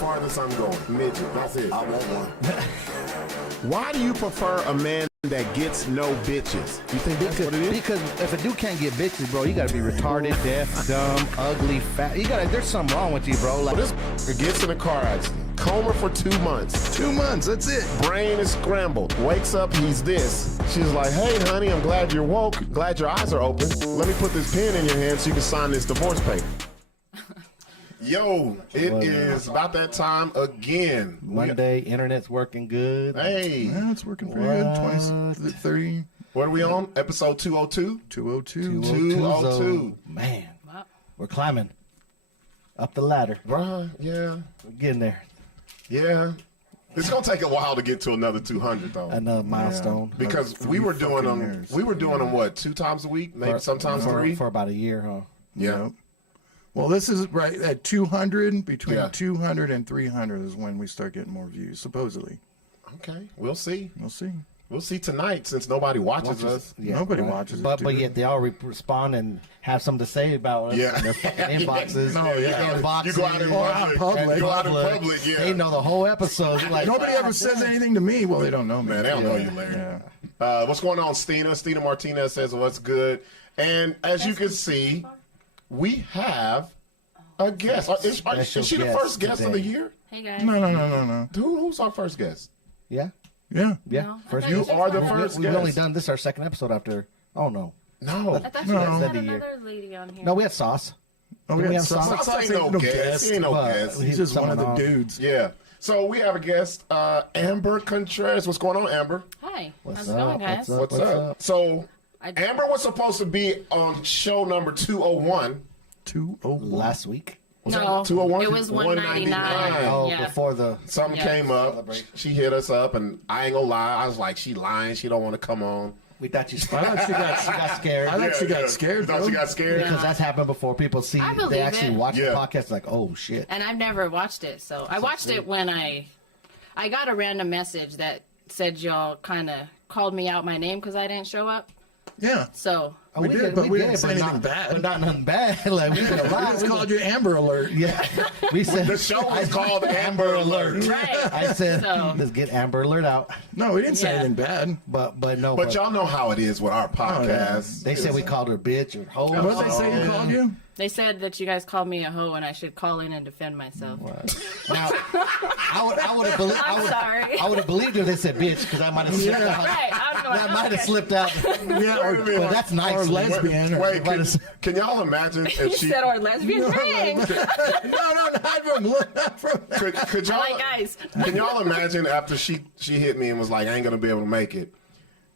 farthest I'm going. Midget. That's it. I want one. Why do you prefer a man that gets no bitches? You think that's what it is? Because if a dude can't get bitches, bro, you gotta be retarded, deaf, dumb, ugly, fat. There's something wrong with you, bro. Like This gets in a car accident. Coma for 2 months. 2 months, that's it. Brain is scrambled. Wakes up, he's this. She's like, hey, honey, I'm glad you're woke. Glad your eyes are open. Let me put this pen in your hand so you can sign this divorce paper. Yo, it is about that time again. Monday, internet's working good. Hey. Yeah, it's working pretty good. 20, 30. What are we on? Episode 202? 202. 202. Man, we're climbing up the ladder. Right, yeah. We're getting there. Yeah. It's going to take a while to get to another 200, though. Another milestone. Because we were doing them, what, 2 times a week? Maybe sometimes 3? For about a year, huh? Yeah. Well, this is right at 200. Between Yeah. 200 and 300 is when we start getting more views, supposedly. Okay, we'll see. We'll see. We'll see tonight since nobody watches us. Yeah, Nobody right. watches it, but dude. yet they all respond and have something to say about us. Yeah. In their fucking inboxes. No, yeah. Inboxes. You go out in public. public. You go out in public, yeah. They know the whole episode. Like, Nobody ever says anything to me. Well, they don't know me. Man, they don't know you, Larry. Yeah. What's going on, Stina? Stina Martinez says, what's good? And as you can see, we have a guest. Is she the guest first guest of the today. year? Hey guys. No. Who's our first guest? Yeah. Yeah. Yeah. No, I First thought You was are the one. first We've guest. only done this our second episode after. Oh, no. No. I thought No. you guys That'd had be here. another lady on here. No, we had Sauce. Oh, We yeah. have Sauce. Sauce. Sauce ain't no guest. He ain't no But guest. He's just one of the someone dudes. Yeah. So we have a guest, Amber Contreras. What's going on, Amber? Hi. What's How's it up? going, guys? What's What's up? So I- Amber was supposed to be on show number 201. 201. Last week. No, 201? it was 199. Oh, Yeah. before the. Something Yeah. came up. Celebration. She hit us up, and I ain't gonna lie. I was like, she lying. She don't want to come on. We thought you I thought she got- she got scared. I thought she got scared, You thought bro. she got scared? Because that's happened before. People see, I believe they actually it. watch Yeah. the podcast like, oh, shit. And I've never watched it, so I watched it when I got a random message that said y'all kind of called me out my name because I didn't show up. Yeah. So Oh, We did, but we didn't say but anything not- bad. But not nothing bad. Like, we could have I lied. just called you Amber Alert. Yeah. We said. The show was called Amber Alert. right. I said, So- let's get Amber Alert out. No, we didn't say Yeah. anything bad. But no. But y'all know how it is with our podcast. They said we called her bitch or hoe. What did they say you called you? they said that you guys called me a hoe and I should call in and defend myself. Now, I would have believed. I'm sorry. I would have believed if they said bitch because I might have slipped out. Right. I was That going, might have okay. slipped out. Yeah, or, Well, that's nice. or man. lesbian. or- Wait, Might have- can y'all imagine if You she said or lesbian thing. no, not from could y'all Like, guys. can y'all imagine after she hit me and was like, I ain't gonna be able to make it.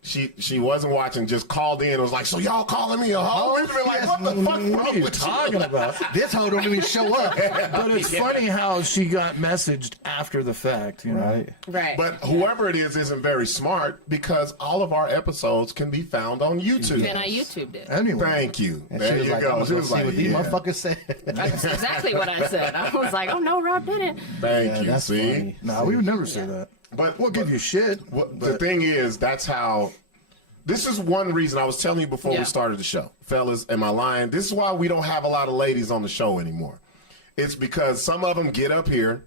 She wasn't watching, just called in and was like, so y'all calling me a hoe? We'd be like, what the fuck What are wrong you with talking you? about? This hoe don't even show up. But it's funny how she got messaged after the fact, you know? Right. Right. But whoever it is isn't very smart because all of our episodes can be found on YouTube. And I YouTubed it. Anyway. Thank you. And There she was you like, go. I'm She gonna was see like, what these yeah. motherfuckers said. That's exactly what I said. I was like, oh no, Rob didn't. Thank Yeah, you. that's See, funny. No, we would never say that. but We'll give you shit. the thing is, that's how. This is one reason I was telling you before Yeah. we started the show, fellas. Am I lying? This is why we don't have a lot of ladies on the show anymore. It's because some of them get up here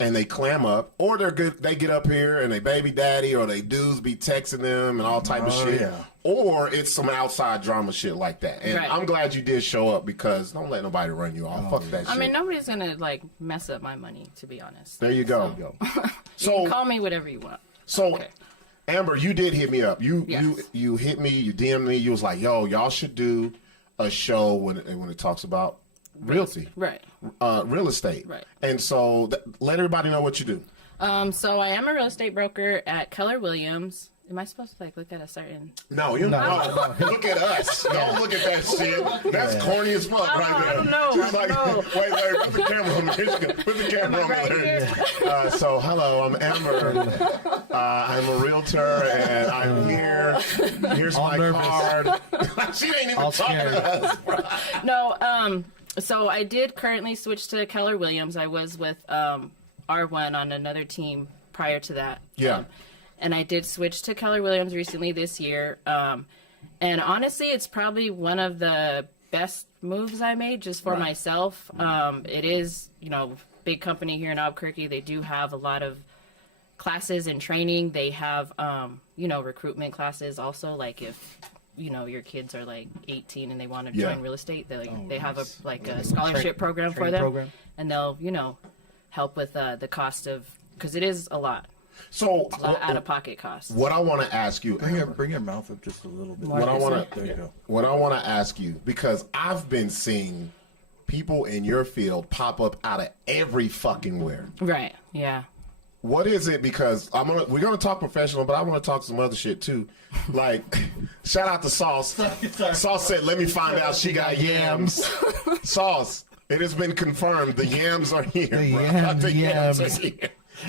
and they clam up, or they're good. They get up here and they baby daddy, or they dudes be texting them and all type of shit. yeah. Or it's some outside drama shit like that. And Right. I'm glad you did show up because don't let nobody run you off. Fuck that shit. I mean, nobody's gonna like mess up my money, to be honest. there you go. So Call me whatever you want. So, Okay. Amber, you did hit me up. You Yes. you hit me. You DM'd me. You was like, "Yo, y'all should do a show when it talks about realty, Right. real estate." Right. And so, let everybody know what you do. So I am a real estate broker at Keller Williams. Am I supposed to like look at a certain? No, you no. Look at us. Don't look at that shit. That's corny as fuck right there. I don't know. She's I like, don't know. wait, Larry, put the camera on me. Put the camera on me, right Larry. So, hello, I'm Amber. I'm a realtor, and I'm here. Here's my nervous. card. She ain't even All talking scared. to us, bro. No. So I did currently switch to Keller Williams. I was with R1 on another team prior to that. Yeah. And I did switch to Keller Williams recently this year. And honestly, it's probably one of the best moves I made just for myself. It is, big company here in Albuquerque. They do have a lot of classes and training. They have, recruitment classes also. Like if, your kids are like 18 and they want to join real estate, they have a scholarship program for them. And they'll, help with the cost of, because it is a lot. So Out of pocket costs. what I want to ask you, Bring your mouth up just a little bit. what I want There you go. what I want to ask you, because I've been seeing people in your field pop up out of every fucking where. Right. Yeah. What is it? Because we're gonna talk professional, but I want to talk some other shit too. Like, shout out to Sauce. Sauce said, "Let me find out she got yams." Sauce, it has been confirmed. The yams are here. The yams are here.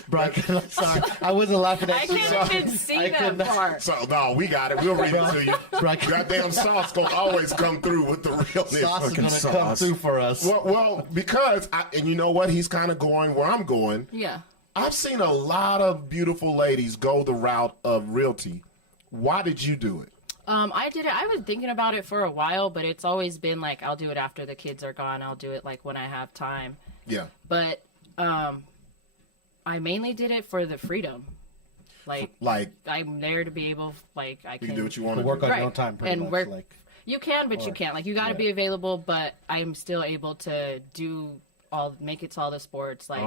Bro, I'm sorry. I wasn't laughing at I you. can't even see that part. So no, we got it. We'll read it to you. Goddamn Sauce gonna always come through with the realness. Sauce is gonna come through for us. Well, because and you know what? He's kind of going where I'm going. Yeah. I've seen a lot of beautiful ladies go the route of realty. Why did you do it? I did it. I was thinking about it for a while, but it's always been like, I'll do it after the kids are gone. I'll do it like when I have time. Yeah. But I mainly did it for the freedom. Like I'm there to be able, like I You can do what you want to Work do. on your own time, pretty much. work. Like, You can, but you can't. Like you got to be available, but I'm still able to make it to all the sports, like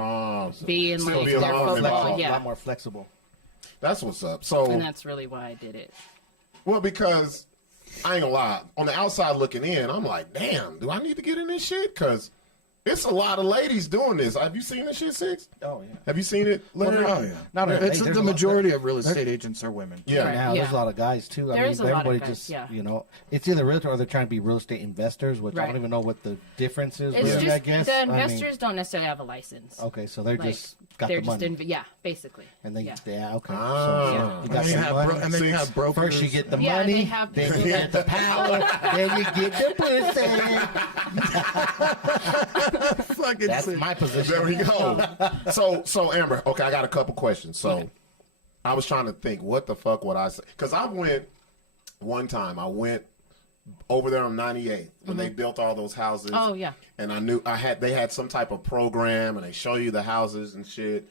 be in still like be their around football. a Yeah. lot more flexible. That's what's up. So, And that's really why I did it. well, because I ain't gonna lie, on the outside looking in, I'm like, damn, do I need to get in this shit? Because it's a lot of ladies doing this. Have you seen this shit, Sixx? Oh yeah. Have you seen it, Larry? Oh, yeah. Not a- It's hey, there's the a lot- majority of real estate agents are women. Yeah. Right. Now there's Yeah. a lot of guys too. There is a lot of everybody guys, just yeah. it's either realtor or they're trying to be real estate investors, which I Right. don't even know what the difference is. It's Really, just I guess the I mean, investors don't necessarily have a license. okay, so they're Like, just got they're the just money, basically. and they yeah. okay. Ah. So, Yeah. you got And you some have, money. and then you have brokers. First you get the Yeah, money, they have then people you get the power, then you get the pussy. Fucking That's sick. my position. There we go. So Amber, okay, I got a couple questions. So I was trying to think, what the fuck would I say? Because I went over there on 98th when they built all those houses. Oh, yeah. And I knew they had some type of program and they show you the houses and shit.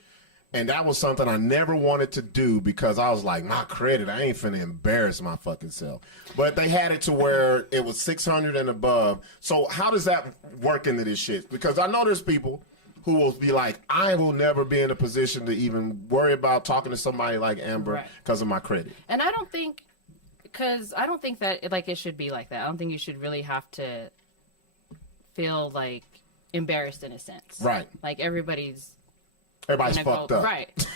And that was something I never wanted to do because I was like, my credit, I ain't finna embarrass my fucking self. But they had it to where it was 600 and above. So how does that work into this shit? Because I know there's people who will be like, I will never be in a position to even worry about talking to somebody like Amber because of my credit. And I don't think that like it should be like that. I don't think you should really have to feel like embarrassed in a sense. Right. Like everybody's Everybody's fucked up. Right.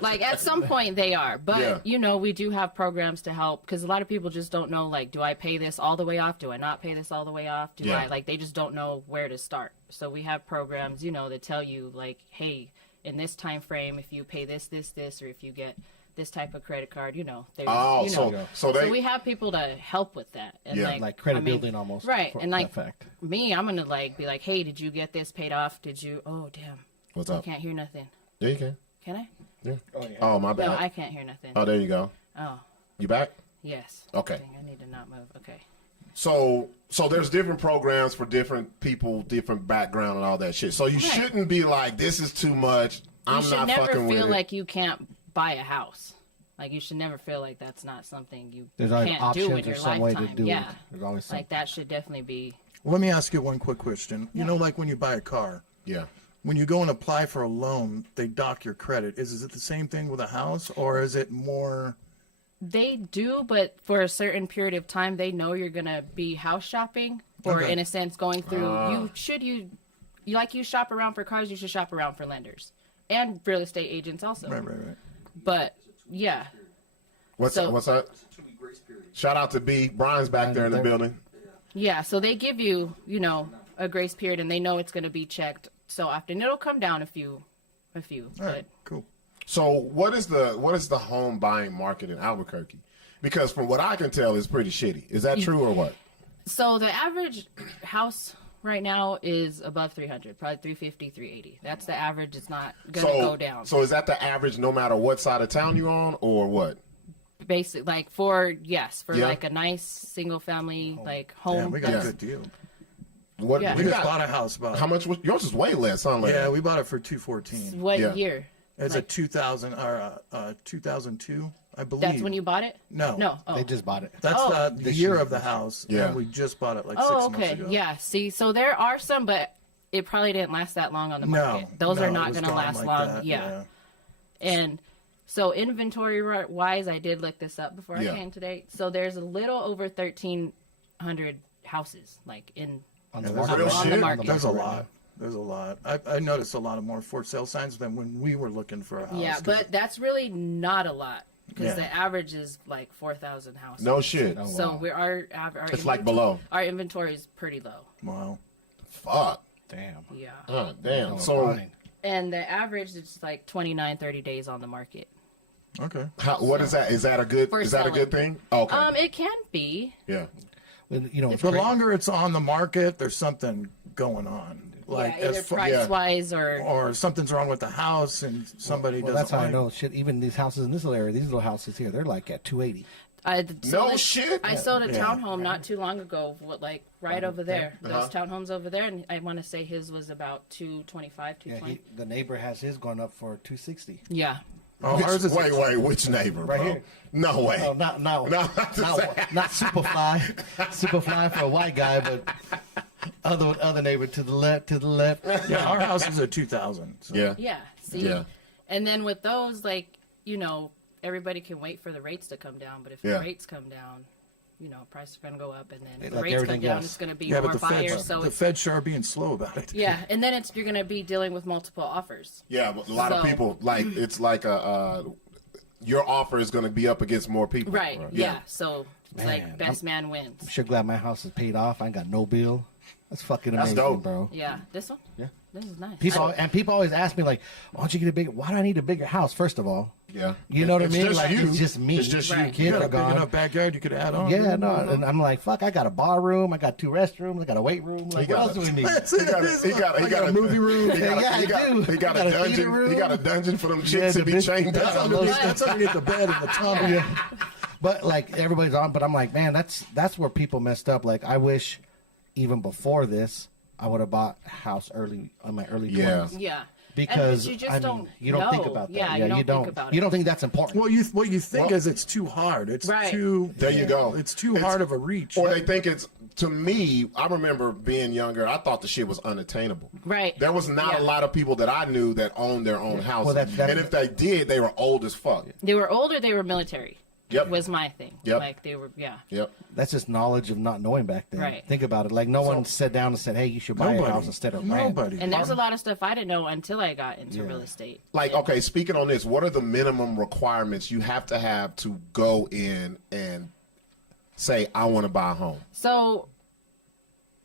Like at some point they are. But, we do have programs to help because a lot of people just don't know, like, do I pay this all the way off? Do I not pay this all the way off? They just don't know where to start. So we have programs, that tell you, like, hey, in this time frame, if you pay this, or if you get this type of credit card, there's, so we have people to help with that. And like credit building almost. Right. And like fact. me, I'm going to like be like, hey, did you get this paid off? Oh, damn. What's I up? can't hear nothing. Yeah, you can. Can I? Yeah. Oh, my bad. No, I can't hear nothing. Oh, there you go. Oh, You back? yes. Okay. Dang, I need to not move. Okay. So there's different programs for different people, different background and all that shit. So you shouldn't be like, this is too much. I'm You should not never fucking with feel it. like you can't buy a house. Like you should never feel like that's not something you There's always can't options do in or your some way to lifetime. do it. Yeah. There's always some. Like that should definitely be. Let me ask you one quick question. You know, like when you buy a car, Yeah. when you go and apply for a loan, they dock your credit. Is it the same thing with a house, or is it more? They do, but for a certain period of time, they know you're gonna be house shopping, or Okay. in a sense, going through. You shop around for cars. You should shop around for lenders and real estate agents also. Right. But yeah, What's that? Shout out to B. Brian's back there in the building. yeah. So they give you, a grace period, and they know it's gonna be checked so often. It'll come down a few. All But right, cool. So what is the home buying market in Albuquerque? Because from what I can tell, it's pretty shitty. Is that true or what? so the average house right now is above 300, probably 350, 380. That's the average. It's not gonna go down. So is that the average no matter what side of town you're on or what? Basic, like for Yeah. like a nice single family like home. Yeah, we got Yeah. a good deal. What Yeah. We you just got? bought a house about. How much was yours? Is way less, huh? Like, Yeah, we bought it for $214. What Yeah. year? It's a 2000 or 2002, I believe. That's when you bought it? No. No. Oh. They just bought it. That's Oh. the year of the house. Yeah. And we just bought it like 6 Oh, months okay. ago. Yeah. See, so there are some, but it probably didn't last that long on the market. Those no, are it not was going to gone last like long. that, Yeah. And so inventory wise, I did look this up before Yeah. I came today. So there's a little over 1,300 houses like On the There's market. real on the shit? market. There's a lot. There's a lot. I noticed a lot of more for sale signs than when we were looking for a house. Yeah, 'cause but that's really not a lot because Yeah. the average is like 4,000 houses. no shit. So we're our It's like below. Our inventory is pretty low. Wow. Fuck. Damn. Yeah. Damn. Oh, So, fine. And the average is like 29, 30 days on the market. Okay. what is that? Is that a good? For Is that a good selling. thing? Okay. It can be. yeah. Well, you know, it's The great. longer it's on the market, there's something going on. Like Yeah, either as far, price wise or something's wrong with the house and somebody Well, doesn't that's how I like know. Shit, even these houses in this little area, these little houses here, they're like at 280. No shit. I sold a Yeah. townhome not too long ago, like right over there. Those townhomes over there, and I want to say his was about 225, Yeah, 220. the neighbor has his going up for 260. Yeah. Oh, ours is Wait, which neighbor? Right bro? here. No way. No, not No, not Superfly, Superfly for a white guy, but other neighbor to the left. yeah, our house is a 2000. So. Yeah. Yeah. See? Yeah. And then with those, like, everybody can wait for the rates to come down, but if Yeah. the rates come down, prices are going to go up, and then if the Like rates come everything down, else. it's going to be Yeah, more but buyers. So the it's, Fed sure are being slow about it. yeah, and then you're going to be dealing with multiple offers. Yeah, but a lot of So- people it's like your offer is going to be up against more people. Right. Yeah. So it's Man, like best man wins. I'm sure glad my house is paid off. I ain't got no bill. That's fucking That's amazing, dope. bro. Yeah. This one? Yeah. This is nice. People always ask me like, why don't you get a bigger? Why do I need a bigger house? First of all, Yeah. you know what It's I mean? just Like you. it's just me. It's just you. Right. You Kids got are a big gone. enough backyard you could add on. Yeah, no, and I'm like, fuck. I got a bar room. I got 2 restrooms. I got a weight room. Like, what got else do we need? He got a movie room. He got, Yeah, he got, I do. he got I a got a theater dungeon. room. He got a dungeon for them Yeah, chicks to the be big- chained That's up. that's underneath the bed in the tunnel. Yeah. But like everybody's on. But I'm like, man, that's where people messed up. Like I wish, even before this, I would have bought a house early in my early 20s. Yeah. Because and you just I mean, don't you don't think know. about that. Yeah, you don't think about You it. don't think that's important. Well, what you think is it's too hard. It's Right. too. There you go. It's too hard of a reach. Or they think it's, to me, I remember being younger, I thought the shit was unattainable. Right. There was not Yeah. a lot of people that I knew that owned their own houses. that's- and if they did, they were old as fuck. They were older, they were military. Yep. Was my thing. Yep. Like they were, yeah. Yep. That's just knowledge of not knowing back then. Right. Think about it. Like no one sat down and said, "Hey, you should buy a house instead of rent." nobody. And there's a lot of stuff I didn't know until I got into real estate. Like, okay, speaking on this, what are the minimum requirements you have to go in and say, I want to buy a home? So,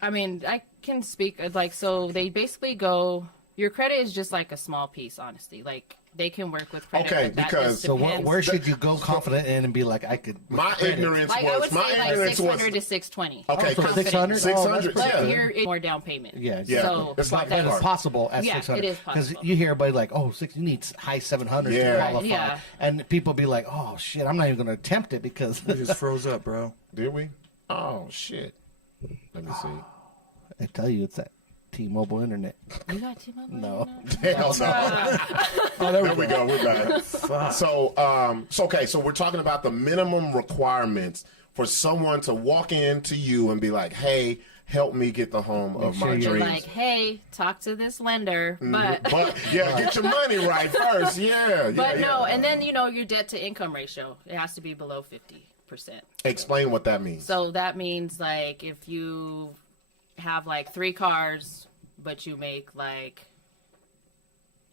I mean, I can speak like, so they basically go, your credit is just like a small piece, honestly. Like they can work with credit. Okay, but that because- just So depends. where should you go confident in and be like, I could? with My credit? ignorance Like I would was, my say like ignorance 600 to was, 620. okay, so because 600? 600, But yeah. here it's more down payment. Yeah, Yeah, So it's not that's- that It's possible at Yeah, 600. it is possible. you hear everybody like, oh, you need high 700s Yeah. to Right, qualify. yeah. And people be like, oh, shit, I'm not even going to attempt it because We just froze up, bro. Did we? Oh, shit. Let me see. I tell you, it's that T-Mobile internet. You got T-Mobile? No. Hell no. Oh, There we go. We're back. So okay. So we're talking about the minimum requirements for someone to walk into you and be like, "Hey, help me get the home of sure my you- dreams." Like, hey, talk to this lender, but But yeah, get your money right first. Yeah. but yeah, no, yeah. and then your debt to income ratio, it has to be below 50%. Explain what that means. So that means like if you have like 3 cars, but you make like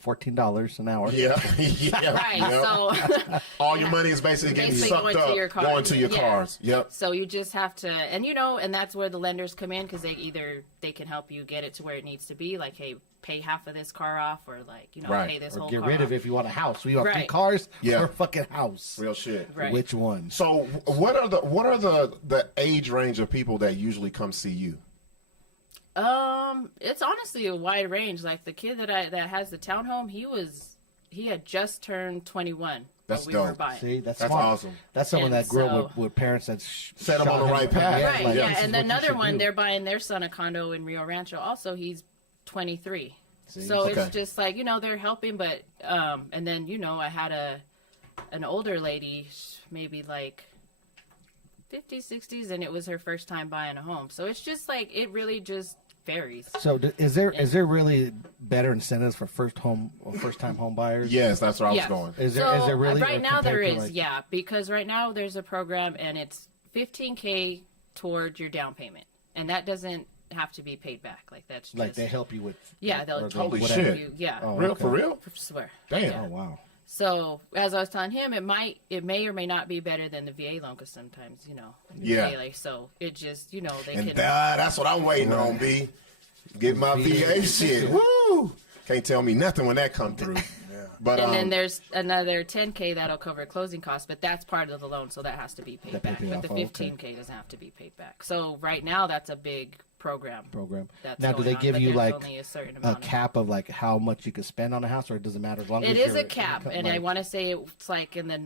$14 an hour. yeah. Yeah. right, Yep. so all your money is basically getting Basically sucked going to up, your car. going to your Yeah. cars. Yep. so you just have to, and and that's where the lenders come in because they can help you get it to where it needs to be. Like, hey, pay half of this car off, or like Right. pay this Or whole get car rid of off. it if you want a house. You want 3 Right. cars Yeah. or a fucking house. Real shit. Right. Which one? So what are the age range of people that usually come see you? It's honestly a wide range. Like the kid that has the townhome, he had just turned 21. That's when we were dope. buying. See, that's That's smart. awesome. That's someone And that grew so- up with parents that Set 'em on the right path. Right, like, yeah. this is And what you another should one, do. they're buying their son a condo in Rio Rancho. Also, he's 23. So Okay. it's just like, they're helping, but and then I had an older lady, maybe like 50s, 60s, and it was her first time buying a home. So it's just like it really just varies. So is there really better incentives for first time home buyers? Yes, that's where I was Yes. going. Is there really? Right or now there compared is, to, like- because right now there's a program and it's $15K toward your down payment, and that doesn't have to be paid back. Like that's just, Like they help you with. Yeah, they'll or they- Holy whatever. shit. you. Yeah, Oh, Real okay. for real? I swear. Damn. Oh wow. So as I was telling him, it may or may not be better than the VA loan because sometimes Yeah. VA, so it just they And can. that's what I'm waiting on, B. Get my VA shit. Woo! Can't tell me nothing when that come through. But And then there's another $10K that'll cover closing costs, but that's part of the loan, so that has to be paid That back. paid But off, the okay. $15K doesn't have to be paid back. So right now, that's a big program. That's Now, do going they on, give but you there's like only a certain a amount of- cap of like how much you can spend on a house, or it doesn't matter as long as It is you're a cap, income, and I like- want to say it's like in the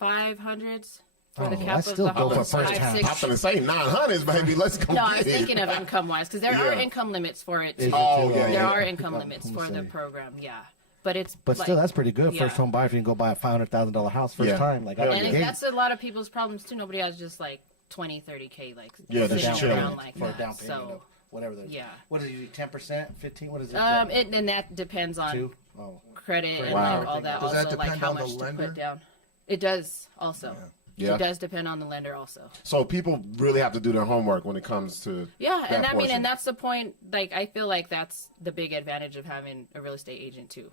500s for the Oh, cap that's of still the good home. for first time. I'm gonna say 900s, baby. Let's go. No, I was get it. thinking of income-wise because there are Yeah. income limits for it. Is Too. it Oh, too? yeah, There yeah. are income I'm limits gonna for the say. program, yeah. But it's But like, still, that's pretty good. yeah. First home buyer, if you can go buy a $500,000 house first Yeah. time, like Hell out the And gate. that's a lot of people's problems too. Nobody has just like 20, 30K like Yeah, sitting that's down chill. around payment like for a that. down payment So of whatever that is. yeah. What is it? 10%, 15? What is it? and that depends on Two? Oh, credit and Wow. like all that. Does that Also, like depend how on the much to lender? put down. It does also. Yeah. It does depend on the lender also. So people really have to do their homework when it comes to Yeah, that and I mean, portion. and that's the point. Like, I feel like that's the big advantage of having a real estate agent too.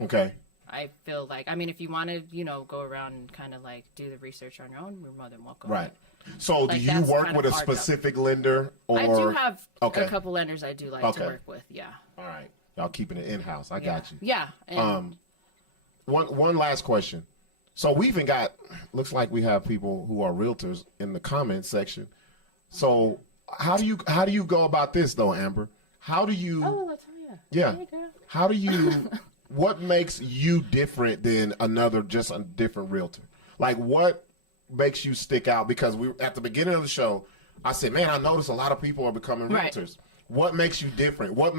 Okay. I feel like, I mean, if you want to, go around and kind of like do the research on your own, you're more than welcome. Right. So Like, do you that's work kind with a of hard, though. specific lender, or I do have Okay. a couple lenders I do like Okay. to work with. Yeah. All right, y'all keeping it in house. I Yeah. got you. Yeah. And One last question. So we even got, looks like we have people who are realtors in the comment section. So how do you go about this though, Amber? How do you? oh, Latoya. Yeah. Hey, girl. How do you? What makes you different than just a different realtor? Like what makes you stick out? Because we at the beginning of the show, I said, man, I noticed a lot of people are becoming Right. realtors. What makes you different? What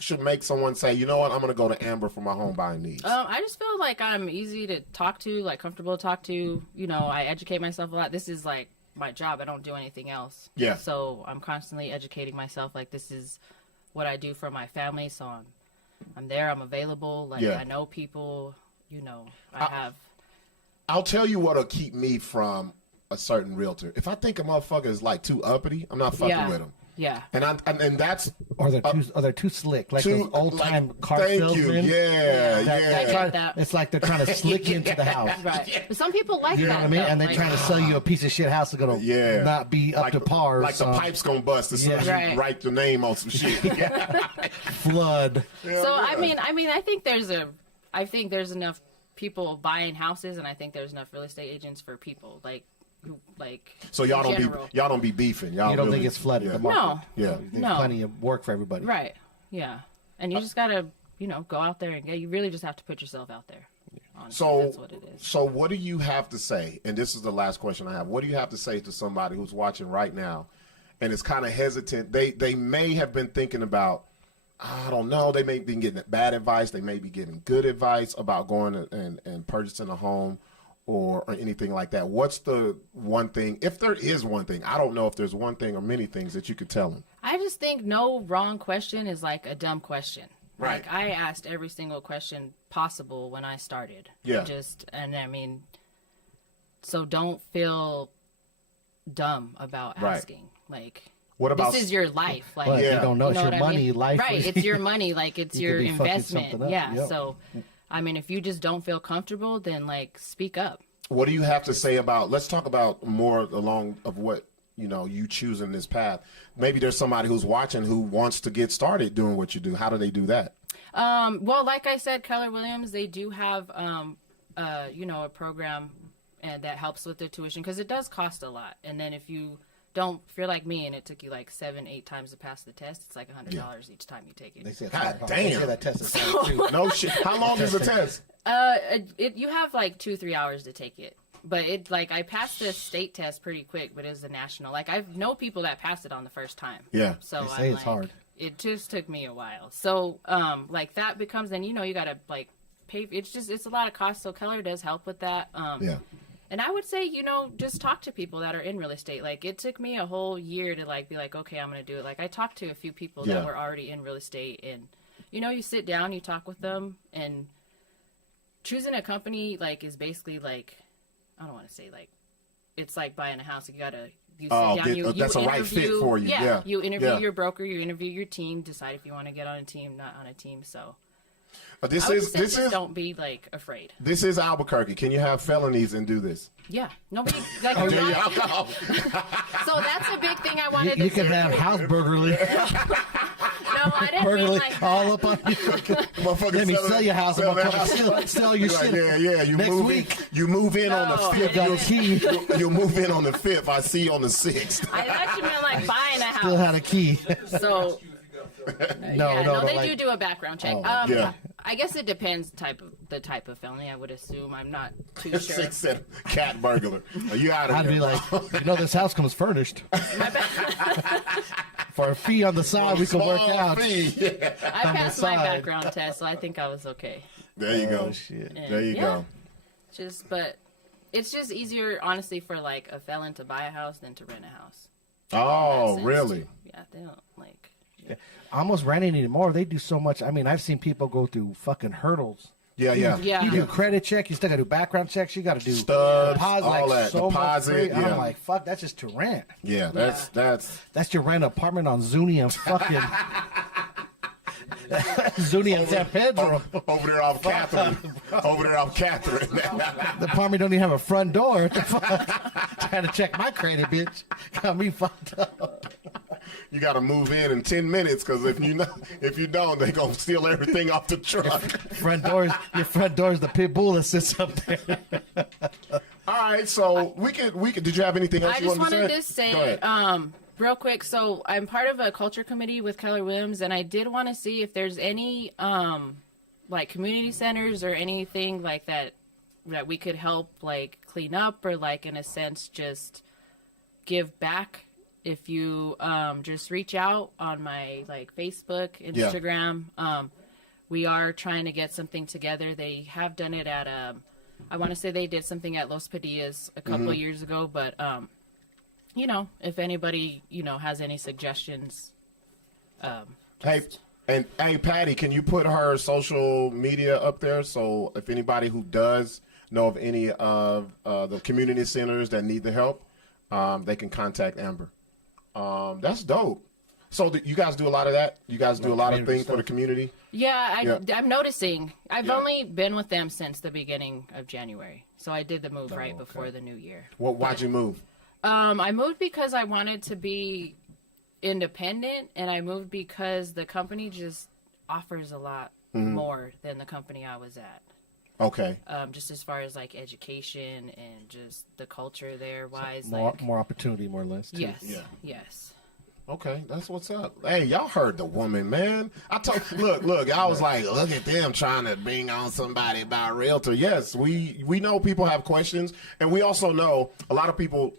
should make someone say, you know what, I'm going to go to Amber for my home buying needs? I just feel like I'm easy to talk to, like comfortable to talk to. I educate myself a lot. This is like my job. I don't do anything else. Yeah. So I'm constantly educating myself. Like this is what I do for my family. So I'm there. I'm available. Like Yeah. I know people. I have. I'll tell you what'll keep me from a certain realtor. If I think a motherfucker is like too uppity, I'm not fucking Yeah. with him. Yeah. And that's or they're too slick, like too those old time like, car thank salesmen. you. Yeah, That- yeah. that try- that. It's like they're trying to slick you into the house. Right. But some people like You know that. what I mean? though. And they're Like, trying to sell you a piece of shit house that's gonna Yeah. not be up to par. Like the pipe's gonna bust as soon as Yeah. you Right. write your name on some shit. flood. So I mean, I think there's enough people buying houses, and I think there's enough real estate agents for people So y'all in don't general. be beefing. Y'all You don't really, think it's flooded Yeah. the market? No. Yeah. There's No. plenty of work for everybody. Right. Yeah. And you just gotta, go out there and you really just have to put yourself out there. Honestly, So, that's what it is. so what do you have to say? And this is the last question I have. What do you have to say to somebody who's watching right now, and is kind of hesitant? They may have been thinking about, I don't know. They may be getting bad advice. They may be getting good advice about going and purchasing a home, or anything like that. What's the one thing, if there is one thing? I don't know if there's one thing or many things that you could tell them. I just think no wrong question is like a dumb question. Right. Like I asked every single question possible when I started. Yeah. And I mean, so don't feel dumb about Right. asking. Like, What about this is your life. Like, But Yeah. you don't know, it's what your I money, mean? life. Right. It's your money. Like it's You your could be fucking investment. something up. Yeah. Yep. So, I mean, if you just don't feel comfortable, then like speak up. What do you have to say about, let's talk about more along of what, you choosing this path. Maybe there's somebody who's watching who wants to get started doing what you do. How do they do that? Well, like I said, Keller Williams, they do have, a program and that helps with the tuition because it does cost a lot. And then if you if you're like me and it took you like 7-8 times to pass the test, it's like $100 each time you take it. They say it's God hard. damn. They say that test is hard too. No shit. How long is the test? You have like 2-3 hours to take it. But it like I passed the state test pretty quick, but it was the national. Like I know people that passed it on the first time. Yeah. So They say I'm it's like, hard. It just took me a while. So like that becomes then you gotta like pay. It's a lot of cost. So Keller does help with that. Yeah. And I would say just talk to people that are in real estate. Like it took me a whole year to like be like, okay, I'm gonna do it. Like I talked to a few people that were already in real estate, and you sit down, you talk with them, and choosing a company like is basically like. I don't want to say like it's like buying a house. You gotta sit down. That's a right fit for you. Yeah. You interview your broker. You interview your team. Decide if you want to get on a team, not on a team. So don't be like afraid. This is Albuquerque. Can you have felonies and do this? Yeah, nobody. Like, So so that's a big thing I wanted. You to can say. have house burglary. No, I didn't mean Burglary like that. all up on you. Let me sell your house. I'm gonna come sell your shit. Yeah. You next move week. You move in on the No, 5th. Got a key. You'll move in on the 5th. I see you on the 6th. I thought you meant like buying a Still house. had a key. So No, they like- do a background check. Yeah. I guess it depends the type of felony. I would assume. I'm not too sure. 6 said cat burglar. Are you out of I'd here? be like, this house comes furnished. For a fee on the side, we can work Small out. fee. Yeah. I passed my side. background test, so I think I was okay. There you go. Oh, shit. And, There you go. But it's just easier, honestly, for like a felon to buy a house than to rent a house. Oh, Sense, really? too. Yeah, they don't like. Almost renting anymore. They do so much. I mean, I've seen people go through fucking hurdles. Yeah. Yeah. You do credit check. You still got to do background checks. You got to do Studs, deposit, all like that. so Deposit, much free. yeah. I'm like, fuck, that's just to rent. Yeah, that's That's your rent apartment on Zuni and fucking Zuni and San Pedro. over there off Catherine. Over there off Catherine. The apartment don't even have a front door. What the fuck? Trying to check my credit, bitch. Got me fucked up. You got to move in 10 minutes because if you don't, they gonna steal everything off the truck. Your front door is the pit bull that sits up there. All right, so we could. Did you have anything else I you just wanted wanted to to say? Go say, ahead. real quick. So I'm part of a culture committee with Keller Williams, and I did want to see if there's any like community centers or anything like that we could help like clean up or like in a sense just give back. If you just reach out on my like Facebook, Instagram, we are trying to get something together. They have done it at I want to say they did something at Los Padillas a couple of years ago, but if anybody has any suggestions, Hey, Patty, can you put her social media up there so if anybody who does know of any of the community centers that need the help, they can contact Amber. That's dope. So you guys do a lot of that? You guys do a lot of things for the community? Yeah, I'm noticing. I've only been with them since the beginning of January, so I did the move right before the new year. Why'd you move? I moved because I wanted to be independent, and I moved because the company just offers a lot more than the company I was at. Okay. Just as far as like education and just the culture there wise. More opportunity, more or less. Too. Yes. Yeah. Yes. Okay, that's what's up. Hey, y'all heard the woman, man. Look, I was like, look at them trying to bring on somebody about Realtor. Yes, we know people have questions, and we also know a lot of people,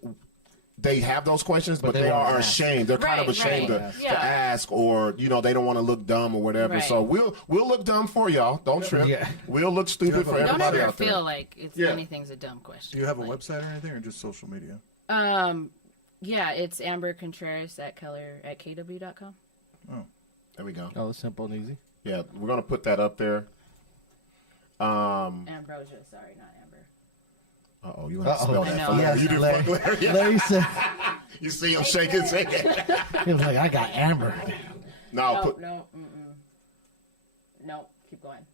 they have those questions, but they are ashamed. They're kind of ashamed to ask, or they don't want to look dumb or whatever. Right. So we'll look dumb for y'all. Don't trip. Yeah. We'll look stupid for Don't everybody ever out there. feel like anything's a dumb question. Do you have a website or anything, or just social media? Yeah, it's Amber Contreras at KW.com. Oh, There we go. Oh, it's simple and easy. Yeah, we're gonna put that up there. Ambrosia, sorry, not Amber. Uh-oh, you have to spell that for I know. Larry. You do Larry. fuck Larry. Larry said, You see him shake his head. he was like, I got Amber. No, No, keep going.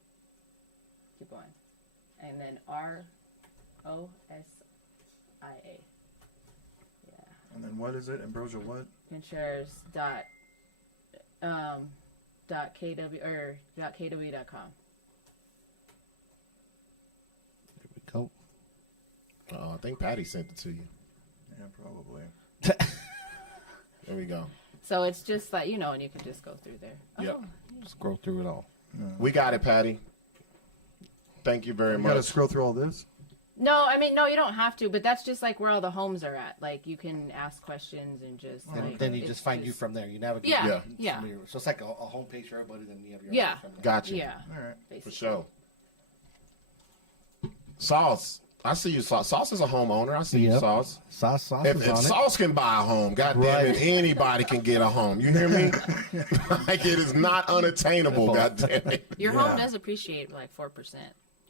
Keep going. And then ROSIA. and then what is it? Ambrosia what? Contreras dot KW or .kw.com. There we go. I think Patty sent it to you. Yeah, probably. There we go. So it's just like, you know, and you can just go through there. Yep. Scroll through it all. We got it, Patty. Thank you very You got to much. scroll through all this. No, I mean, no, you don't have to, but that's just like where all the homes are at. Like, you can ask questions and just. And like, then you it's just find you from there. You navigate. Yeah, Yeah. yeah. So it's like a homepage for everybody. Then you have your Yeah. own from there. Gotcha. Yeah. All right. Basically. For sure. Sauce. I see you, Sauce. Sauce is a homeowner. I see you, Yep. Sauce. Sauce If is on it. Sauce can buy a home, goddamn Right. it, anybody can get a home. You hear me? Like, it is not unattainable, goddamn it. Your home does appreciate like 4%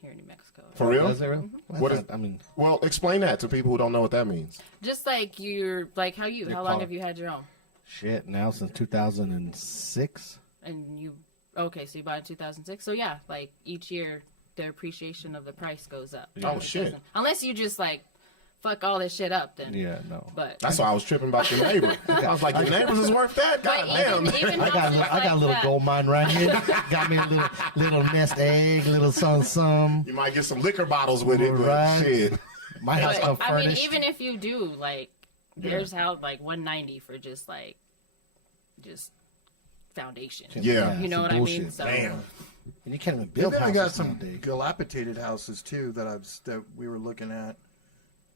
here in New Mexico. For real? Does it really? What is- I mean, Well, explain that to people who don't know what that means. Just like you're, like how long called- have you had your own? shit. Now since 2006. And you, okay, so you bought in 2006. So yeah, like each year, the appreciation of the price goes up. Oh, shit. Unless you just like fuck all this shit up, then. Yeah, no. But That's why I was tripping about the neighbor. I was like, the neighbors is worth that? but Goddamn. even I got a little that, gold mine right here. Got me a little nest egg, little some. You might get some liquor bottles with it, but Right. shit. My house come But, I mean, furnished. even if you do, like, there's how like 190 for just foundation. Yeah. You know some what I mean? bullshit. So Damn. And you can't even And build then I houses got some nowadays. dilapidated houses too that we were looking at.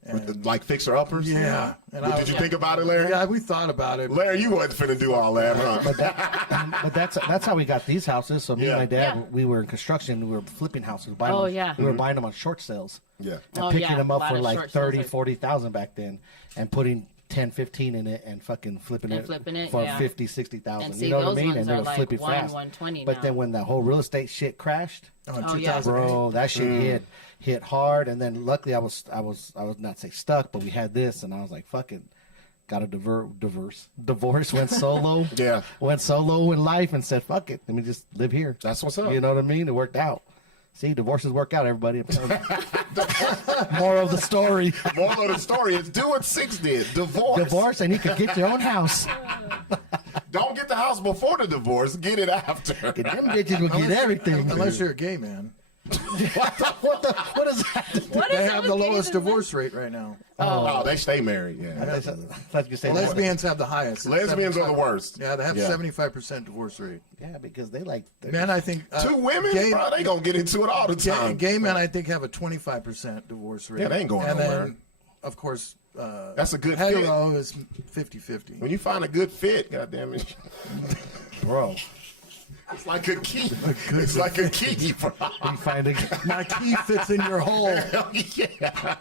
And, Like fixer-uppers? yeah. And What, did you think about it, Larry? Yeah, we thought about it. Larry, you wasn't finna do all that, huh? But that's how we got these houses. So me Yeah. and my dad, Yeah. we were in construction. We were flipping houses. Buying Oh, them, yeah. We were buying them on short sales. Yeah. And Oh, picking yeah, them a up lot for of like short 30, sales. 40,000 back then, and putting 10, 15 in it, and fucking flipping And flipping it, for yeah. 50, 60,000. And you see, know what I those mean? ones And they are were like flipping 120 But now. then when the whole real estate shit crashed, in Oh, yeah. 2008. bro, that shit hit hard. And then luckily I was not say stuck, but we had this, and I was like, fucking. Got a divorce, went solo. Yeah. Went solo in life and said, fuck it. Let me just live here. That's what's up. You know what I mean? It worked out. See, divorces work out, everybody. I'm telling you. More of the story. Moral of the story is do what Sixx did. Divorce. Divorce, and you can get your own house. Don't get the house before the divorce. Get it after. Them bitches will get everything. Unless you're a gay man. What is that? what They is have it the with gays lowest and divorce rate right now. Oh, they stay married. Yeah. I thought you said Lesbians have the highest. It's Lesbians are the 75 worst. Yeah, they have Yeah. 75% divorce rate. Yeah, because they like. Men, I think. Two women, gay, bro, they gonna get into it all the time. gay men, I think, have a 25% divorce rate. Yeah, they ain't going and nowhere. then, of course, That's a good fit. hetero is 50-50. When you find a good fit, goddamn it, Bro, it's like a key. It's like a key, bro. you find a. My key fits in your hole. Yeah.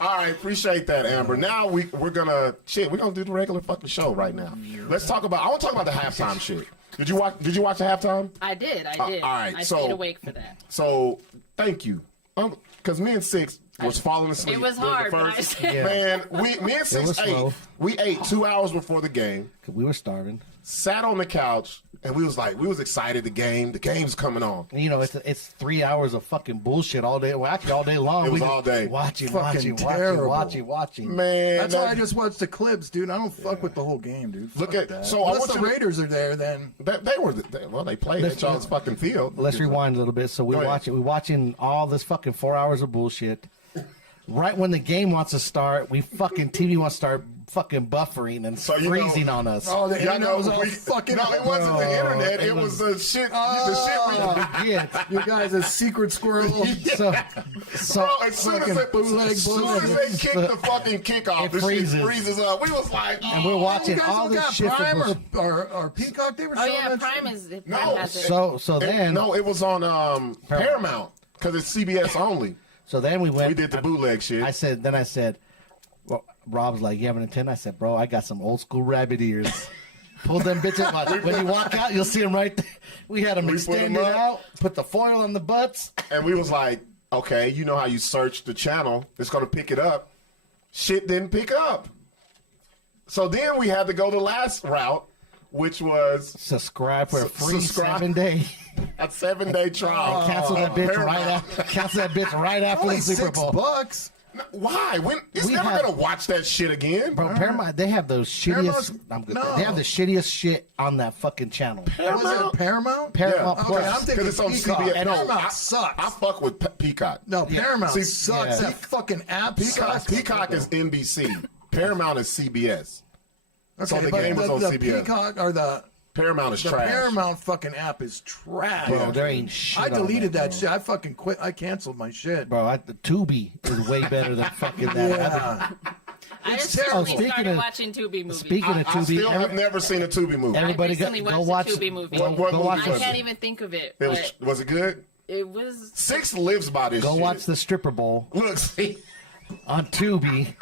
All right, appreciate that, Amber. Now we're gonna do the regular fucking show right now. Let's talk about. I want to talk about the halftime shit. Did you watch the halftime? I did. all right, I so- stayed awake for that. So thank you, because me and Sixx was falling asleep. It was during the hard, but first- I- Yeah. Man, me and was Sixx slow. ate. We ate 2 hours before the game. We were starving. Sat on the couch and we was excited. The game's coming on. You know, it's 3 hours of fucking bullshit all day. Well, actually, all day long. It was We all day. Watching, Fucking watching, terrible. watching. Man, That's why I just watched the clips, dude. I don't fuck with the whole game, dude. Look Fuck at- that. so I Unless want the you to- Raiders are there, then they played at Charles fucking field. Let's rewind a little bit. So Go ahead. we're watching all this fucking 4 hours of bullshit. Right when the game wants to start, TV wants to start fucking buffering and So you freezing know- on us. oh, the Y'all internet know was all we- fucking. No, it wasn't the Bro, internet. it It was was- the shit. The shit. Yeah. You guys are secret squirrels. So Bro, as soon fucking bootleg as they kicked the fucking kickoff, It the freezes. shit freezes up. We was like, and we're watching You guys all don't this got shit. Prime that was- or Peacock. They were Oh showing yeah, that Prime shit. is. Prime No, has it. So then no, it was on Paramount because it's CBS only. we went. We did the bootleg shit. I said, well, Rob's like, you have an antenna? I said, bro, I got some old school rabbit ears. Pull them bitches. When you walk out, you'll see them right there. We had them We put 'em extended up. out, put the foil on the butts. And we was like, okay, you know how you search the channel, it's going to pick it up. Shit didn't pick up. So then we had to go the last route, which was Subscribe for a free subscribe. 7-day. a 7-day trial. Cancel that of bitch Paramount. right after. Cancel that bitch right after Only the Super Bowl. $6. Why? It's We never have- going to watch that shit again. Bro, Paramount, they have those shittiest. Paramount's- I'm good. no. They have the shittiest shit on that fucking channel. Was it Paramount? Paramount Yeah. Plus. Okay, I'm thinking Because it's on Peacock. CBS. No, Paramount I sucks. fuck with Peacock. No, Paramount See, sucks. yeah. That fucking app Peacock, sucks. Peacock is NBC. Paramount is CBS. So the but game was on the CBS. Peacock or the Paramount is the trash. Paramount fucking app is trash. Bro, there ain't shit. I on deleted there, that shit. I fucking quit. I canceled my shit. bro. The Tubi is way better than fucking that. Yeah. I just terrible. recently started Speaking of- watching Tubi movies. Speaking of I Tubi, still have never seen a Tubi movie. everybody I recently go watched watch a Tubi movie. What go movie watch I was can't it? even think of it, It but was it good? it was. Sixx lives by this Go shit. watch the stripper bowl Look, see. on Tubi.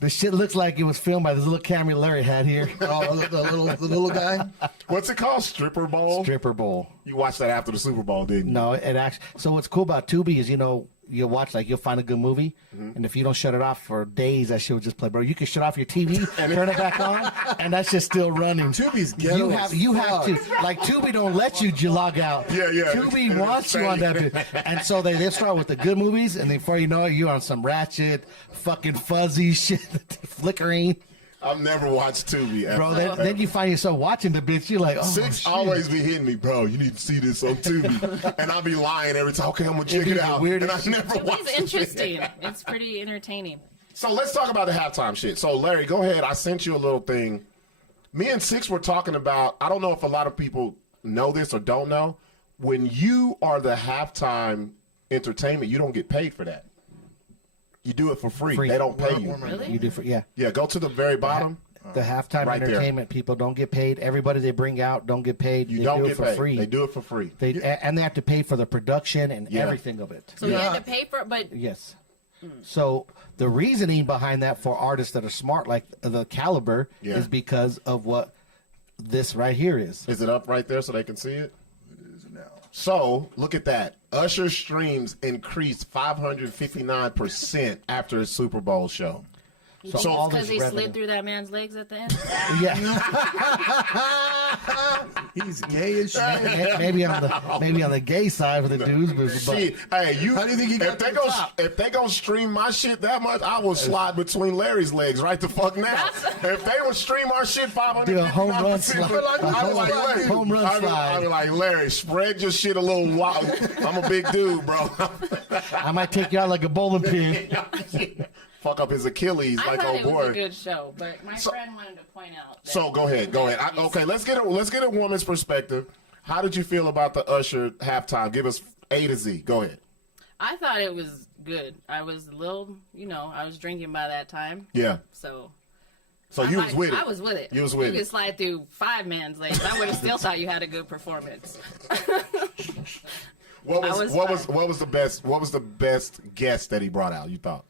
The shit looks like it was filmed by this little camera Larry had here. Oh, the little guy. What's it called? Stripper Bowl? Stripper bowl. You watched that after the Super Bowl, didn't you? No, it actually. So what's cool about Tubi is you'll watch you'll find a good movie, and if you don't shut it off for days, that shit will just play. Bro, you can shut off your TV, turn it back on, and that shit's still running. Tubi's ghetto You as have to fuck. Tubi don't let you log out. Yeah. Tubi wants you on that bit, and so they start with the good movies, and before you know it, you're on some ratchet, fucking fuzzy shit, flickering. I've never watched Tubi ever. Bro, then you find yourself watching the bitch. You're like, oh, Sixx shit. always be hitting me, bro. You need to see this on Tubi, and I'll be lying every time. Okay, I'm gonna check be it the out, weirdest and I never watch It's interesting. It's pretty entertaining. So let's talk about the halftime shit. So Larry, go ahead. I sent you a little thing. Me and Sixx were talking about. I don't know if a lot of people know this or don't know. When you are the halftime entertainment, you don't get paid for that. You do it for free. Free. They don't pay you. Really? You do for yeah. Yeah, go to the very bottom. The halftime Right there. entertainment people don't get paid. Everybody they bring out don't get paid. You They don't do get it for paid. free. They do it for free. And they have to pay for the production and Yeah. everything of it. So you had to pay for it, but Yes. So the reasoning behind that for artists that are smart like the caliber Yeah. is because of what this right here is. Is it up right there so they can see it? It is now. So look at that. Usher streams increased 559% after his Super Bowl show. So all because this he revenue. slid through that man's legs at the end. Yeah. He's gay as shit. maybe on the gay side with the dudes, but Shit, hey, How do you think he got if they to the go top? if they gonna stream my shit that much, I will slide between Larry's legs right the fuck now. If they would stream our shit 500, do a home run slide. Home run I'd slide. be like, Larry, spread your shit a little wide. I'm a big dude, bro. I might take you out like a bowling pin. Fuck up his Achilles I like thought old it was boy. a good show, but my friend wanted to point out. That So go ahead. Okay, let's get a woman's perspective. How did you feel about the Usher halftime? Give us A to Z. Go ahead. I thought it was good. I was a little, I was drinking by that time, Yeah. so. So you was with it. I was with it. You was with You it. could slide through 5 man's legs. I would have still thought you had a good performance. What I was was fine. what was the best guest that he brought out? You thought?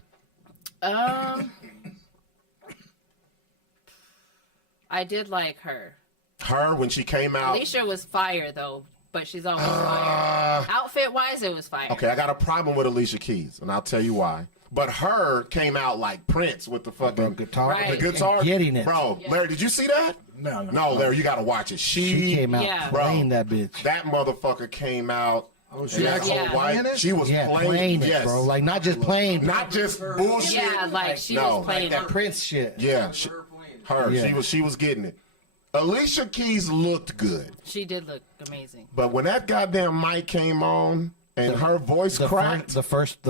I did like her. Her when she came out. Alicia was fire though, but she's always fire. Outfit wise, it was fire. Okay, I got a problem with Alicia Keys, and I'll tell you why. But her came out like Prince with the fucking guitar. Right. The guitar, Getting it. bro. Larry, did you see that? No. Larry, you got to watch it. She came out Yeah. playing that bitch. That motherfucker came out. Oh, and she that actually whole playing it? She was Yeah, playing, playing it, yes. bro. Like not just playing, Not just bullshit. Yeah, like she No. was playing that it. Prince shit. Yeah, her. Yeah. She was getting it. Alicia Keys looked good, She did look amazing. but when that goddamn mic came on and her voice cracked, The first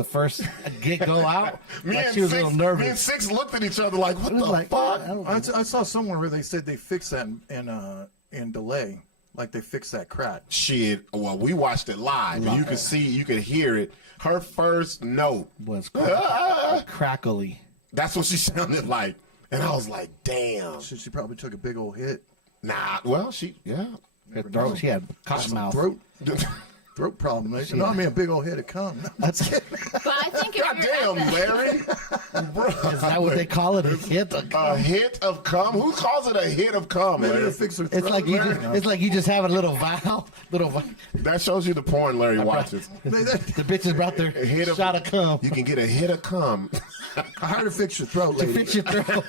get go out. me like and she was a little Sixx, me and nervous. Sixx looked at each other like, what It was the like, fuck? I saw somewhere where they said they fixed that in delay, like they fixed that crack. Shit. Well, we watched it live, and you could see, you could hear it. Her first note, Was crackly. that's what she sounded like, and I was like, damn. She probably took a big old hit. Nah. Well, yeah. Her throat, she had cotton mouth. Throat problem. No, I mean a big old hit of cum. That's But I think if God you're damn, Larry. Bro, Is that what they call it? A hit? a hit of cum? Who calls it a hit of cum, Maybe to Larry? fix her throat. It's like you just have a little vial. That shows you the porn Larry watches. The bitches brought their hit of- shot of cum. You can get a hit of cum. I heard to fix your throat, To lady. fix your throat.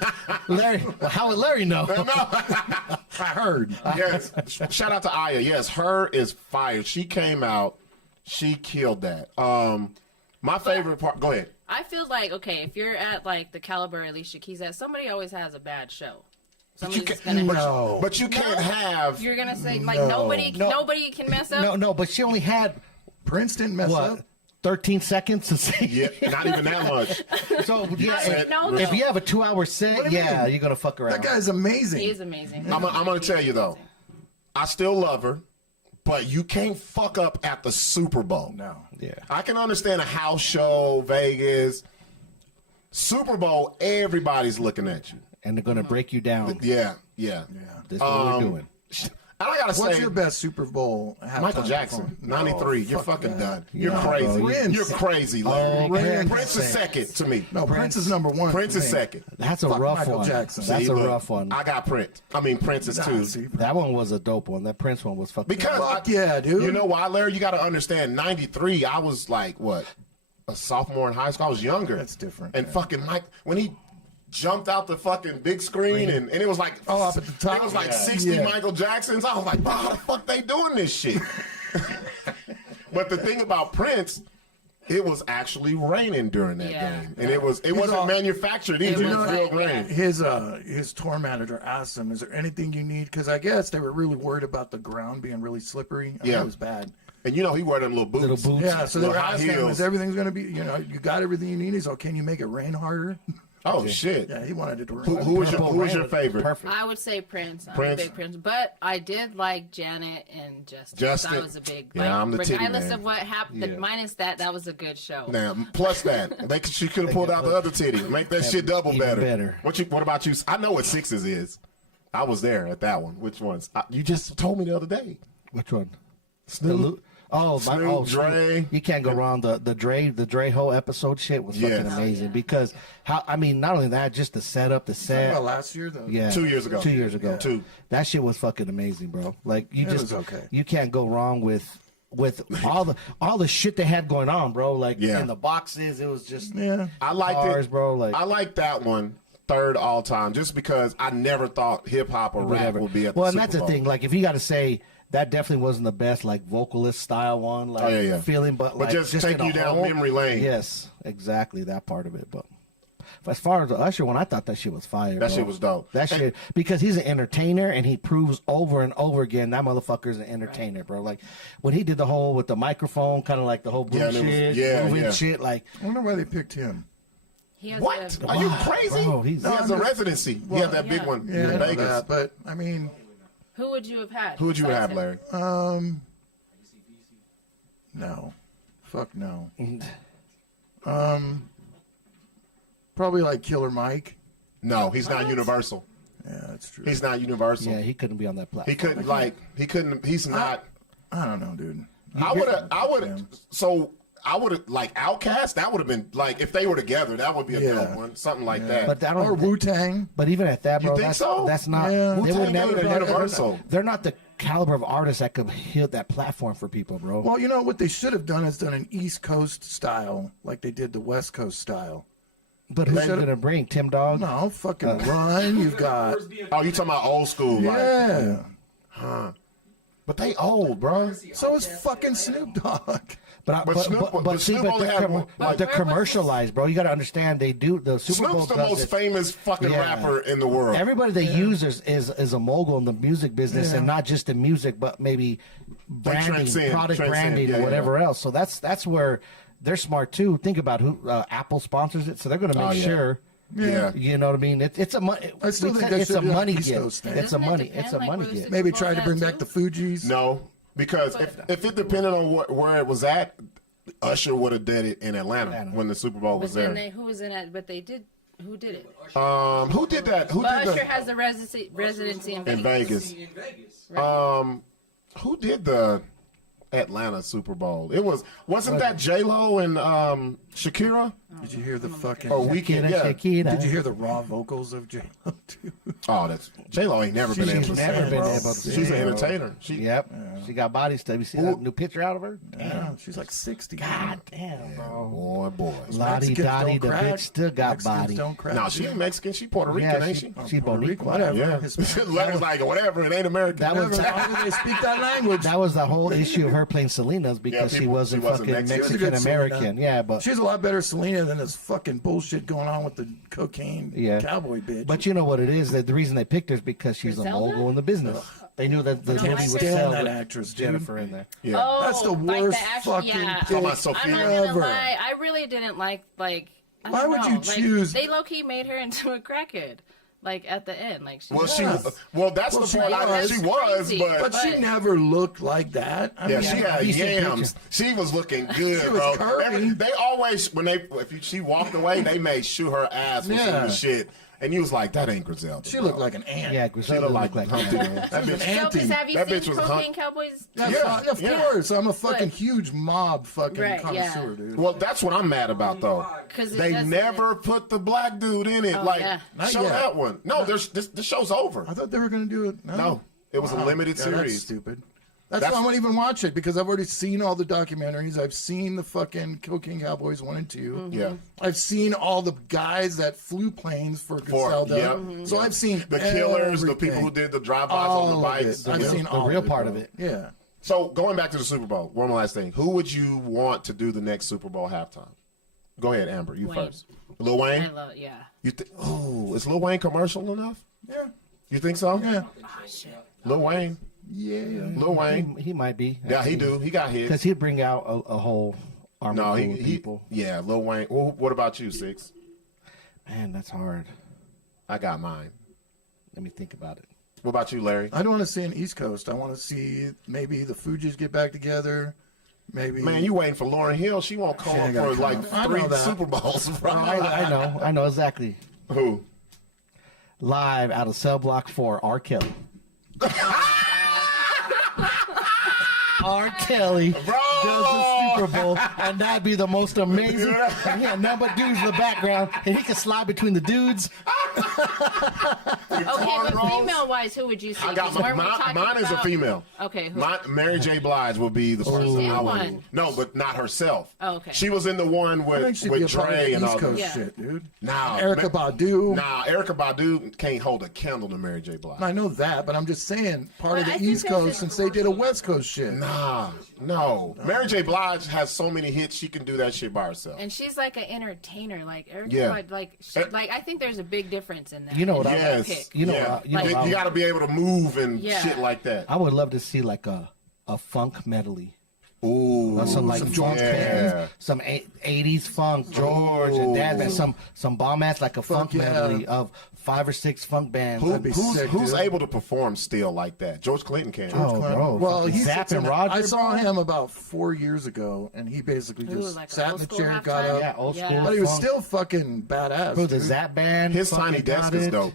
Larry, well, how would Larry know? I heard. Yes. Shout out to Aya. Yes, her is fire. She came out. She killed that. My favorite part. Go ahead. I feel like, okay, if you're at like the caliber Alicia Keys at, somebody always has a bad show. Somebody's gonna But you can't have. You're gonna say like nobody can mess up. No, but she only had Prince didn't mess what? up. 13 seconds to see. Yeah, not even that much. So yeah, said- if you have a 2-hour set, yeah, you're gonna fuck around. That guy's amazing. He is amazing. I'm gonna tell you though, I still love her, but you can't fuck up at the Super Bowl. No. Yeah. I can understand a house show, Vegas, Super Bowl. Everybody's looking at you. And they're gonna break you down. Yeah. That's what we're doing. And I gotta What's say, your best Super Bowl? Michael halftime Jackson, performance? 93. No, You're fuck fucking that. done. You're No, crazy. Prince. You're crazy, Larry. Prince. Prince is second to me. No, Prince is number one. Prince for is me. second. That's a Fuck rough Michael one. Jackson. That's See, a look, rough one. I got Prince. I mean, Prince is Nah, two. see, That one was a dope one. That Prince one was fucking. Because Fuck yeah, dude. You know why, Larry? You got to understand. 93. I was like what, a sophomore in high school. I was younger. That's different, And yeah. fucking Mike when he jumped out the fucking big screen and it was like up at the top? It was like Yeah. 60 Yeah. Michael Jacksons. I was like, bro, how the fuck they doing this shit? But the thing about Prince, it was actually raining during that Yeah. game, and it wasn't all- manufactured either. It was real rain. His tour manager asked him, "Is there anything you need?" Because I guess they were really worried about the ground being really slippery. I mean, Yeah. it was bad. And you know he wore them little boots. Little boots. Yeah, so they were Little high asking him, heels. "Is everything's going to be? You know, you got everything you need?" He's like, "Can you make it rain harder?" Oh shit! Yeah, he wanted it to rain. Who was Purple your rain. favorite? Perfect. I would say Prince. I'm Prince? a big Prince, but I did like Janet and Justin. Justin. That was a big. Yeah, I'm the titty regardless man. of what happened, Yeah. minus that was a good show. Now, plus that, she could have pulled out the other titty, make that shit double Even better. better. What about you? I know what Sixes is. I was there at that one. Which ones? You just told me the other day. Which one? Snoop. Snoop, Dre. You can't go wrong. The Dre whole episode shit was fucking Yes. amazing because not only that, just the setup, the set. About last year, though. Yeah, 2 years ago. 2 years ago. Two. That shit was fucking amazing, bro. Like you It just was okay. you can't go wrong with all the shit they had going on, bro. Like Yeah. in the boxes, it was just Yeah. I liked cars, it, bro. Like I like that one third all time, just because I never thought hip hop or rap whatever. would be at the Well, and Super that's the Bowl. thing. Like if you got to say. That definitely wasn't the best, like vocalist style one, like yeah. feeling, but like just take in a you down whole- memory lane. Yes, exactly that part of it. But as far as the Usher one, I thought that shit was fire. That bro. shit was dope. That shit because he's an entertainer and he proves over and over again that motherfucker's an entertainer, bro. Like when he did the whole with the microphone, kind of like the whole Yeah, and it was- bullshit, yeah, moving yeah. shit, like. I wonder why they picked him. He has What? a- Are you Wow, crazy? bro, he he's- has a residency. He had that big yeah. one Yeah, I in know Vegas. that, but I mean, Who would you have had? Who would you besides have, him? Larry? no, fuck no. Mm-hmm. Probably like Killer Mike. No, he's not Universal. Yeah, that's true. He's not Universal. Yeah, he couldn't be on that platform. He couldn't he's not. I don't know, dude. I would have like Outkast. That would have been like if they were together. That would be a Yeah. dope one, something like that. But I Or don't. Wu Tang. But even at that, bro, think that's, so? that's not. Yeah. They Wu-Tang would never. ain't Universal. They're not the caliber of artists that could hit that platform for people, bro. Well, you know what they should have done is done an East Coast style, like they did the West Coast style. But who's should've- gonna bring Tim Dog? No, fucking Run. You've got Oh, you talking about old school? Like, yeah. but they old, bro. So is fucking Snoop Dogg. But Snoop only had one- but they're commercialized, bro. You got to understand they do the Super Bowl. Snoop's the does most it. famous fucking Yeah. rapper in the world. Everybody they use is a mogul in the music business, Yeah. and not just in music, but maybe branding, transcend, product transcend, branding, yeah, or whatever else. So that's where they're smart too. Think about who Apple sponsors it, so they're going to make Oh, yeah. sure. Yeah. You know what I mean? It's a money. I still think they it's should a do money East get. Coast thing. It's a Doesn't it money. depend, It's a like, money where the get. Maybe Super try Bowl to bring at, back too? the Fugees. No, because if it depended on where it was at, Usher would have did it in Atlanta when the Super Bowl was But then there. who was in it? But they did. Who did it? Who did that? Who But did Usher has the residency in in Vegas. Vegas? Who did the Atlanta Super Bowl? Wasn't that J-Lo and Shakira Did you hear the fucking? or Weekend? Yeah. Shakira. Did you hear the raw vocals of J-Lo too? Oh, that's J-Lo ain't never been able to She's sing, never been bro. able to She's sing, an bro. entertainer. Yep. She got body stuff. You see that new picture out of her? Yeah, she's like 60. God damn, bro. Boy. Lottie Mexicans Dottie, don't the crack. bitch still got Mexicans body. don't crack. No, she ain't Mexican. She Puerto Rican, Yeah, ain't she, she? she Puerto Boniqua. Rican, whatever. Yeah. Hispanic. Larry's like, whatever, it ain't American. That was Whatever, as long as they speak that language. That was the whole issue of her playing Selena's because she wasn't fucking Mexican. She was a Mexican good American. Selena. Yeah, but She's a lot better Selena than this fucking bullshit going on with the cocaine yeah, cowboy bitch. But you know what it is? That the reason they picked her is because she's a Zelda? mogul in the business. They knew that the Can't movie would stand sell that with actress, dude. Jennifer in there. Yeah. Oh, That's the like worst actual- fucking yeah. dick Talking about Sophia. I'm not gonna ever. lie. I really didn't like. I Why don't would know, you like, choose- They low key made her into a crackhead. Like at the end, like she. Well, was. she. Well, that's Well, the she part. was. She was, Crazy. But but she never looked like that. I yeah, mean, she had decent yams. She was looking good, She was bro. curvy. They always she walked away, they made sure her ass was in Yeah. the shit, and you was like, that ain't Griselda. she bro. looked like an ant. Yeah, She Griselda looked like looked Humpty. like That She was bitch. an So, auntie. because have you That seen bitch was Cocaine Cowboys? Yeah, Of course. I'm a fucking But- huge mob fucking Right, connoisseur, yeah. dude. Well, that's what I'm mad about though. 'Cause it They doesn't- never put the black dude in it. Oh, like, yeah. Not show yet. that one. No, the show's over. I thought they were going to do it. No, it was a limited Yeah, series. That's stupid. That's why I won't even watch it, because I've already seen all the documentaries. I've seen the fucking Cocaine Cowboys 1 and 2. Yeah. I've seen all the guys that flew planes for Griselda. yep. So I've seen The killers, the people everything. who did the drive-bys all on the of bikes. it. I've Yeah. seen the all real of part bro. of it. Yeah. So going back to the Super Bowl, one more last thing. Who would you want to do the next Super Bowl halftime? Go ahead, Amber. You Wayne. first. Lil Wayne. Yeah. You oh, is Lil Wayne commercial enough? Yeah. You think so? Yeah. Oh shit. Lil Wayne. Yeah. Lil Wayne. He might be. Yeah, he do. He got hits. Because he'd bring out a whole army No, full of he. people. Yeah, Lil Wayne. Well, what about you, Sixx? Man, that's hard. I got mine. Let me think about it. What about you, Larry? I don't want to see an East Coast. I want to see maybe the Fugees get back together. Maybe. Man, you waiting for Lauryn Hill? She won't come She up ain't for gonna like come. I know 3 that. Super Bowls, bro. I know exactly. Who? Live out of Cell Block 4, R. Kelly. R. Kelly Bro! does the Super Bowl, and that'd be the most amazing. And he had nothing but dudes in the background, and he could slide between the dudes. Okay, but female wise, who would you see? I got 'Cause weren't we mine. talking Mine is a about- female. Okay, who? Mary J. Blige will be the person did I would. one. No, but not herself. Oh, okay. She was in the one I think with she'd be a part of Dre the and all East Coast that. Yeah. shit, dude. Nah, Erica Badu. Nah, Erica Badu can't hold a candle to Mary J. Blige. I know that, but I'm just saying, part of But the I think East there's Coast a- since they did a West Coast shit. Nah, no. Mary J. Blige has so many hits, she can do that shit by herself. And she's like an entertainer, like Erica. Yeah. Like I think there's a big difference in that. You know what Yes. pick. You know, yeah. you know, you, I would- got to be able to move and Yeah. shit like that. I would love to see like a funk medley. Ooh, Some like funk bands, some 80s funk, George and Dad band, some bomb ass like a funk yeah. medley of 5 or 6 funk bands. Who, be who's sick, who's dude. able to perform still like that? George Clinton can. Oh, bro. Well, fucking he's Zapp and Roger. I saw him about 4 years ago, and he basically Ooh, just like a sat in old the school chair, got halftime? up. Yeah, old Yeah. school. But he was funk. still fucking badass. Bro, the dude. Zapp band. His fucking Tiny Desk got is it. dope.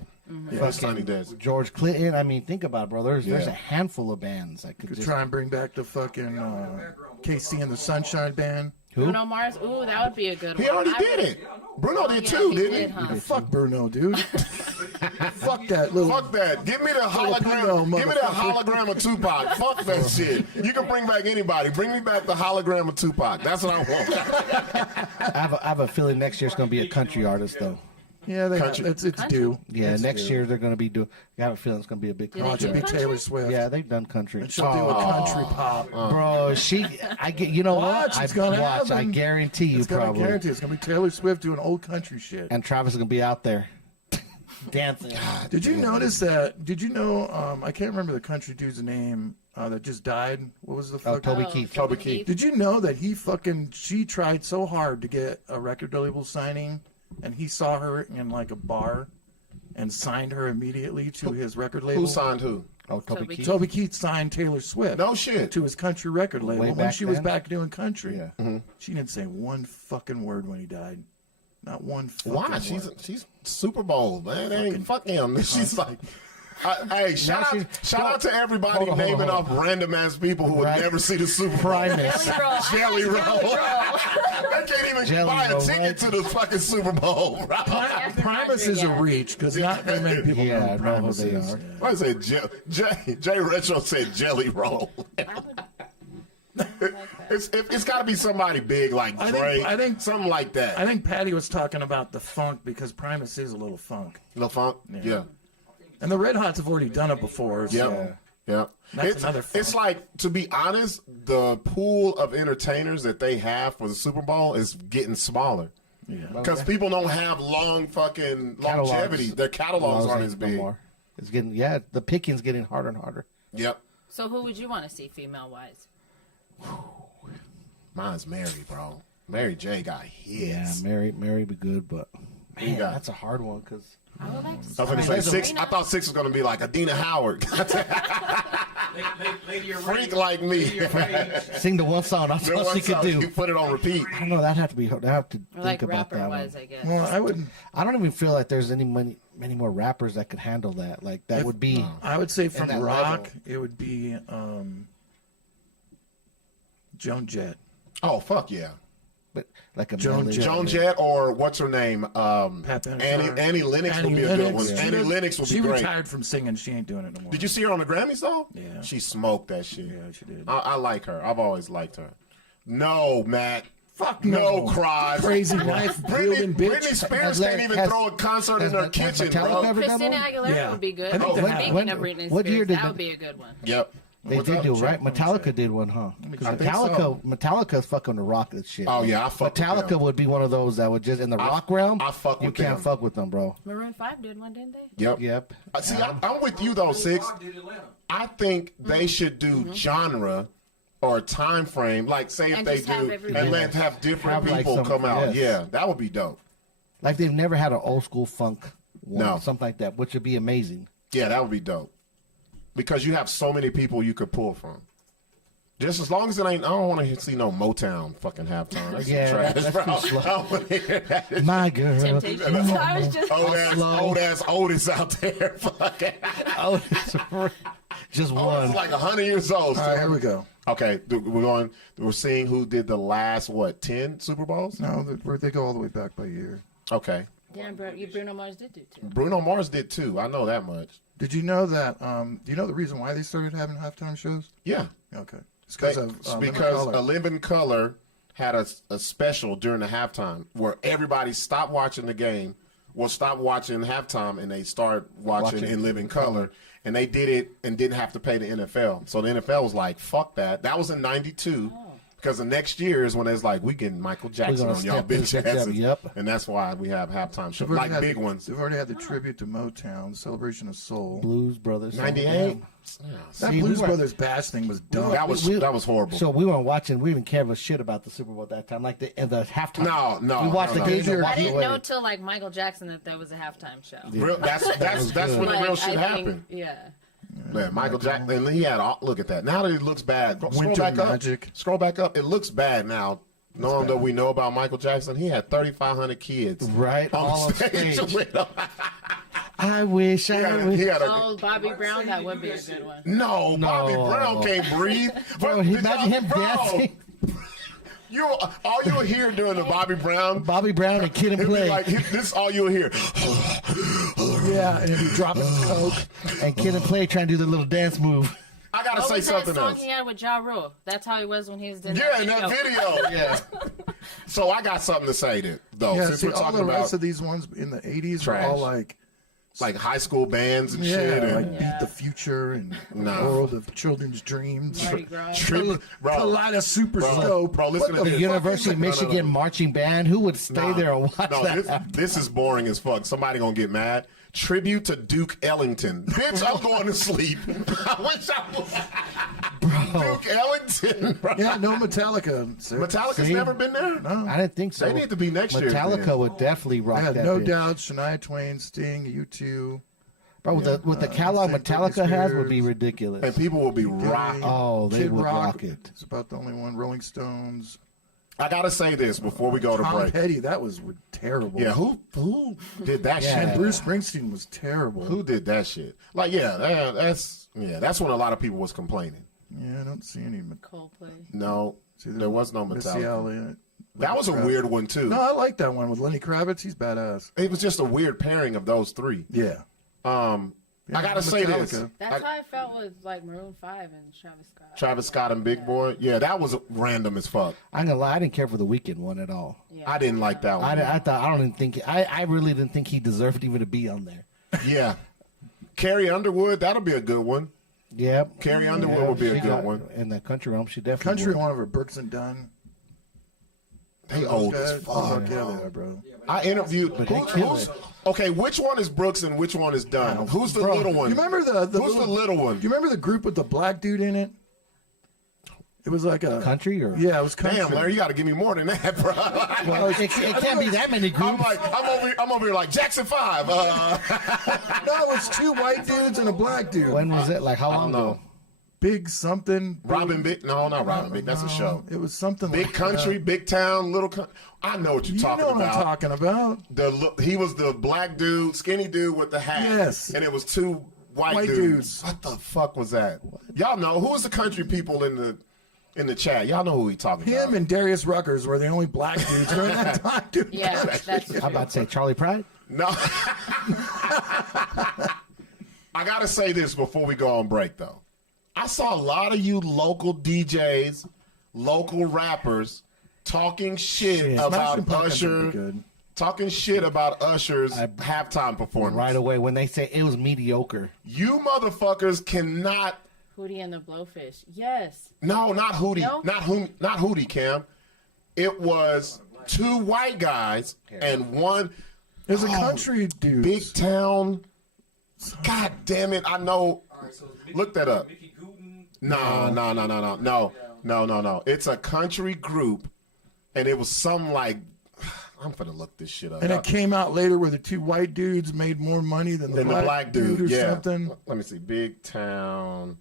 Yeah, his Tiny Desk. George Clinton. I mean, think about it, bro. There's Yeah. a handful of bands that could Could just. try and bring back the fucking KC and the Sunshine Band. Bruno Mars. Ooh, that would be a good one. He already I did would- it. Bruno did Yeah, too, he didn't did, he? huh? Fuck Bruno, dude. Fuck that little. Fuck that. Give me the hologram. Filipino Give me the motherfucker. hologram of Tupac. Fuck that shit. You can bring back anybody. Bring me back the hologram of Tupac. That's what I want. I have a feeling next year's going to be a country artist, though. Yeah, they Country. it's due. Yeah, It's next due. year they're going to be doing. I have a feeling it's going to be a big Did they Watch country. it do be country? Taylor Swift. Yeah, they've done country. And she'll do a country pop. Bro, I get. You know Watch, what? it's gonna watch. I happen. guarantee you, It's gonna probably. guarantee it's gonna be Taylor Swift doing old country shit. And Travis is going to be out there dancing. Did you notice that? Did you know? I can't remember the country dude's name that just died. What was the Oh, fuck? Toby Oh, Keith. Toby Keith. Did you know that she tried so hard to get a record label signing, and he saw her in like a bar, and signed her immediately to his record label. Who signed who? Oh, Toby Toby Keith. Toby Keith signed Taylor Swift. No shit. To his country record label Way when back she was then? back doing country. Yeah. She didn't say one fucking word when he died. Not one fucking Why? word. She's Super Bowl, man. They ain't fuck him. She's like, hey, shout out to everybody Hold on, naming hold off random ass people who would Right. never see the Super Bowl. Primus. Jelly roll. Jelly roll. They can't even Jelly buy a roll, ticket right? to the fucking Super Bowl, bro. Primus is a reach because not very many people Yeah, know I who know who Primus they is. are. I said Jay Retro said Jelly Roll. It's got to be somebody big like Drake. I think something like that. I think Patty was talking about the funk because Primus is a little funk, Lil Funk. Yeah. and the Red Hots have already done it before. So. Yep. Yep. That's another funk. It's like, to be honest, the pool of entertainers that they have for the Super Bowl is getting smaller. Yeah. Because people don't have long fucking Catalogs. longevity. Their catalogs aren't No as big. more. It's getting the picking's getting harder and harder. Yep. So who would you want to see female-wise? Mine's Mary, bro. Mary J got hits. Yeah, Mary be good, but you man, got? that's a hard one because I would like to see I was going to say Six. I thought Six was going to be like Adina Howard. Freak like me. sing the one song. That's all she could do. You put it on repeat. I don't know. That have to be. I have to Or like think about that one. rapper-wise, I guess. Well, I wouldn't. I don't even feel like there's many more rappers that could handle that. Like that would be. I would say from that rock, level. it would be Joan Jett. Oh, fuck yeah. But like a Joan melody. Jett. Joan Jett or what's her name? Pat Benatar. Annie Lennox would be a good one. Annie Lennox would be She great. retired from singing. She ain't doing it no more. Did you see her on the Grammys though? Yeah. She smoked that shit. Yeah, she did. I like her. I've always liked her. No, Matt. Fuck No, no. Cries. Crazy knife wielding bitch. Britney Spears Has- can't even has- throw a concert in her has kitchen, Metallica bro. ever done Christina one? Aguilera Yeah. would be good. I think they have. Speaking of Britney what year Spears, did that the- would be a good one. Yep. They What's did up? do right. Metallica did one, huh? Because I think so. Metallica's fucking the rock and shit. Oh, yeah, I fuck with Metallica them. would be one of those that would just in the rock realm. I fuck you with can't them. fuck with them, bro. Maroon 5 did one, didn't they? Yep. Yep. See, I'm with you though, Six. I think they should do genre or time frame, like say if And they just have do, everybody- and let have different Have, like, people some- come out. yes. Yeah, that would be dope. Like they've never had an old school funk one, No. something like that, which would be amazing. Yeah, that would be dope. Because you have so many people you could pull from. Just as long as it ain't, I don't want to see no Motown fucking halftime. That's Yeah, trash, that's bro. too slow. I don't wanna hear that. My girl. Temptation. So I was just Old ass Otis out there. Fuck it. Oh, just Otis one. is like 100 years old. All right, here we go. Okay, we're seeing who did the last, 10 Super Bowls? No, they go all the way back by year. Okay. damn, Bruno Mars did do too. Bruno Mars did too. I know that much. Did you know that? Do you know the reason why they started having halftime shows? Yeah. Okay, it's because of Because Living A Colour. Living Color had a special during the halftime where everybody stopped watching the game, stop watching halftime, and they start watching In Living Color. And they did it and didn't have to pay the NFL. So the NFL was like, fuck that. That was in 92. Because the next year is when it's like, we getting Michael Jackson gonna on y'all step this bitch bitch up, asses. yep. And that's why we have halftime shows, They've already like had big the- ones. They've already had the tribute to Motown, Celebration of Soul. Blues Brothers. 98? That See, Blues we were- Brothers bash thing was dumb. That was horrible. So we weren't watching. We didn't care a shit about the Super Bowl at that time. Like the halftime. No, We watched no, the no. games and I walked didn't away. know till like Michael Jackson that there was a halftime show. That's when the real shit happened. Yeah. Man, Michael Jackson, and he had look at that. Now that it looks bad, scroll Winter back Magic. up. Scroll back up. It looks bad now. Knowing that we know about Michael Jackson, he had 3,500 kids. Right, all on stage. with him. I wish. He wish. had a, Oh, Bobby Brown, that would be a good one. no, Bobby Brown can't breathe. Bro, But- imagine him bro, dancing. All you'll hear during the Bobby Brown, Bobby Brown and Kid and it'll be Play. like this is all you'll hear. Yeah, and if you drop it Coke. And Kid and Play trying to do the little dance move. I gotta What say was that something song else. he had with Ja Rule? That's how he was when he was in Yeah, in that video. Yeah. So I got something to say though. Yeah, Since see, we're all talking the about rest of these ones in the 80s Trash. were all like high school bands and shit. And, like Beat the Future and Nah. World of Children's Dreams. Mardi Gras. Collider Super Scope. Bro, listen to The this. University of No, no, Michigan no. marching band. Who would stay there and watch No, that? this is boring as fuck. Somebody gonna get mad. Tribute to Duke Ellington. Bitch, I'm going to sleep. I wish I was. Duke Ellington, bro. Yeah, no Metallica. Metallica's See? never been there? No. I didn't think so. They need to be next year, Metallica then. would definitely rock I had that. No bitch. Doubt, Shania Twain, Sting, U2. Bro, with the catalog Same Metallica Britney has would Spears. be ridiculous. And people will be rocking. Oh, they Kid would Rock. rock it. It's about the only one. Rolling Stones. I gotta say this before we go to Tom break. Petty, that was terrible. Yeah, who did that Yeah. And shit? Bruce Springsteen was terrible. Who did that shit? Like, that's when a lot of people was complaining. Yeah, I don't see any. Coldplay. No, there was no Missy Metallica. Elliott. That was a weird one too. No, I like that one with Lenny Kravitz. He's badass. It was just a weird pairing of those three. Yeah. I gotta say this. Metallica. That's how I felt with like Maroon 5 and Travis Scott. Travis Scott and Big Boy. Yeah, that was random as fuck. I'm gonna lie, I didn't care for the Weeknd one at all. Yeah. I didn't like that one. I don't even think I really didn't think he deserved even to be on there. Yeah. Carrie Underwood, that'll be a good one. Yep. Carrie Underwood would be a she good got- one. In the country realm, she definitely Country would. one of her Brooks and Dunn. They old as Guys, fuck. yeah, they are, bro. I interviewed. Okay, which one is Brooks and which one is Dunn? Who's the little one? You remember the Who's the little one? Do you remember the group with the black dude in it? It was like a Country or Yeah, it was country. Damn, Larry, you got to give me more than that, bro. well, it can't be that many I'm groups. like, I'm over here like Jackson 5. No, it was 2 white dudes and a black dude. When was it? Like how long ago? Big something. Robin Big? No, not Robin Big. That's a show. It was something Big like country, big town, little. I know what you're You talking know what about. I'm talking about. He was the black dude, skinny dude with the hat. Yes. And it was 2 white dudes. What the fuck was that? Y'all know who was the country people in the chat? Y'all know who he talking about? Him and Darius Ruckers were the only black dudes during that time, dude. Yeah, that's I'm about to say Charlie Pride. No. I gotta say this before we go on break, though. I saw a lot of you local DJs, local rappers talking shit about Smashing Pumpkins would be Usher, good. talking shit about Usher's halftime performance. Right away when they say it was mediocre. You motherfuckers cannot. Hootie and the Blowfish. Yes. No, not Hootie. No? Not Hootie, Cam. It was 2 white guys and one There's a country dude. big town. God damn it! I know. Look that up. No. It's a country group, and it was some like. I'm gonna look this shit up. And it came out later where the 2 white dudes made more money than the black dude or yeah. something. Let me see. Big town.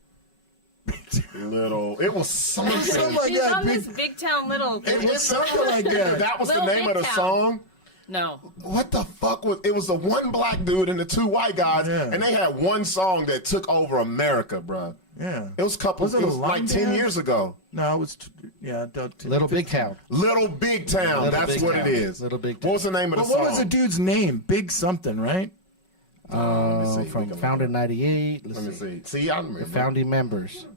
Little. It was something. Something like She's that. on Big, this big town little. it was something like that. That was the Little name Big of the Town. song. No. What the fuck was it? Was the one black dude and the 2 white guys, Yeah. and they had one song that took over America, bruh. Yeah. It was a couple. Was it It was a like line 10 dance? years ago. No, it was, Little Big Town. Little Big Town. Little That's Big what Town. it is. Little Big What was the name of the But song? what was the dude's name? Big something, right? Let me see. From founded 98. Let me see. See, I remember. Founding members.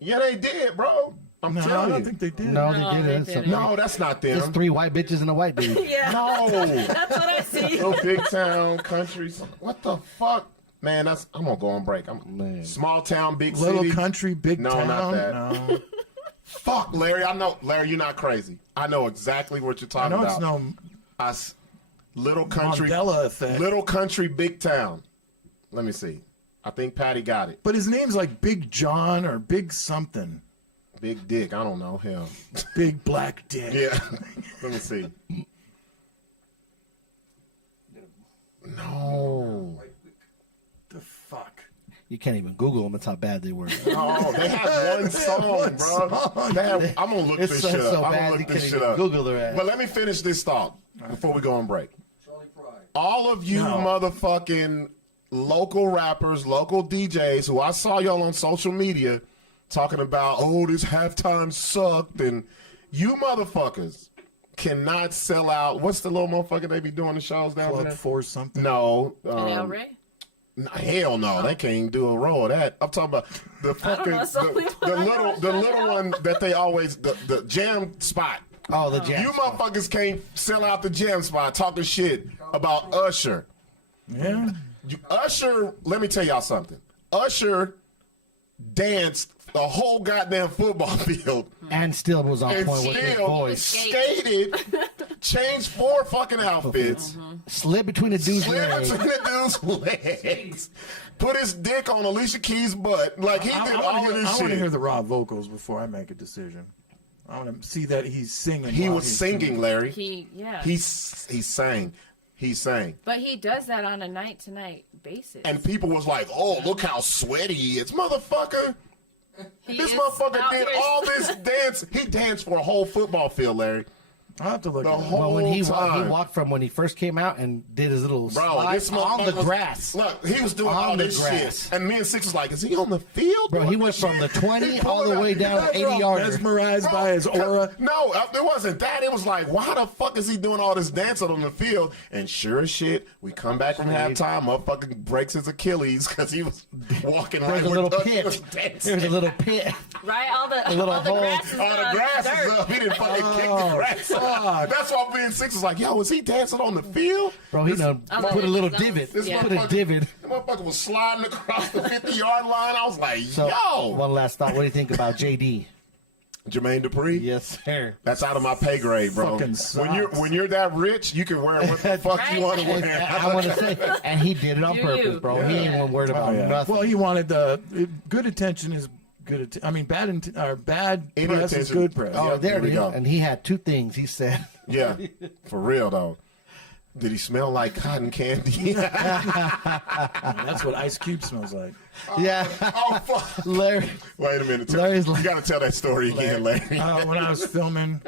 Yeah, they did, bro. I'm No, I telling don't you. think they did. No, No, they they didn't. didn't. No, that's not them. It's 3 white bitches and a white dude. Yeah. No. That's what I see. Little Big Town, country. What the fuck? Man, I'm going to go on break. Man. Small town, big Little city. country, big No, town. not that. No. Fuck, Larry. I know. Larry, you're not crazy. I know exactly what you're I talking know about. it's no Little country. Mandela effect. Little country, big town. Let me see. I think Patty got it. But his name's like Big John or Big something. Big dick. I don't know him. Big black dick. Yeah. Let me see. No. The fuck? You can't even Google them. That's how bad they were. No, they had one song, bro. I'm gonna look It's this so- shit up. so I'm bad gonna you look can't this shit even up. Google their ass. But let me finish this thought before we go on break. All of you motherfucking local rappers, local DJs who I saw y'all on social media talking about, oh, this halftime sucked, and you motherfuckers cannot sell out. What's the little motherfucker they be doing the shows down Club there? 4 something. No. El Rey? Hell no, they can't even do a roll of that. I'm talking about the fucking know, so we- the little one that they always the jam spot. Oh, the jam. You motherfuckers can't sell out the jam spot talking shit about Usher. Yeah. Usher, let me tell y'all something. Usher danced the whole goddamn football field And still was on and point with his still voice. skated, changed 4 fucking outfits. Slid between the dude's Slid legs. between the dude's legs, put his dick on Alicia Keys' butt. Like, he did all of this I want to hear shit. the raw vocals before I make a decision. I want to see that he's singing. He while was he's singing, Larry. He sang. He sang. But he does that on a night-to-night basis. And people was like, oh, look how sweaty he is. Motherfucker. He This is motherfucker out did here- all this dance. He danced for a whole football field, Larry. I'll have to look The at it. whole Well, when he time. walked from when he first came out and did his little Bro, slide this on the motherfucker- grass. Look, he was doing On all the this grass. shit. And me and Six was like, is he on the field? Bro, he doing went this from shit? the 20 He all the pulled way up- down to That's 80 all yards. mesmerized by his aura. No, it wasn't that. It was like, why the fuck is he doing all this dancing on the field? And sure as shit, we come back from halftime, motherfucker breaks his Achilles because he was walking right There's a with little us pit. dancing. There's a little pit. Right? All the little all the hole. grass is All the done. grass Dirt. is up. He didn't fucking kick the grass up. That's why me and Six was like, yo, was he dancing on the field? Bro, he done I was put a like, little that was- divot. This Yeah. Put a motherfucker- divot. The motherfucker was sliding across the 50-yard line. I was like, So, yo. one last thought. What do you think about JD? Jermaine Dupri? Yes, sir. That's out of my pay grade, bro. Fucking When you're that rich, you can wear what the fuck you want to wear. I want to say, and he did it on Do purpose, you? bro. He ain't even worried about nothing. Well, he wanted the good attention is good. I mean, bad bad Any press is attention. good press. Oh, Yep, there there we it is. go. And he had two things. He said, Yeah, for real though. Did he smell like cotton candy? That's what Ice Cube smells like. "Yeah, Oh fuck! Larry." Wait a minute. Larry's You like- got to tell that story again, Larry. When I was filming,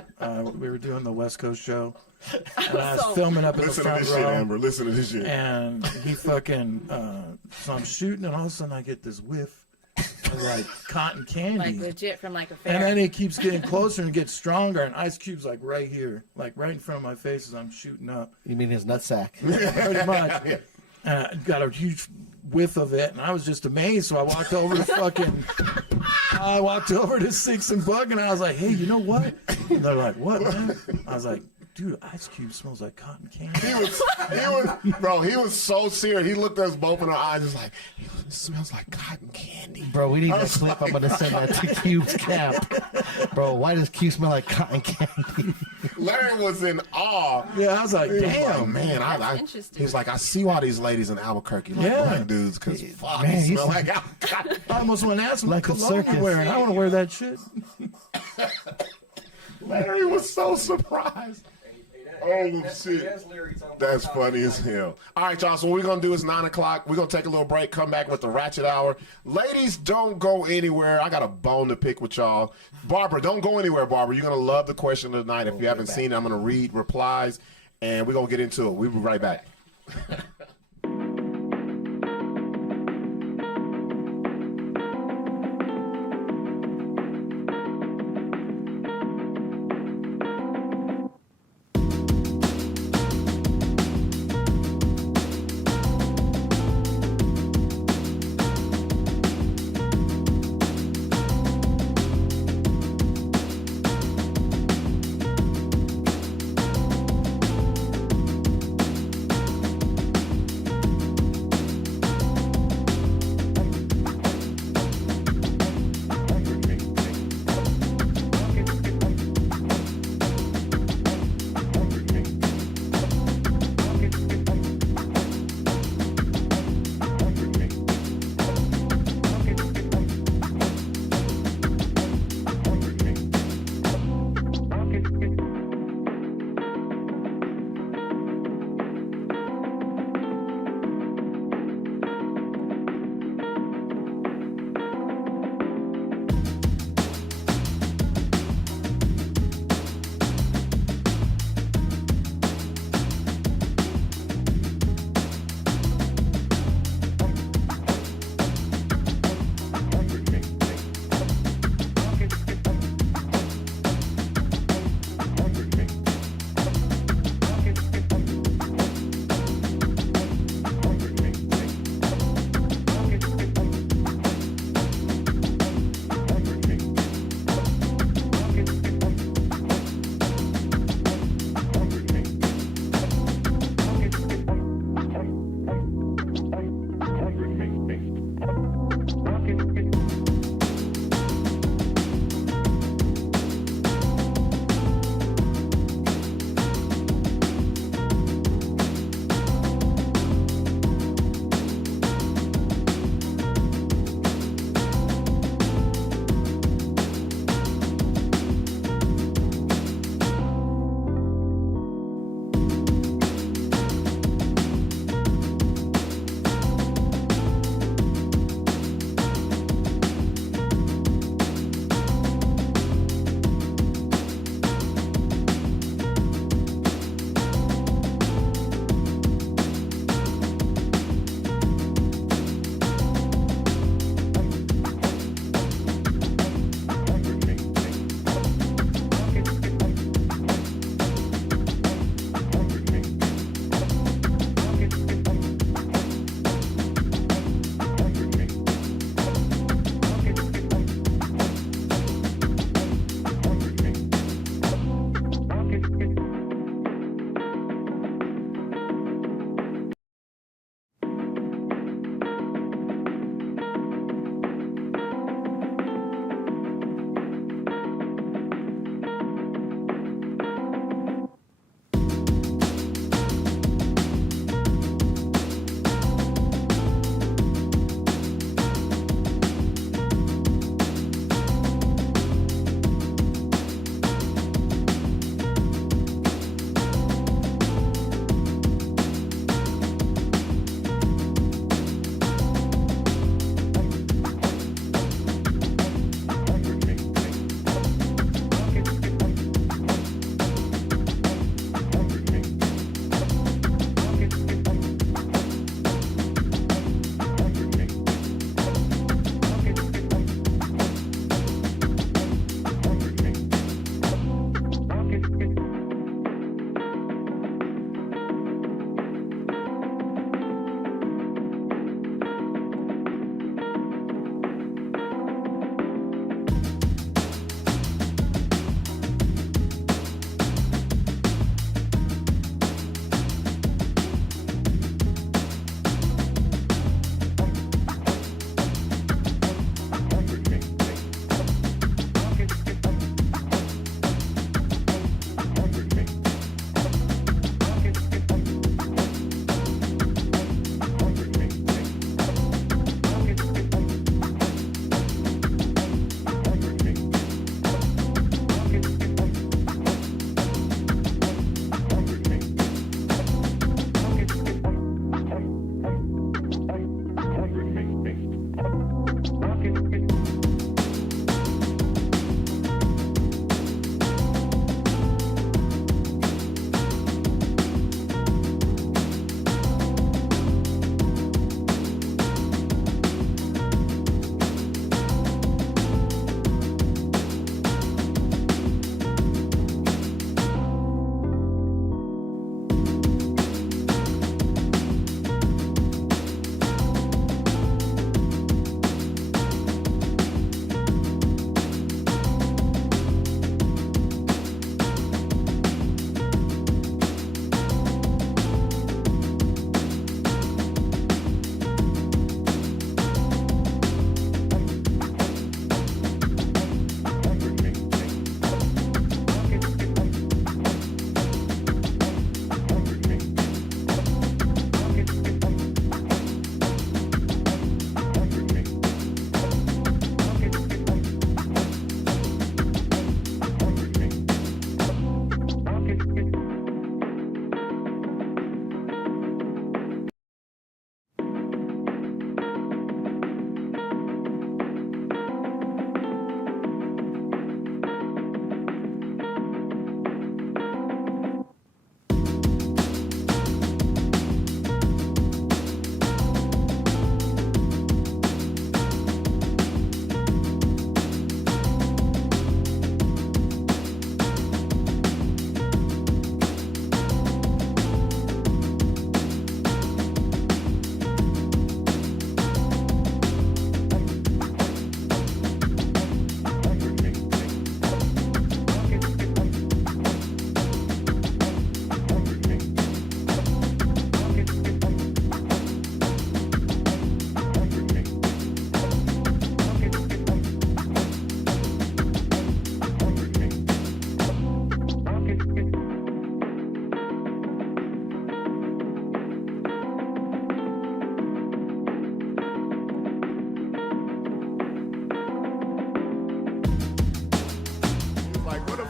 we were doing the West Coast show, and I was filming up in the Listen to front this shit, row. Amber. Listen to this shit. And he fucking, so I'm shooting, and all of a sudden I get this whiff of like cotton candy. Like legit from like a fair. And then he keeps getting closer and gets stronger, and Ice Cube's like right here, like right in front of my face as I'm shooting up. You mean his nutsack? Pretty much. Got a huge whiff of it, and I was just amazed. So I walked over to Sixx and Buck, and I was like, "Hey, you know what?" And they're like, "What, man?" I was like, "Dude, Ice Cube smells like cotton candy." He was so serious. He looked at us both in our eyes, just like, it smells like cotton candy. Bro, we need I that was clip. I'm going to send that to Cube's camp. Bro, why does Cube smell like cotton candy? Larry was in awe. Yeah, I was like, He was "Damn, like, man, I interesting. he's like, I see why these ladies in Albuquerque like Yeah. black dudes, because fuck, Man, he he's smell like- like cotton. I almost want to ask him Like what a cologne circus. you wearing. I want to wear that shit." Larry was so surprised. Oh shit, that's funny as hell. All right, y'all. So what we're gonna do is 9 o'clock. We're gonna take a little break. Come back with the Ratchet Hour. Ladies, don't go anywhere. I got a bone to pick with y'all. Barbara, don't go anywhere. Barbara, you're gonna love the question of the night. If you haven't seen it, I'm gonna read replies, and we're gonna get into it. We'll be right back.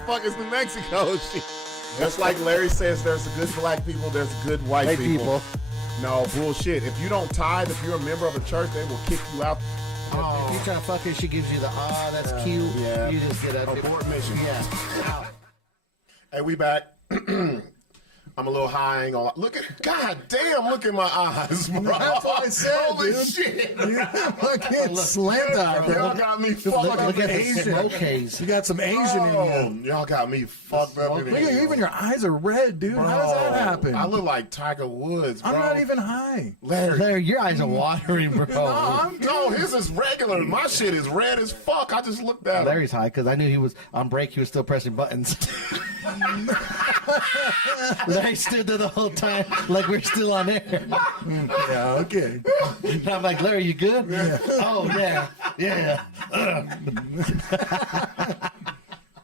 fuck is New Mexico? Shit. Just like Larry says, there's good black people, there's good white Hey, people. No, bullshit. If you don't tithe, if you're a member of a church, they will kick you out. If you try to fuck her, she gives you the that's cute. yeah. You just get a Abort mission. Yeah. Hey, we back. I'm a little high. I ain't gonna lie. Look at, god damn, look at my eyes, bro. That's what I said, Holy dude. shit. You fucking slant eye, bro. Y'all got me fucked Look up. at the Asian. smoke haze. You got some Asian in you. Y'all got me fucked up in Look at here. you, even your eyes are red, dude. How does that happen? I look like Tiger Woods, bro. I'm not even high. Larry. Your eyes are watering, bro. No, his is regular. My shit is red as fuck. I just looked at him. Larry's high because I knew he was on break. He was still pressing buttons. Larry stood there the whole time like we're still on air. Yeah, okay. And I'm like, Larry, you good? Yeah. Oh, yeah. Yeah.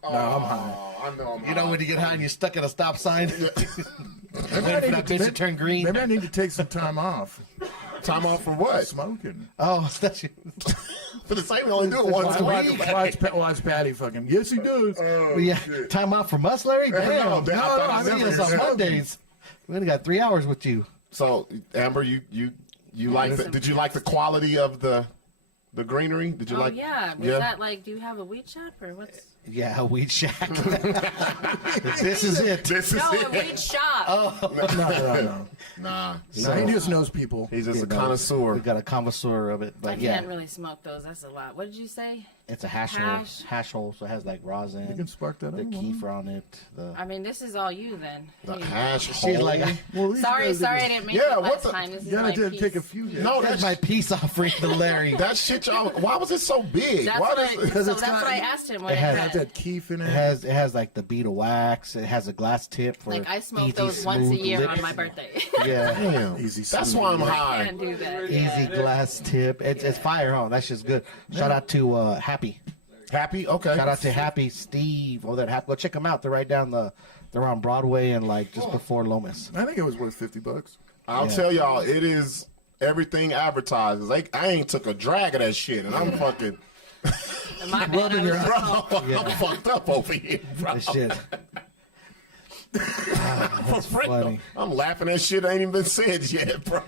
No, I'm high. I know I'm You know when you get high and you're stuck at a stop sign? Maybe Waiting for that bitch to turn green? Maybe I need to take some time off. Time off for what? Smoking. Oh, that's you. For the same, we only do it once a week. Watch Patty fucking. Yes, he does. Yeah. Time out from us, Larry? Damn. No, I thought I I see never us on said- Mondays. We only got 3 hours with you. So, Amber, you like the, did you like the quality of the greenery? Did you Oh like? yeah, was that like? Do you have a weed shop or what's? Yeah, weed shack. This is it. This is No, a it. weed shop. No. Nah. No, he just knows people. He's just a We connoisseur. got a connoisseur of it, I but yeah, can't really smoke those. That's a lot. What did you say? it's a hash hole, so it has like You rosin, can spark that the up. kefir on it. I mean, this is all you then. The Hey. hash She's hole. like, Well, these Sorry, guys sorry, I are- didn't make Yeah, it what last the- time. This is You my gotta piece. take a few. No, that's my peace offering to Larry. that shit, y'all. Why was it so big? That's Why what does I. it- So Because that's it's what got- I asked him when it I has Got had. that keef in It it. has like the bead of wax. It has a glass tip for Like I smoke easy, those once a smooth year lips. on my birthday. Yeah, Damn. Easy That's smooth. why I'm I high. can't do that. easy glass tip. It's fire, huh? That's just good. Shout out to Happy. Happy? Okay. Shout out to Happy Steve. Oh, that Happy. Go check them out. They're right down they're on Broadway and like just before Lomas. I think it was worth $50. I'll tell y'all, it is everything advertised. Like, I ain't took a drag of that shit, and I'm fucking. And my bad, Rubbing I your was eye. wrong. I'm fucked up over here, bro. This shit. For real. funny. I'm laughing at shit that ain't even been said yet, bro.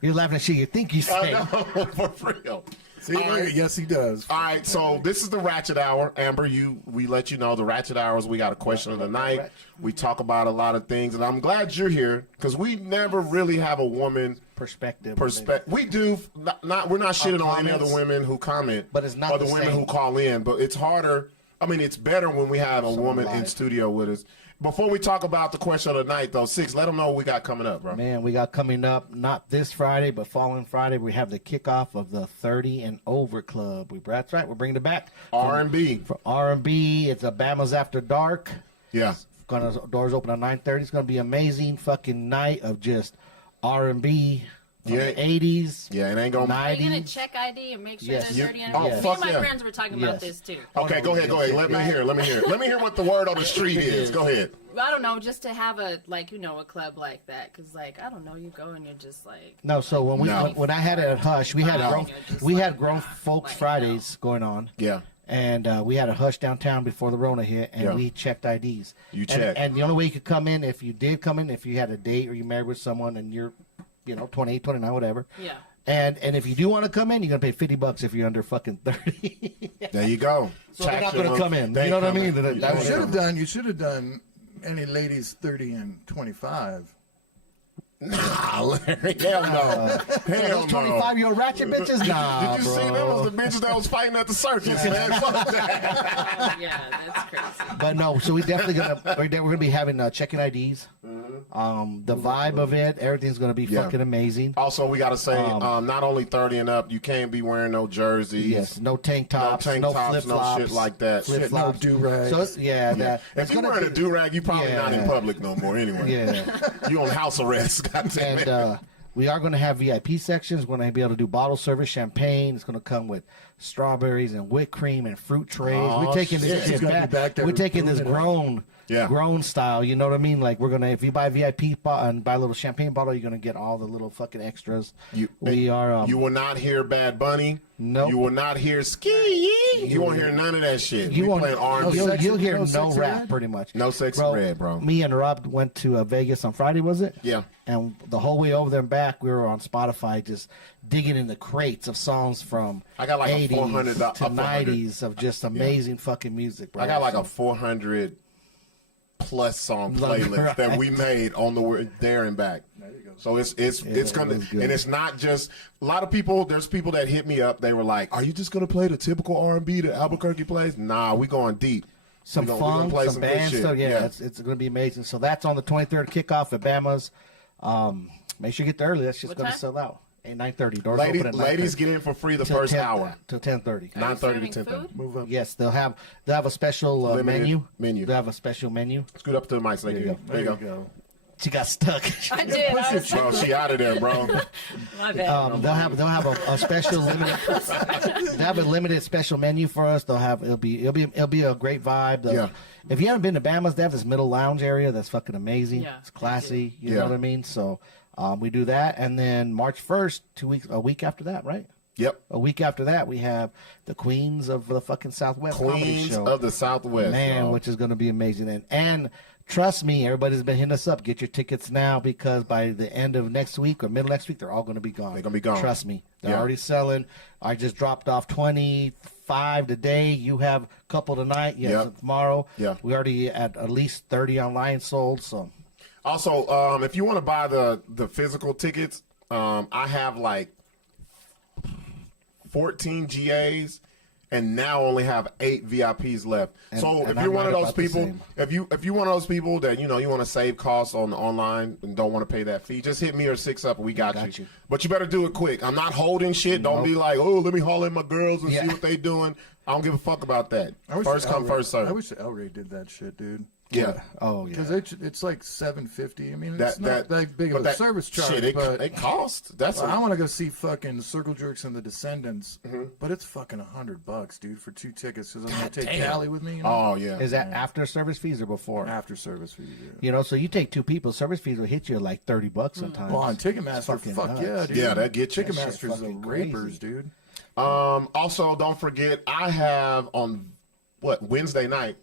You're laughing at shit you think you say. I know, for real. See, All right. yes, he does. All right, so this is the Ratchet Hour. Amber, we let you know the Ratchet Hours. We got a question of the night. We talk about a lot of things, and I'm glad you're here because we never really have a woman Perspective. We do not. We're not shitting on any comments. other women who comment, But it's not or the the women same. who call in. But it's harder. I mean, it's better when we have a woman in live. studio with us. Before we talk about the question of the night, though, Sixx, let them know what we got coming up, bro. Man, we got coming up not this Friday, but following Friday, we have the kickoff of the 30 and Over Club. That's right, we're bringing it back. R&B. For R&B, it's a Bama's After Dark. Yeah. Doors open at 9:30. It's gonna be an amazing fucking night of just R&B from Yeah. the 80s. Yeah, it ain't gonna. 90s. Are you gonna check ID and make sure Yes. they're 30 and Oh, Me and fuck my yeah. friends were talking Yes. about this too. Okay, go ahead. Let me hear. Let me hear what the word on the street is. Go ahead. I don't know, just to have a a club like that, because I don't know, you go and you're just like. No, so when No. when I had it at Hush, we had No. grown folks Like, Fridays going on. Yeah. And we had a Hush downtown before the Rona hit, and Yeah. we checked IDs. You And- checked. and the only way you could come in, if you did come in, if you had a date or you married with someone and you're, 28, 29, whatever. Yeah. And if you do want to come in, you're gonna pay $50 if you're under fucking 30. There you go. So they're not Tax gonna your come in. They You know what I coming. mean? That- You that know was what I mean? You should have done any ladies 30 and 25. Nah, Larry. Hell no. Hell Those no. 25-year-old ratchet bitches? Nah, Did you see that was the bitches that was fighting at the circus, man? Fuck that. Yeah, that's crazy. But no, so we definitely we're gonna be having checking IDs. The vibe of it, everything's gonna be Yeah. fucking amazing. Also, we got to say, not only 30 and up, you can't be wearing no jerseys. Yes, no tank tops, tank no tops, flip no flops, shit like that. Flip Shit, no flops, do-rags. So yeah, that If it's you're gonna wearing a be- do-rag, you probably not in Yeah. public no more anyway. Yeah, You on house arrest, goddamn it. and we are going to have VIP sections. We're going to be able to do bottle service champagne. It's going to come with strawberries and whipped cream and fruit trays. Oh, we're taking this shit. shit He's gonna be back. back there We're taking this doing it. grown grown style. You know what I mean? Like if you buy a VIP and buy a little champagne bottle, you're gonna get all the little fucking extras. You will not hear Bad Bunny. Nope. You will not hear Ski. You won't hear none of that shit. You won't. Playing R&B. You'll hear no no Sixx and rap Red? pretty much. No Sixx and Red, bro. Me and Rob went to Vegas on Friday, was it? Yeah. And the whole way over there and back, we were on Spotify just digging in the crates of songs from I got like a 80s 400 to a 400. 90s of just amazing fucking music, bro. I got like a 400 plus song playlist that we made on the way there and back. There you go. So it's gonna, and it's not just a lot of people. There's people that hit me up. They were like, "Are you just gonna play the typical R&B that Albuquerque plays?" Nah, we going deep. Some funk, some band stuff. Yeah, it's going to be amazing. So that's on the 23rd kickoff at Bama's. Make sure you get there early. That's just going to sell out. 9:30. Doors open at 9:30. Ladies get in for free the first hour. Till 10:30. 9:30 to 10:30. Move up. Yes, they'll have a special Menu. They'll have a special menu. Scoot up to the mic so they can. There you go. She got stuck. I did. I was Bro, she out of there, bro. my bad. They'll have a special limited. They have a limited special menu for us. It'll be a great vibe. If you haven't been to Bama's, they have this middle lounge area that's fucking amazing. Yeah, it's classy. You know what I mean? So we do that, and then March 1st, a week after that, right? Yep. A week after that, we have the Queens of the fucking Southwest Comedy Queens Show. of the Southwest, man, bro. which is going to be amazing. And trust me, everybody's been hitting us up. Get your tickets now because by the end of next week or middle next week, they're all going to be gone. They're going to be gone. Trust me. They're already selling. I just dropped off 25 today. You have a couple tonight. Yes, tomorrow. Yeah. We already at least 30 online sold. So, also, if you want to buy the physical tickets, I have like 14 GAs. And now only have 8 VIPs left. So if you're one of those people, if you're one of those people that you want to save costs on the online and don't want to pay that fee, just hit me or Sixx Up and we got you. But you better do it quick. I'm not holding shit. Don't be like, oh, let me haul in my girls and see what they doing. I don't give a fuck about that. First come, first serve. I wish El Rey did that shit, dude. Yeah. Oh yeah. Because it's like $750. I mean, it's not that big of a service charge, shit, but it costs. I want to go see fucking Circle Jerks and the Descendants, but it's fucking $100, dude, for 2 tickets. Because I'm gonna take Callie with me. You know? Oh yeah. Is that after service fees or before? After service fees. Yeah. You know, so you take 2 people, service fees will hit you at like $30 sometimes. Well, on Ticketmaster, fuck yeah, dude. Yeah, that get you. Ticketmaster's the rapers, dude. Also, don't forget, I have on Wednesday night.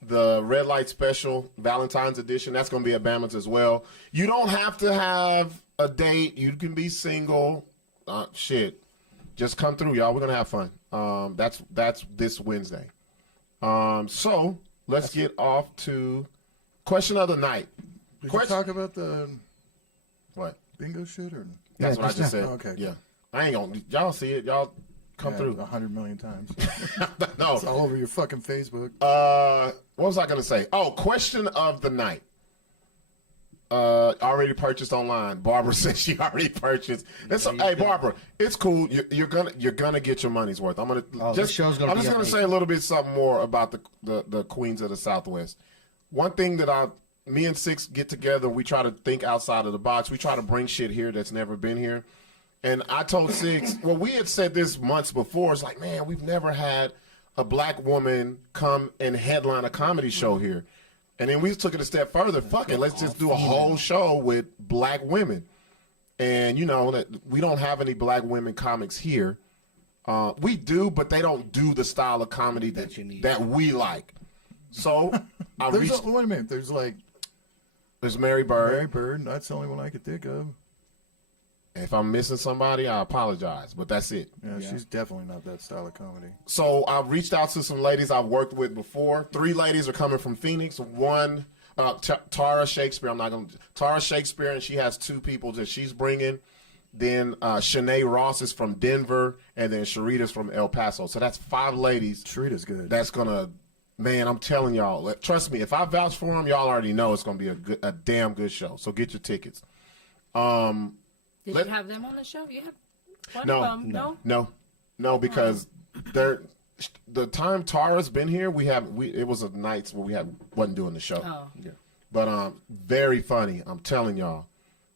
The Red Light Special, Valentine's Edition, that's going to be at Bama's as well. You don't have to have a date. You can be single. Shit. Just come through, y'all. We're going to have fun. That's this Wednesday. So, let's get off to question of the night. Did you talk about the bingo shit? Or? That's what I just said. Okay. Yeah. I ain't going to. Y'all see it. Y'all come through. 100 million times. No. It's all over your fucking Facebook. What was I going to say? Oh, question of the night. Already purchased online. Barbara says she already purchased. Hey, Barbara, it's cool. You're gonna get your money's worth. I'm just gonna say a little bit something more about the Queens of the Southwest. One thing that me and Sixx get together, we try to think outside of the box. We try to bring shit here that's never been here. And I told Sixx, well, we had said this months before. It's like, man, we've never had a black woman come and headline a comedy show here. And then we took it a step further. Fuck it, let's just do a whole show with black women. And, we don't have any black women comics here. We do, but they don't do the style of comedy that we like. So I reached. Wait a minute. There's Mary Bird. Mary Bird. That's the only one I could think of. If I'm missing somebody, I apologize, but that's it. Yeah, she's definitely not that style of comedy. So I reached out to some ladies I've worked with before. 3 ladies are coming from Phoenix. One, Tara Shakespeare. Tara Shakespeare, and she has 2 people that she's bringing. Then Shanae Ross is from Denver, and then Sharita's from El Paso. So that's 5 ladies. Sharita's good. That's gonna, man, I'm telling y'all. Trust me, if I vouch for them, y'all already know it's gonna be a damn good show. So get your tickets. Did you have them on the show? You had one of them? No, because the time Tara's been here, it was a nights where we wasn't doing the show. Oh. Yeah. But very funny. I'm telling y'all.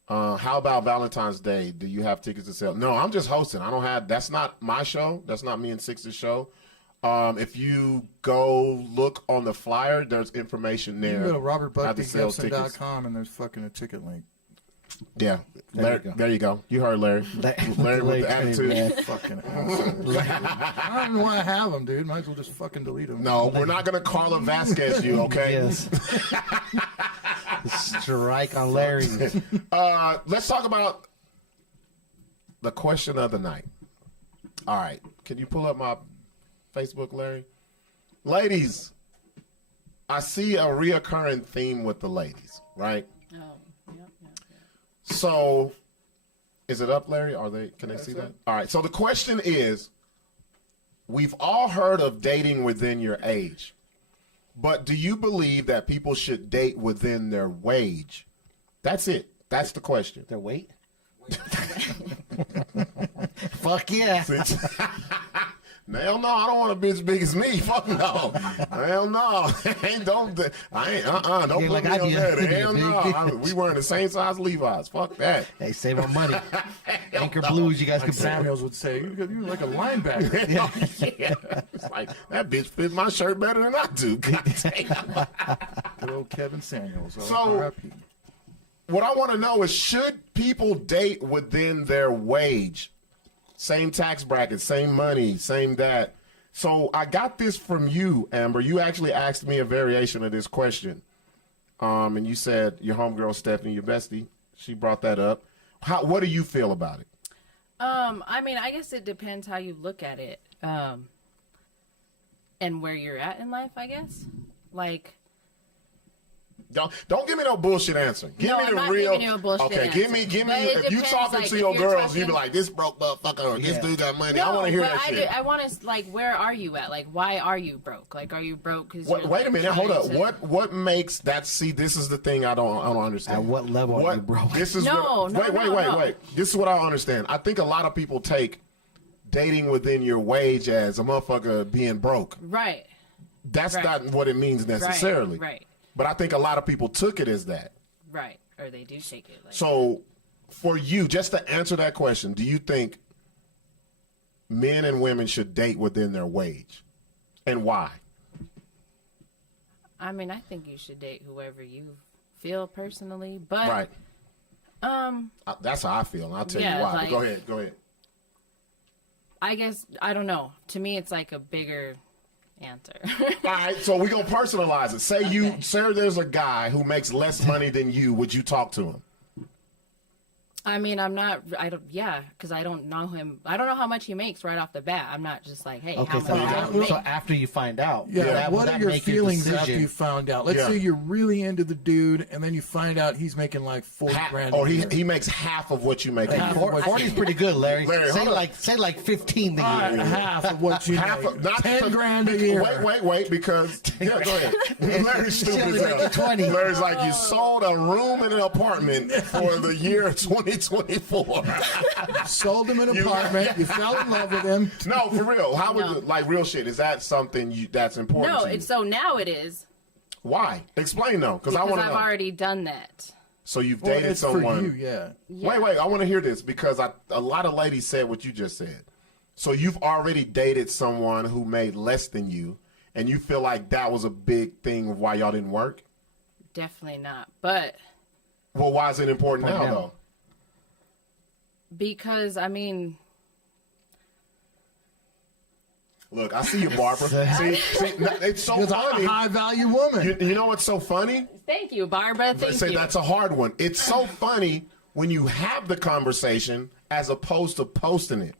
How about Valentine's Day? Do you have tickets to sell? No, I'm just hosting. That's not my show. That's not me and Sixx's show. If you go look on the flyer, there's information You there. can go to how to sell tickets. robertbugdgipson.com and there's fucking a ticket link. Yeah, there you go. You heard Larry. Larry with the attitude. Fucking asshole. I don't even want to have them, dude. Might as well just fucking delete them. No, we're not gonna Carla Vasquez you, okay? Yes. Strike on Larry. Let's talk about the question of the night. All right, can you pull up my Facebook, Larry? Ladies, I see a reoccurring theme with the ladies, right? Oh, yep. So, is it up, Larry? Can they see that? All right. So the question is, we've all heard of dating within your age, but do you believe that people should date within their wage? That's it. That's the question. Their weight? Fuck yeah. Hell no, I don't want a bitch big as me. Fuck no. Hell no. Don't put like me I on do. that. Hell no. We wearing the same size Levi's. Fuck that. Hey, save our money. Anchor Blues, you guys Like can Samuels would say, you're like a linebacker. Yeah. It's like, that bitch fit my shirt better than I do. God damn. Good old Kevin Samuels. So- R.I.P. What I want to know is, should people date within their wage? Same tax bracket, same money, same that. So I got this from you, Amber. You actually asked me a variation of this question. And you said your homegirl, Stephanie, your bestie, she brought that up. What do you feel about it? I mean, I guess it depends how you look at it. And where you're at in life, I guess. Like, Don't give me no bullshit answer. Give No, me I'm the not real. giving you a bullshit okay, answer. give me. But it If you depends, talking like, to if your you're girls, you be talking- like, this broke motherfucker, or this Yeah. dude got money. I want to hear that shit. I want to, like, where are you at? Like, why are you broke? Like, are you broke because Wait a minute, hold up. What makes that? See, this is the thing I don't understand. At what level are you broke? This is No, what, no, wait. This is what I don't understand. I think a lot of people take dating within your wage as a motherfucker being broke. Right. That's Right. not what it means necessarily. Right. But I think a lot of people took it as that. Right. Or they do take it. Like, So, for you, just to answer that question, do you think men and women should date within their wage, and why? I mean, I think you should date whoever you feel personally, but Right. That's how I feel, and I'll tell Yeah, you why. like- But go ahead. I guess I don't know. To me, it's like a bigger answer. All right, so we're going to personalize it. Say there's a guy who makes less money than you. Would you talk to him? I mean, because I don't know him. I don't know how much he makes right off the bat. I'm not just like, hey, Okay, how so, much do you make? so after you find out, Yeah, would what that are your make feelings after decision? you found out? Let's Yeah. say you're really into the dude, and then you find out he's making like $40,000. Or a year. he makes half of what you make. Half of what- 40 is pretty good, Larry. Larry, hold up. say like 15 to All right, you. half of what you Half make. of, not 10 grand a year. Wait, because yeah, go ahead. Larry's stupid only as hell. making 20. Larry's like, you sold a room in an apartment for the year 2024. Sold him an apartment. You fell in love with him. No, for real. How would No. like real shit? Is that something that's important? No, to you? it's so now it is Why? Explain though, because I because want to I've know. already done that. So you've Well, dated it's someone. for you, yeah. Wait, I want to hear this because a lot of ladies said what you just said. So you've already dated someone who made less than you, and you feel like that was a big thing of why y'all didn't work? Definitely not. But Well, why is it important now, now. though? because I mean, Look, I see you, Barbara. see, it's so Because I'm funny. a high-value woman. You know what's so funny? thank you, Barbara. They Thank say you. that's a hard one. It's so funny when you have the conversation as opposed to posting it.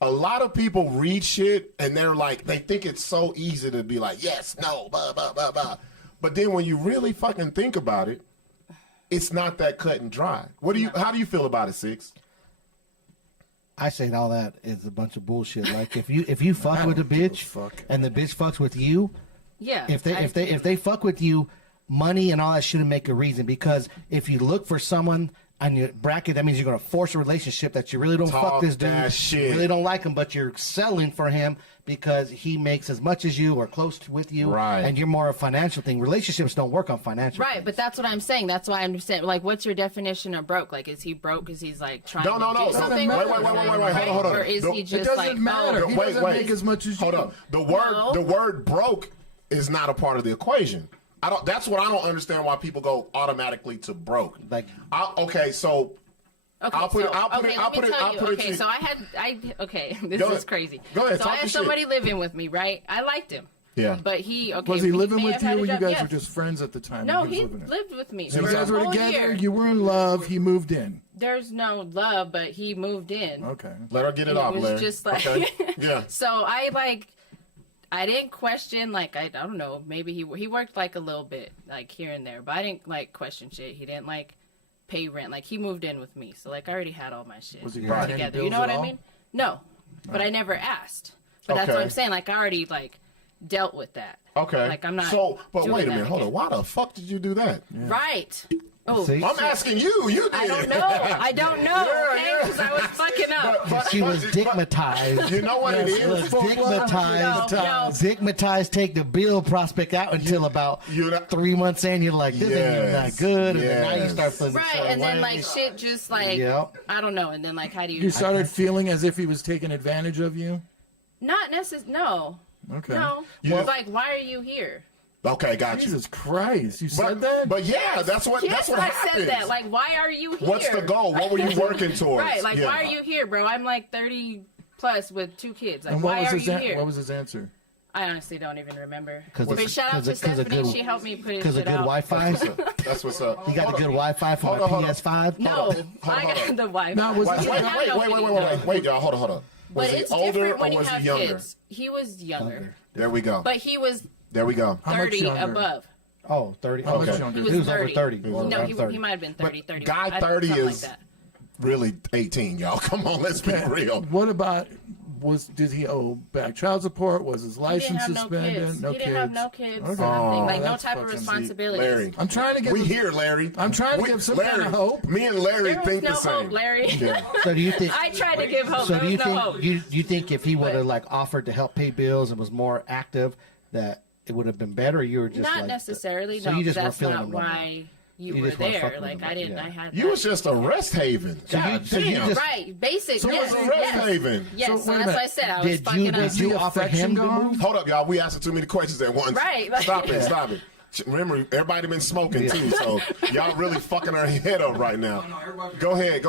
A lot of people read shit and they're like, they think it's so easy to be like, yes, no, blah, blah, blah, blah. But then when you really fucking think about it, it's not that cut and dry. How do you feel about it, Sixx? I say all that is a bunch of bullshit. Like if you fuck with a bitch and the bitch fucks with you, yeah. if they fuck with you, money and all that shouldn't make a reason, because if you look for someone on your bracket, that means you're going to force a relationship that you really don't Talk fuck this dude. that shit. You really don't like him, but you're selling for him because he makes as much as you or close to with you. Right. And you're more a financial thing. Relationships don't work on financial. Right, but that's what I'm saying. That's why I'm saying, like, what's your definition of broke? Like, is he broke because he's like trying No, to do something? wait, with hold it, on. Or is he It just doesn't like, matter. oh, He doesn't make as much as you. Hold up. No. The word broke is not a part of the equation. That's what I don't understand why people go automatically to broke. Like, okay, so Okay, I'll put it. Okay, so this Go is ahead. crazy. Go ahead, So talk I your had shit. somebody living with me, right? I liked him. Yeah. But he Was he living may with have you, had or a you job? guys Yes. were just friends at the time? No, when he was living there? lived with me. So you for guys a were whole together. year. You were in love. He moved in. There's no love, but he moved in. Okay. Let her get it off, was Larry. just like, Okay. Yeah. So I didn't question, like, I don't know, maybe he worked like a little bit, like here and there, but I didn't like question shit. He didn't like pay rent. Like, he moved in with me, so like I already had all my shit Was he paying any together. bills You know what at I all? mean? No, but I never asked. But that's Okay. what I'm saying. Like, I already like dealt with that. Okay. Like, I'm not. So, but doing wait a that minute. Hold again. on. Why the fuck did you do that? Right. Oh, See? I'm asking you. You did. I don't know. I don't know. Okay, because I was fucking up. she was digmatized. You know what it She was is? digmatized. No. Digmatized. Take the bill prospect out until about you're not- 3 months in. You're like, this ain't even that Yes, good. And then now you yes. start feeling Right, sorry, and then what like is it? shit just like Yep. I don't know, and then like how do You started feeling as if he was taking advantage of you. not necessarily no. Okay. No. You- It's like, why are you here? Okay, got you. Jesus Christ! You said that. But yeah, that's what Yes, I happens. said that. Like, why are you here? What's the goal? What were you working towards? Right, like, Yeah. why are you here, bro? I'm like 30 plus with 2 kids. Like, and why what are was you his here? what was his answer? I honestly don't even remember. 'Cause But it's- shout out 'cause to it- 'cause of Stephanie. good- She helped me put his Because of shit good out. Wi-Fi. That's what's up. You got the good Wi-Fi for my PS5. No, I hold got on. the Wi-Fi. Now, was Wait, he- wait, y'all. Hold on. Was But he it's older different or when you was have he younger? kids. He was younger, There we go. but he was There we go. How much 30 younger? above. Oh, 30. How much Okay. younger? He He was was over 30. 30. No, Around he 30. might have been 30, But 30. guy 30 something is- like that. Really 18, y'all. Come on, let's be real. What about did he owe back child support? Was his He license didn't have no suspended? kids. No he didn't have no kids. Okay. Nothing. Oh, Like, no that's type of fucking- responsibility. Larry. I'm trying to get. We here, Larry. I'm trying to give some kind of hope. Me and Larry There was think no the same. hope, Larry. Yeah. So do you think? I tried to give hope. So There do was you no think hope. you think if he would have But- like offered to help pay bills and was more active, that it would have been better? Or you were just Not like, necessarily. So no, you just weren't that's feeling not him no more. why you You were just weren't there. fucking Like, with I him, didn't. yeah. I had. You that. was just a rest haven. God so you damn. just- right. Basic. So it yes, was a rest yes. haven. Yes. So So, wait a that's minute. why I said I was Did fucking you up. did you The offer affection him to gone? move? Hold up, y'all. We asking too many questions at once. Right, like- Stop it. Stop it. Remember, everybody been smoking too, so y'all really fucking our head up right now. Go ahead,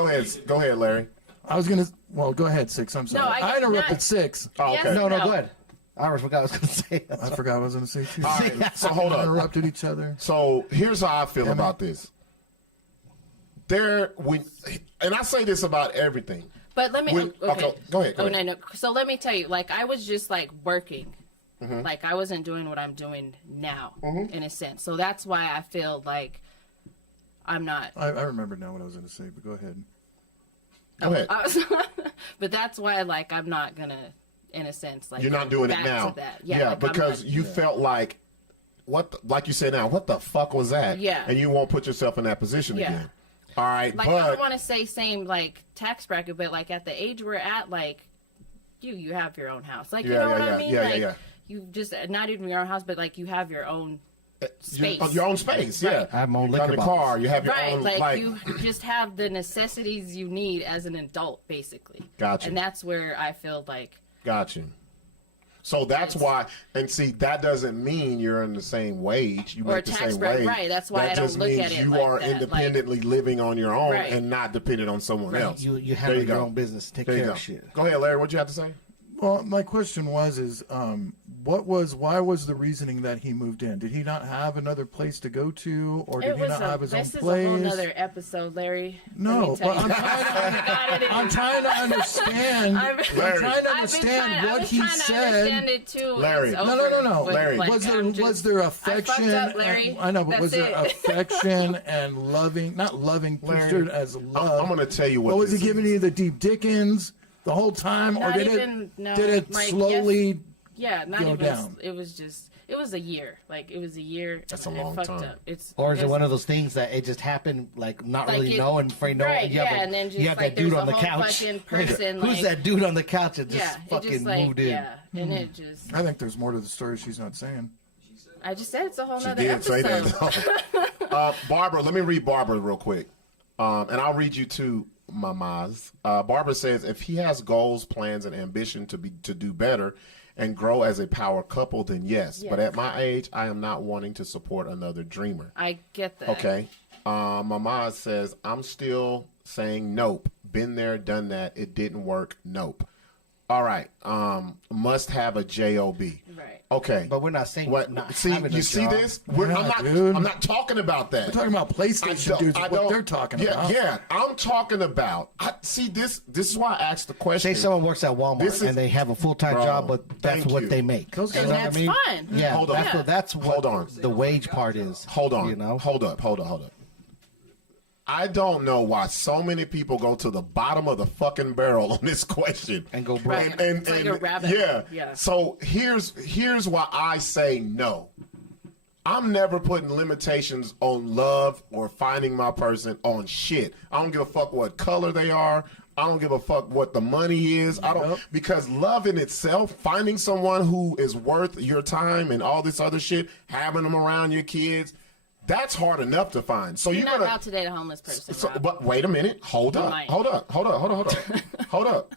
Larry. I was gonna. Well, go ahead, Sixx. I'm sorry. I I interrupted not- Sixx. Oh, Yes. okay. No, No. go ahead. I forgot what I was going to say. I forgot what I was gonna say too. All right. So hold We up. interrupted each other. So here's how I feel about this. And I say this about everything. But let me. Okay, go ahead. Oh, no. So let me tell you, like, I was just like working. Like, I wasn't doing what I'm doing now, in a sense. So that's why I feel like I'm not. I remember now what I was gonna say, but go ahead. Go ahead. But that's why, like, I'm not gonna, in a sense, like, You're not doing it back now. To that. Yeah, like, I'm because not- you felt like like you said now, what the fuck was that? Yeah. And you won't put yourself in that position Yeah. again. All right, Like, I but don't want to say same like tax bracket, but like at the age we're at, like you have your own house. Like, you Yeah, know yeah, what yeah, I mean? yeah, like yeah. you just not even your own house, but like you have your own space. your own space, yeah. Right. I have my own You got liquor a box. car, you have your Right, own like you just have the necessities you need as an adult, basically. Gotcha. And that's where I feel like Got you. So that's why, and see, that doesn't mean you're in the same wage. You Or make the tax same bracket, wage. right, that's why that I don't just look means at it you like are that, like- independently living on your own Right. and not dependent on someone else. You There handle you your go. own business. Take There you care go. of shit. Go ahead, Larry. What you have to say? Well, my question was, why was the reasoning that he moved in? Did he not have another place to go to, or did it he was not have his own this is place? a whole nother episode, Larry. Let No, me tell but you. I'm trying to understand. I've been- Larry. I'm trying to I've been understand trying- what I've he been trying to understand said. it too. Larry. It's No, over No. with. Larry. Like, Was I'm there just- affection? I fucked up, Larry. I know, but was That's there it. affection and loving? Not loving, Larry, construed as love. I'm going to tell you what. But was he this giving is. you the deep Dickens the whole time, or Not did even- it no, did it like, slowly? Yeah, not go even. down? It was just. It was a year. Like it was a year. That's a and long it fucked time. Up. It's Or is it it's- one of those things that it just happened, like not Like really it- knowing, for no, right, you have, yeah, and then you just, have like, that dude there's on a the whole couch. fucking person, Who's like- that dude on the couch that just Yeah, it fucking just like moved in? yeah, and it just. I think there's more to the story she's not saying. I just said it's a whole She nother did episode. say that. Barbara, let me read Barbara real quick. And I'll read you too, mamas. Barbara says, if he has goals, plans, and ambition to do better and grow as a power couple, then yes. But at my age, I am not wanting to support another dreamer. I get that. Okay. Mama says, I'm still saying nope. Been there, done that. It didn't work. Nope. All right. Must have a job. Right. Okay. But we're not saying What? not See, having you a see job. this? Yeah, dude. I'm not talking about that. We're talking about PlayStation dudes. What they're talking about. Yeah, I'm talking about. See, this is why I asked the question. Say someone works at Walmart This is- and they have a full-time Bro, job, but that's thank what you. they make. Those guys You know And what I that's mean? fine. Yeah, Hold on. that's what Hold on. the wage part is. Hold on. You know? Hold up. I don't know why so many people go to the bottom of the fucking barrel on this question And go broke. Right. It's like a rabbit yeah. hole. Yeah. So here's why I say no. I'm never putting limitations on love or finding my person on shit. I don't give a fuck what color they are. I don't give a fuck what the money is. I don't, because love in itself, finding someone who is worth your time and all this other shit, having them around your kids, that's hard enough to find. So You're you're not gonna out to date a homeless person. so, Rob. but wait a minute. Hold up. lying. Hold up.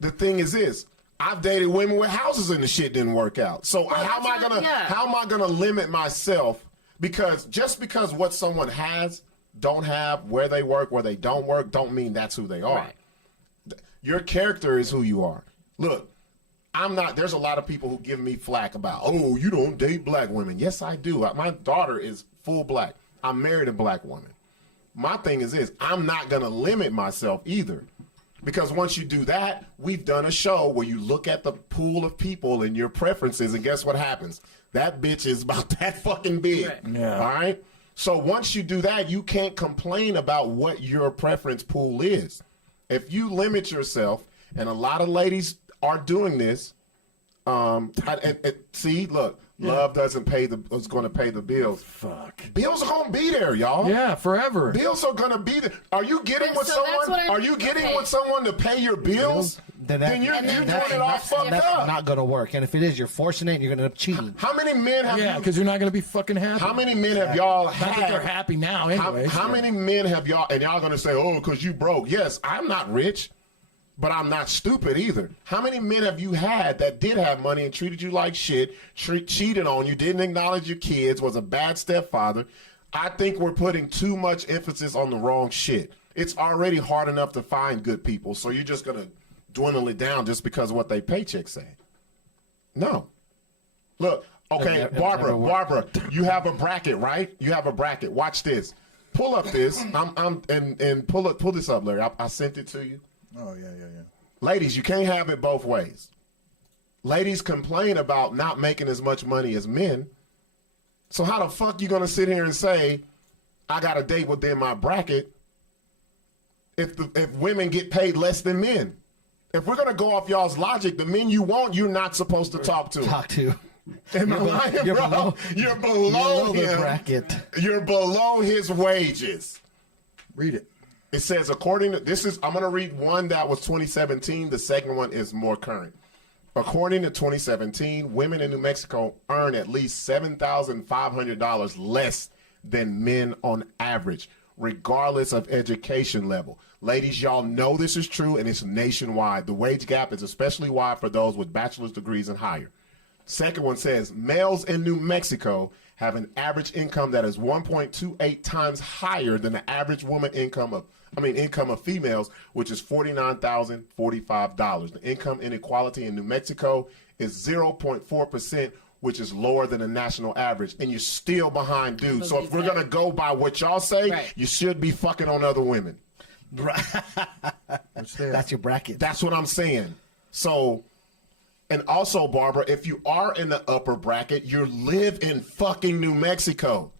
The thing is this. I've dated women with houses and the shit didn't work out. So how am I gonna limit myself? Because just because what someone has, don't have, where they work, where they don't work, don't mean that's who they are. Right. Your character is who you are. Look, there's a lot of people who give me flack about, oh, you don't date black women. Yes, I do. My daughter is full black. I married a black woman. My thing is this, I'm not going to limit myself either. Because once you do that, we've done a show where you look at the pool of people and your preferences, and guess what happens? That bitch is about that fucking big. Right. Yeah. All right? So once you do that, you can't complain about what your preference pool is. If you limit yourself, and a lot of ladies are doing this, see, look, love doesn't is going to pay the bills. Fuck. Bills are going to be there, y'all. Yeah, forever. Bills are going to be there. Are you getting But with so that's someone? what I'm- Are you getting okay. with someone to pay your bills? Then you're doing it all fucked That's up. not going to work. And if it is, you're forcing it and you're going to end up cheating. How many men have Yeah, you? because you're not going to be fucking happy. How many men have y'all Not that they're had? happy now, How, anyways. how many men have y'all? And y'all going to say, oh, because you broke. Yes, I'm not rich, but I'm not stupid either. How many men have you had that did have money and treated you like shit, cheated on you, didn't acknowledge your kids, was a bad stepfather? I think we're putting too much emphasis on the wrong shit. It's already hard enough to find good people, so you're just going to dwindle it down just because of what they paycheck say. No. Look, okay, Barbara, you have a bracket, right? You have a bracket. Watch this. Pull up this. Pull this up, Larry. I sent it to you. Oh, yeah. Ladies, you can't have it both ways. Ladies complain about not making as much money as men. So how the fuck you gonna sit here and say, I got a date within my bracket if women get paid less than men? If we're gonna go off y'all's logic, the men you want, you're not supposed to talk to. Talk to. Am I lying, you're bro? below- You're below the him. bracket. You're below his wages. Read it. It says, according to I'm going to read one that was 2017. The second one is more current. According to 2017, women in New Mexico earn at least $7,500 less than men on average, regardless of education level. Ladies, y'all know this is true, and it's nationwide. The wage gap is especially wide for those with bachelor's degrees and higher. Second one says, males in New Mexico have an average income that is 1.28 times higher than the average income of females, which is $49,045. The income inequality in New Mexico is 0.4%, which is lower than the national average, and you're still behind dudes. So if we're gonna go by what y'all say, Right. you should be fucking on other women. That's your bracket. That's what I'm saying. So, and also, Barbara, if you are in the upper bracket, you live in fucking New Mexico.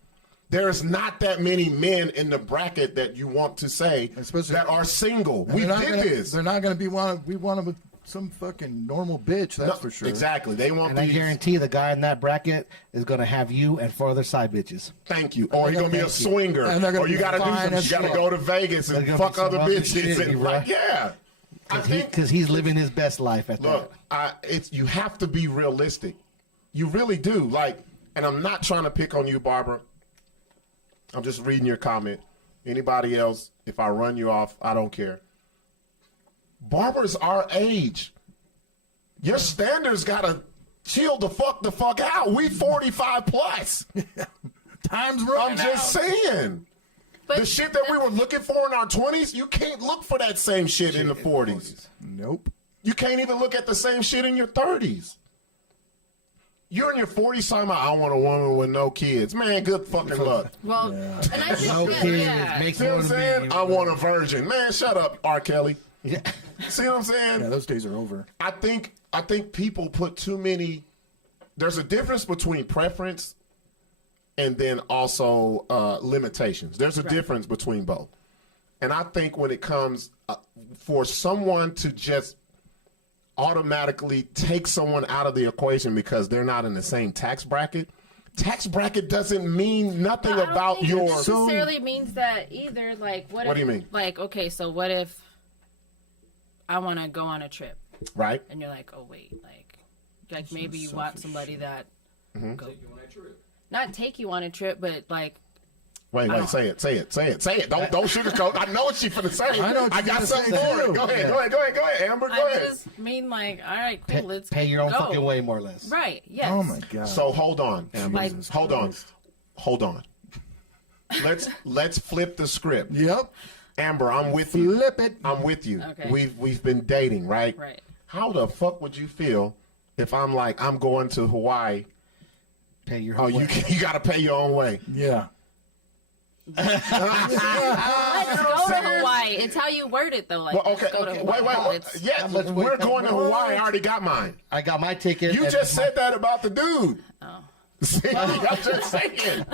There's not that many men in the bracket that you want to say Especially- that are single. And We they're not did gonna- this. They're not going to be we want to some fucking normal bitch. That's for sure. Exactly. They want And I these. guarantee the guy in that bracket is going to have you and 4 other side bitches. Thank you. Or you're gonna be a Thank you. swinger. And they're gonna Or you be gotta do fine some. as You gotta fuck. go to Vegas and They're gonna fuck be some other other bitches. shit, And bro. like, yeah. I think. Because he's living his best life at Look, it's you have to be realistic. You really do. Like, and I'm not trying to pick on you, Barbara. I'm just reading your comment. Anybody else, if I run you off, I don't care. Barbara's our age. Your standards gotta chill the fuck out. We 45 plus. Time's I'm running just out. saying. But The shit that we were looking for in our 20s, you can't look for that same shit in the 40s. Nope. You can't even look at the same shit in your 30s. You're in your 40s talking about, I want a woman with no kids. Man, good fucking luck. well, and I think No that, kids. yeah. Makes See what I'm more saying? than I want a virgin. Man, shut up, R. Kelly. Yeah. See what I'm saying? Yeah, those days are over. I think people put too many. There's a difference between preference and then also limitations. There's a difference between both. And I think when it comes for someone to just automatically take someone out of the equation because they're not in the same tax bracket doesn't mean nothing I don't about think your. it necessarily means that either. Like, what What if, do you mean? Like, okay, so what if I want to go on a trip, Right? and you're like, oh wait, like maybe you want somebody that go, not take you on a trip, but like. Wait, say it. Don't sugarcoat. I know what she's finna say. I know what I you're got gonna something say, for it. too. Go ahead, Amber. Go I ahead. just mean like, all right, cool, let's Pay your own go. fucking way, more or less. Right? Yes. Oh my god. So hold on, Amber. Like- hold on. Let's flip the script. Yep. Amber, I'm with you. Flip it. I'm with you. Okay. We've been dating, right? Right. How the fuck would you feel if I'm like I'm going to Hawaii? Pay your Oh, own way. you got to pay your own way. Yeah. Let's go to Hawaii. It's how you word it, though. Like, Well, okay, let's go to okay. Hawaii. Wait. It's- Yeah, much we're weight- going to Hawaii. I already got mine. I got my ticket. You and just my- said that about the dude. Oh. See, I'm just saying.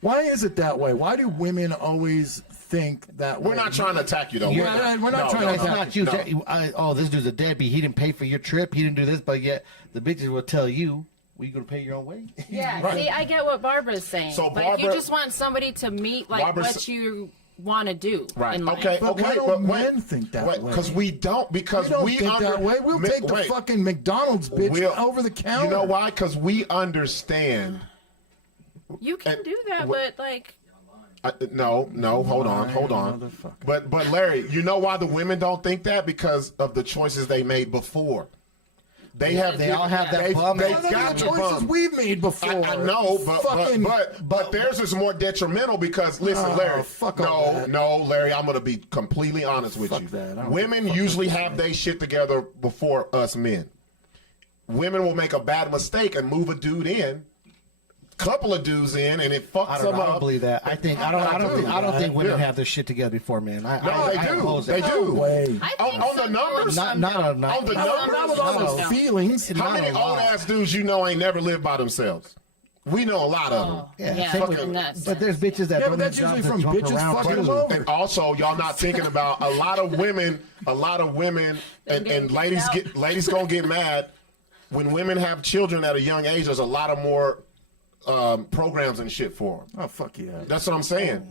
Why is it that way? Why do women always think that way? We're not trying to attack you, though. We're not trying to It's attack not you. No. Oh, this dude's a deadbeat. He didn't pay for your trip. He didn't do this, but yet the bitches will tell you, "Well, you gonna pay your own way?" Yeah. Right. See, I get what Barbara's saying. So like, you Barbara- just want somebody to meet like Barbara's- what you want to do. Right. In life. Okay. But okay. why don't but men think that way? Because we don't. Because We don't we think that way. We'll take the fucking McDonald's bitch over the counter. You know why? Because we understand. You can And do that, but like. No, hold on. Motherfucker. But Larry, you know why the women don't think that? Because of the choices they made before. They all have that They've bum got Look at the the choices bum. we've made before. I know, Fucking- but theirs is more detrimental because listen, Oh, Larry. fuck all that. No, Larry. I'm gonna be completely honest with Fuck you. that. I don't Women give a fuck usually what you have say. their shit together before us men. Women will make a bad mistake and move a dude in, couple of dudes in, and it fucks I them don't up. believe that. I don't think women have their shit together before men. No, I they do. oppose They that. do. No way. I On- think on the some numbers? do and some Not don't. on On the Some numbers? do, Not some all don't. feelings. How many old ass dudes you know ain't never lived by themselves? We know a lot of them. Yeah, same fucking with- nuts. But there's bitches that Yeah, don't but that's have usually jobs from that jump bitches around fucking too. them over. And also, y'all not thinking about a lot of women, and ladies gonna get mad when women have children at a young age. There's a lot of more programs and shit for them. Oh, fuck yeah. That's what I'm saying.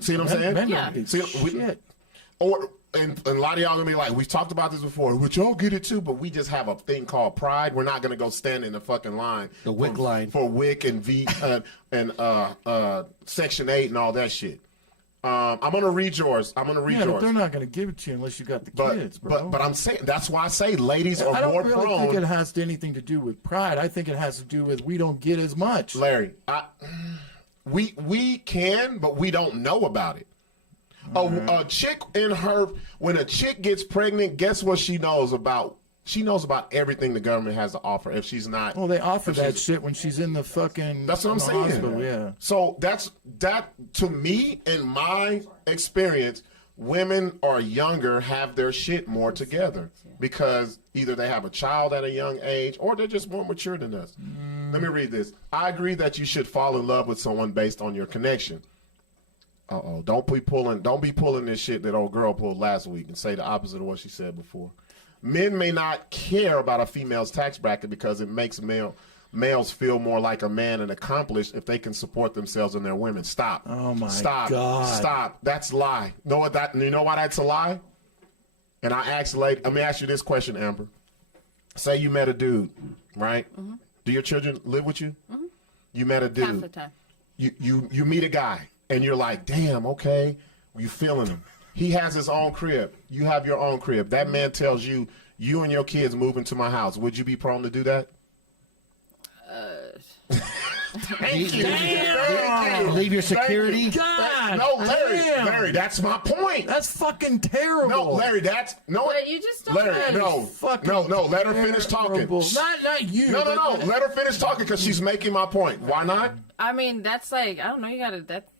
See what I'm saying? Men Yeah. don't get See, shit. And a lot of y'all gonna be like, we've talked about this before, which y'all get it too, but we just have a thing called pride. We're not gonna go stand in the fucking line. The WIC line. For WIC and Section 8 and all that shit. I'm gonna read yours. Yeah, but they're not going to give it to you unless you got the kids, bro. But I'm saying that's why I say ladies are I don't more really prone. think it has anything to do with pride. I think it has to do with we don't get as much. Larry, we can, but we don't know about it. A chick when a chick gets pregnant, guess what she knows about? She knows about everything the government has to offer. If she's not, Well, they offer if that she's- shit when she's in the fucking. That's what I'm in the saying. hospital, yeah. So that to me, in my experience, women are younger, have their shit more together because either they have a child at a young age or they're just more mature than us. Let me read this. I agree that you should fall in love with someone based on your connection. Don't be pulling this shit that old girl pulled last week and say the opposite of what she said before. Men may not care about a female's tax bracket because it makes males feel more like a man and accomplished if they can support themselves and their women. Stop. Oh my Stop. God. Stop. That's a lie. You know why that's a lie? And let me ask you this question, Amber. Say you met a dude, right? Mm-hmm. Do your children live with you? Mm-hmm. You met a dude. Half the time. You meet a guy and you're like, damn, okay, you feeling him. He has his own crib. You have your own crib. That man tells you, you and your kids move into my house. Would you be prone to do that? Leave your security. God, No, Larry. damn. Larry, that's my point. That's fucking terrible. No, Larry, that's no. But you just don't Larry, have no, fucking no. Let her finish talking. terrible. Not you. No. but- Let her finish talking because she's making my point. Why not? I mean, that's like, I don't know, that's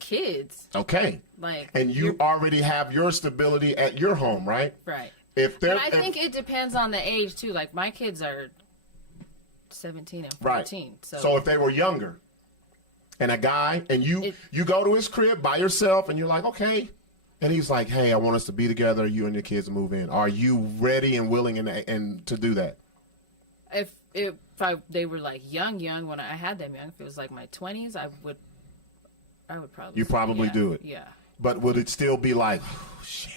kids. Okay. Like, And you already have your stability at your home, right? right. If they're, But I think it depends on the age too. Like my kids are 17 and 14. right. So if they were younger, and a guy, and you go to his crib by yourself, and you're like, okay, and he's like, hey, I want us to be together. You and your kids move in. Are you ready and willing and to do that? If they were like young when I had them young, if it was like my 20s, I would probably. You probably do it. Yeah. But would it still be like, oh, shit?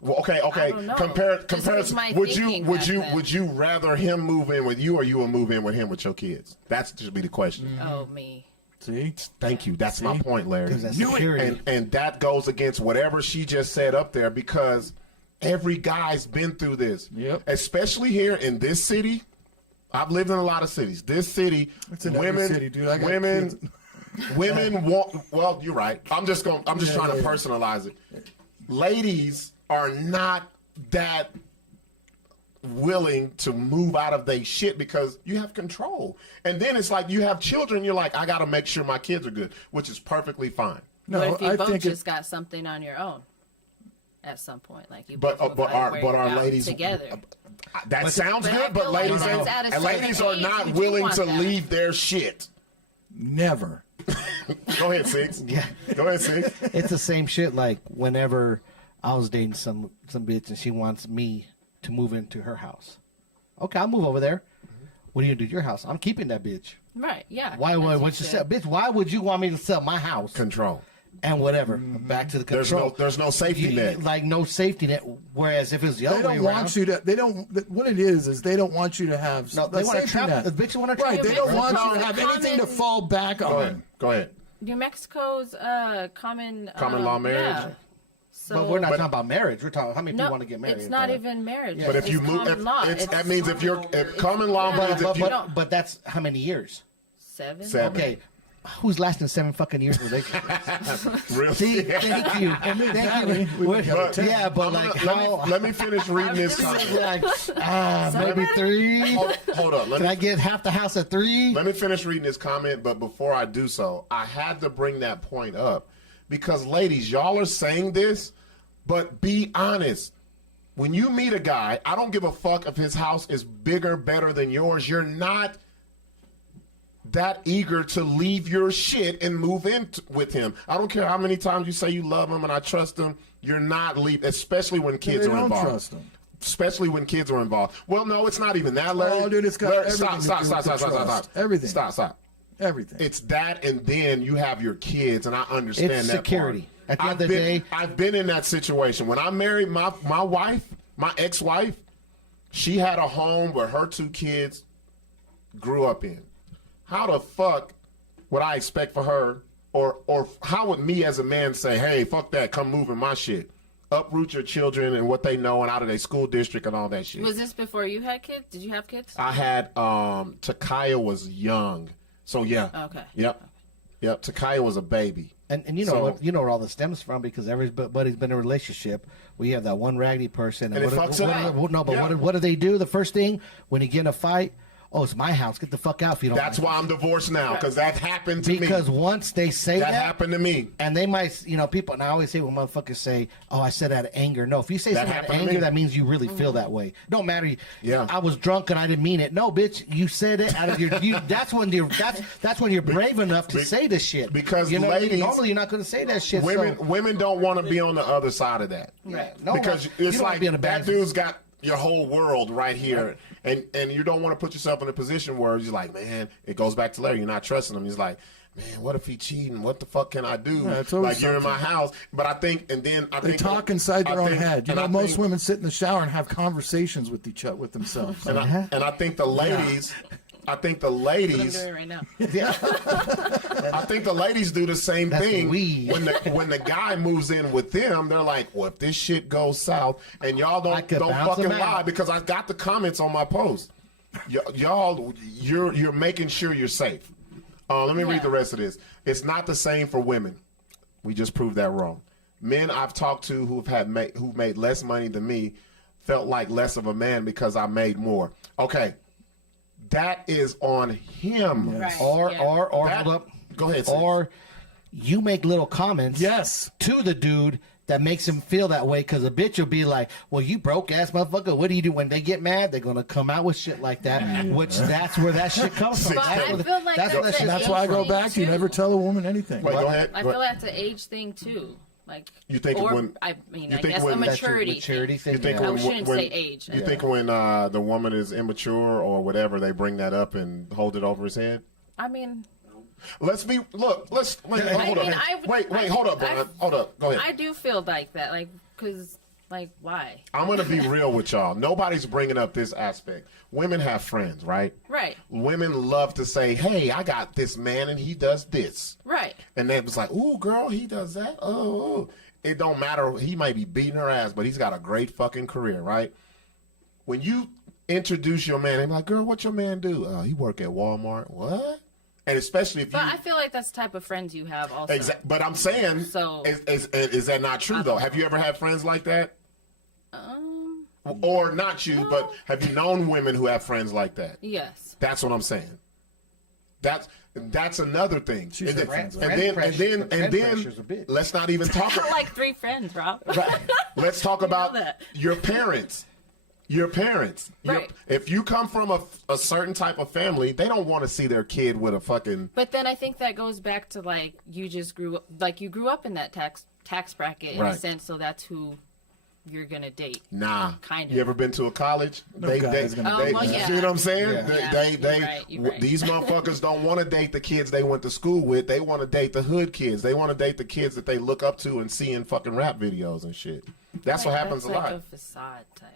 Well, okay. I don't know. Comparison. my Would thinking back then. you rather him move in with you, or you will move in with him with your kids? That's just be the question. Oh, me. See? Thank you. That's my point, Larry. 'Cause that's security. And that goes against whatever she just said up there, because every guy's been through this. Yep. Especially here in this city. I've lived in a lot of cities. This city, It's in every city, dude. I got kids. women want. Well, you're right. I'm just trying to personalize it. Ladies are not that willing to move out of their shit because you have control. And then it's like you have children, you're like, I got to make sure my kids are good, which is perfectly fine. No, What if you I both think just got something on your own at some point? Like you But both but our ladies together. That sounds but I good, but feel like ladies that's at a and ladies certain are age, not you do willing want to that. leave their shit. never. Go ahead, Sixx. Yeah. Go ahead, Sixx. It's the same shit. Like whenever I was dating some bitch and she wants me to move into her house. Okay, I'll move over there. What do you do to your house? I'm keeping that bitch. Right, yeah. Why That's would what you sell, bitch? Why would you want me to sell my house Control. and whatever? Back to the control. There's no safety net. Like no safety net. Whereas if it's the They other way don't around, want you to. They don't. What it is they don't want you to have. No, they a want to safety trap. net. The bitch want to Right. trap. They don't want No, you to have anything to common- fall back on. Go ahead. New Mexico's common Common law marriage? Yeah. So, But we're not talking about marriage. We're talking how many people no, want to get married. it's not even marriage. But if it's you move, common law. that means if common law means if you. But that's how many years? 7. Seven. Okay. Who's lasting 7 fucking years in a relationship? Really? See, thank you. Thank you. got We're- Yeah, but like how? Let me finish reading this comment. Like, maybe 3. Hold on. Can I get half the house at 3? Let me finish reading this comment, but before I do so, I had to bring that point up because, ladies, y'all are saying this, but be honest. When you meet a guy, I don't give a fuck if his house is bigger, better than yours. You're not that eager to leave your shit and move in with him. I don't care how many times you say you love him and I trust him. You're not leaving, especially when kids They are don't involved. trust him. Especially when kids are involved. Well, no, it's not even that, Larry. Oh, dude, it's got Larry, everything to do with the trust. Everything. Stop. Everything. It's that, and then you have your kids, and I understand It's that security. part. At the end of the day- I've been in that situation. When I married my wife, my ex-wife, she had a home where her 2 kids grew up in. How the fuck would I expect for her, or how would me as a man say, hey, fuck that, come move in my shit? Uproot your children and what they know and out of their school district and all that shit. Was this before you had kids? Did you have kids? I had Takaya was young, so yeah. Okay. Yep. Takaya was a baby. And you know where all this stems from because everybody's been in a relationship where you have that one raggedy person. And it fucks it up. No, but Yeah. what do they do? The first thing when you get in a fight, oh, it's my house. Get the fuck out if you don't. That's why I'm divorced now, because that happened to me. Because once they say that happened to me. And they might, people, and I always say when motherfuckers say, oh, I said out of anger. No, if you say something out of anger, that means you really feel that way. Don't matter. Yeah. I was drunk and I didn't mean it. No, bitch, you said it out of your, that's when you're brave enough to say this shit. Because ladies, normally you're not going to say that shit. Women don't want to be on the other side of that. Right. No, because it's like that dude's got your whole world right here, and you don't want to put yourself in a position where you're like, man, it goes back to Larry, you're not trusting him. He's like, man, what if he cheating? What the fuck can I do? Like, you're in my house. But I think they talk inside their own head. Most women sit in the shower and have conversations with themselves. And I think the ladies. I think the ladies. What I'm doing right now. I think the ladies do the same thing. When the guy moves in with them, they're like, "Well, if this shit goes south," and y'all don't fucking lie, because I got the comments on my post. Y'all, you're making sure you're safe. Let me read the rest of this. It's not the same for women. We just proved that wrong. Men I've talked to who've made less money than me felt like less of a man because I made more. Okay. That is on him. Yes. Or hold up. Go ahead. Or you make little comments to the dude that makes him feel that way, because a bitch will be like, well, you broke ass motherfucker, what do you do? When they get mad, they're gonna come out with shit like that, which that's where that shit comes from. That's why I go back to you never tell a woman anything. Wait, go ahead. I feel that's an age thing too. Like, you think I guess a maturity thing. You think I shouldn't say age. You think when the woman is immature or whatever, they bring that up and hold it over his head? I mean, wait, hold up, Brian. Hold up. Go ahead. I do feel like that, because why? I'm gonna be real with y'all. Nobody's bringing up this aspect. Women have friends, right? Right. Women love to say, "Hey, I got this man and he does this." Right. And they was like, "Ooh, girl, he does that." Oh, it don't matter. He might be beating her ass, but he's got a great fucking career, right? When you introduce your man, they're like, "Girl, what your man do?" He work at Walmart. What? And especially if I feel like that's the type of friends you have also. Exactly. But I'm saying, so is that not true though? Have you ever had friends like that? Or not you, but have you known women who have friends like that? Yes. That's what I'm saying. That's another thing. And then let's not even talk about like 3 friends, Rob. Right. Let's talk about your parents. Your parents. Right. If you come from a certain type of family, they don't want to see their kid with a fucking. But then I think that goes back to you just grew up in that tax bracket in a sense, so that's who you're gonna date. Nah, kind of. You ever been to a college? No, You see what I'm saying? Right. These motherfuckers don't want to date the kids they went to school with. They want to date the hood kids. They want to date the kids that they look up to and see in fucking rap videos and shit. That's what happens a lot. Like a facade type.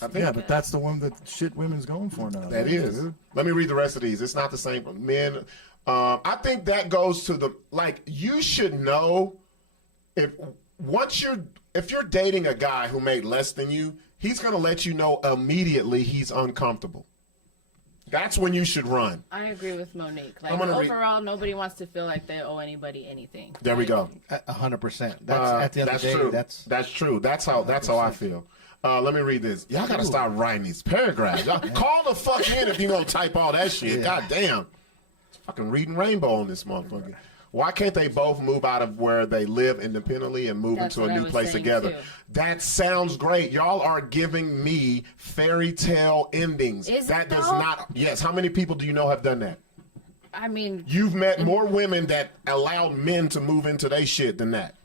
But that's the one that shit women's going for now. That is. Let me read the rest of these. It's not the same for men. I think that goes to you should know if you're dating a guy who made less than you, he's going to let you know immediately he's uncomfortable. That's when you should run. I agree with Monique. Overall, nobody wants to feel like they owe anybody anything. There we go. 100%. That's at the end of the day. True. That's true. That's how I feel. Let me read this. Y'all gotta start writing these paragraphs. Y'all call the fuck in if you gonna type all that shit. God damn. It's fucking reading rainbow on this motherfucker. Why can't they both move out of where they live independently and move into a new place together? Too. That sounds great. Y'all are giving me fairy tale endings. That does not. Yes. How many people do you know have done that? I mean, you've met more women that allowed men to move into their shit than that.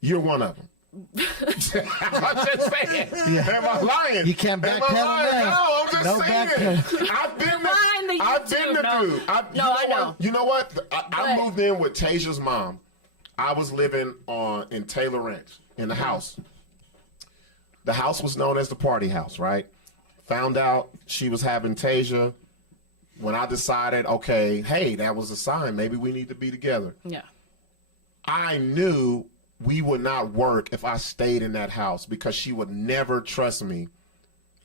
You're one of them. I'm just saying. Am I lying? You can't backpedal that. No, I'm just saying. I've been the dude. I know. You know what? I moved in with Tasia's mom. I was living in Taylor Ranch in the house. The house was known as the party house, right? Found out she was having Tasia. When I decided, okay, hey, that was a sign. Maybe we need to be together. Yeah. I knew we would not work if I stayed in that house because she would never trust me,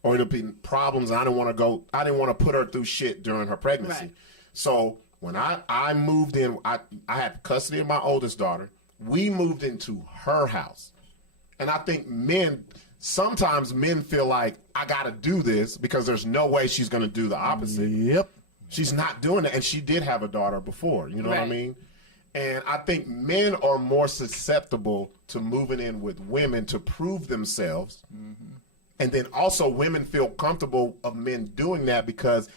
or it'd be problems. I didn't want to put her through shit during her pregnancy. Right. So when I moved in, I had custody of my oldest daughter. We moved into her house. And I think men, sometimes men feel like I got to do this because there's no way she's going to do the opposite. Yep. She's not doing it, and she did have a daughter before. You know what I Right. mean? And I think men are more susceptible to moving in with women to prove themselves. And then also women feel comfortable of men doing that because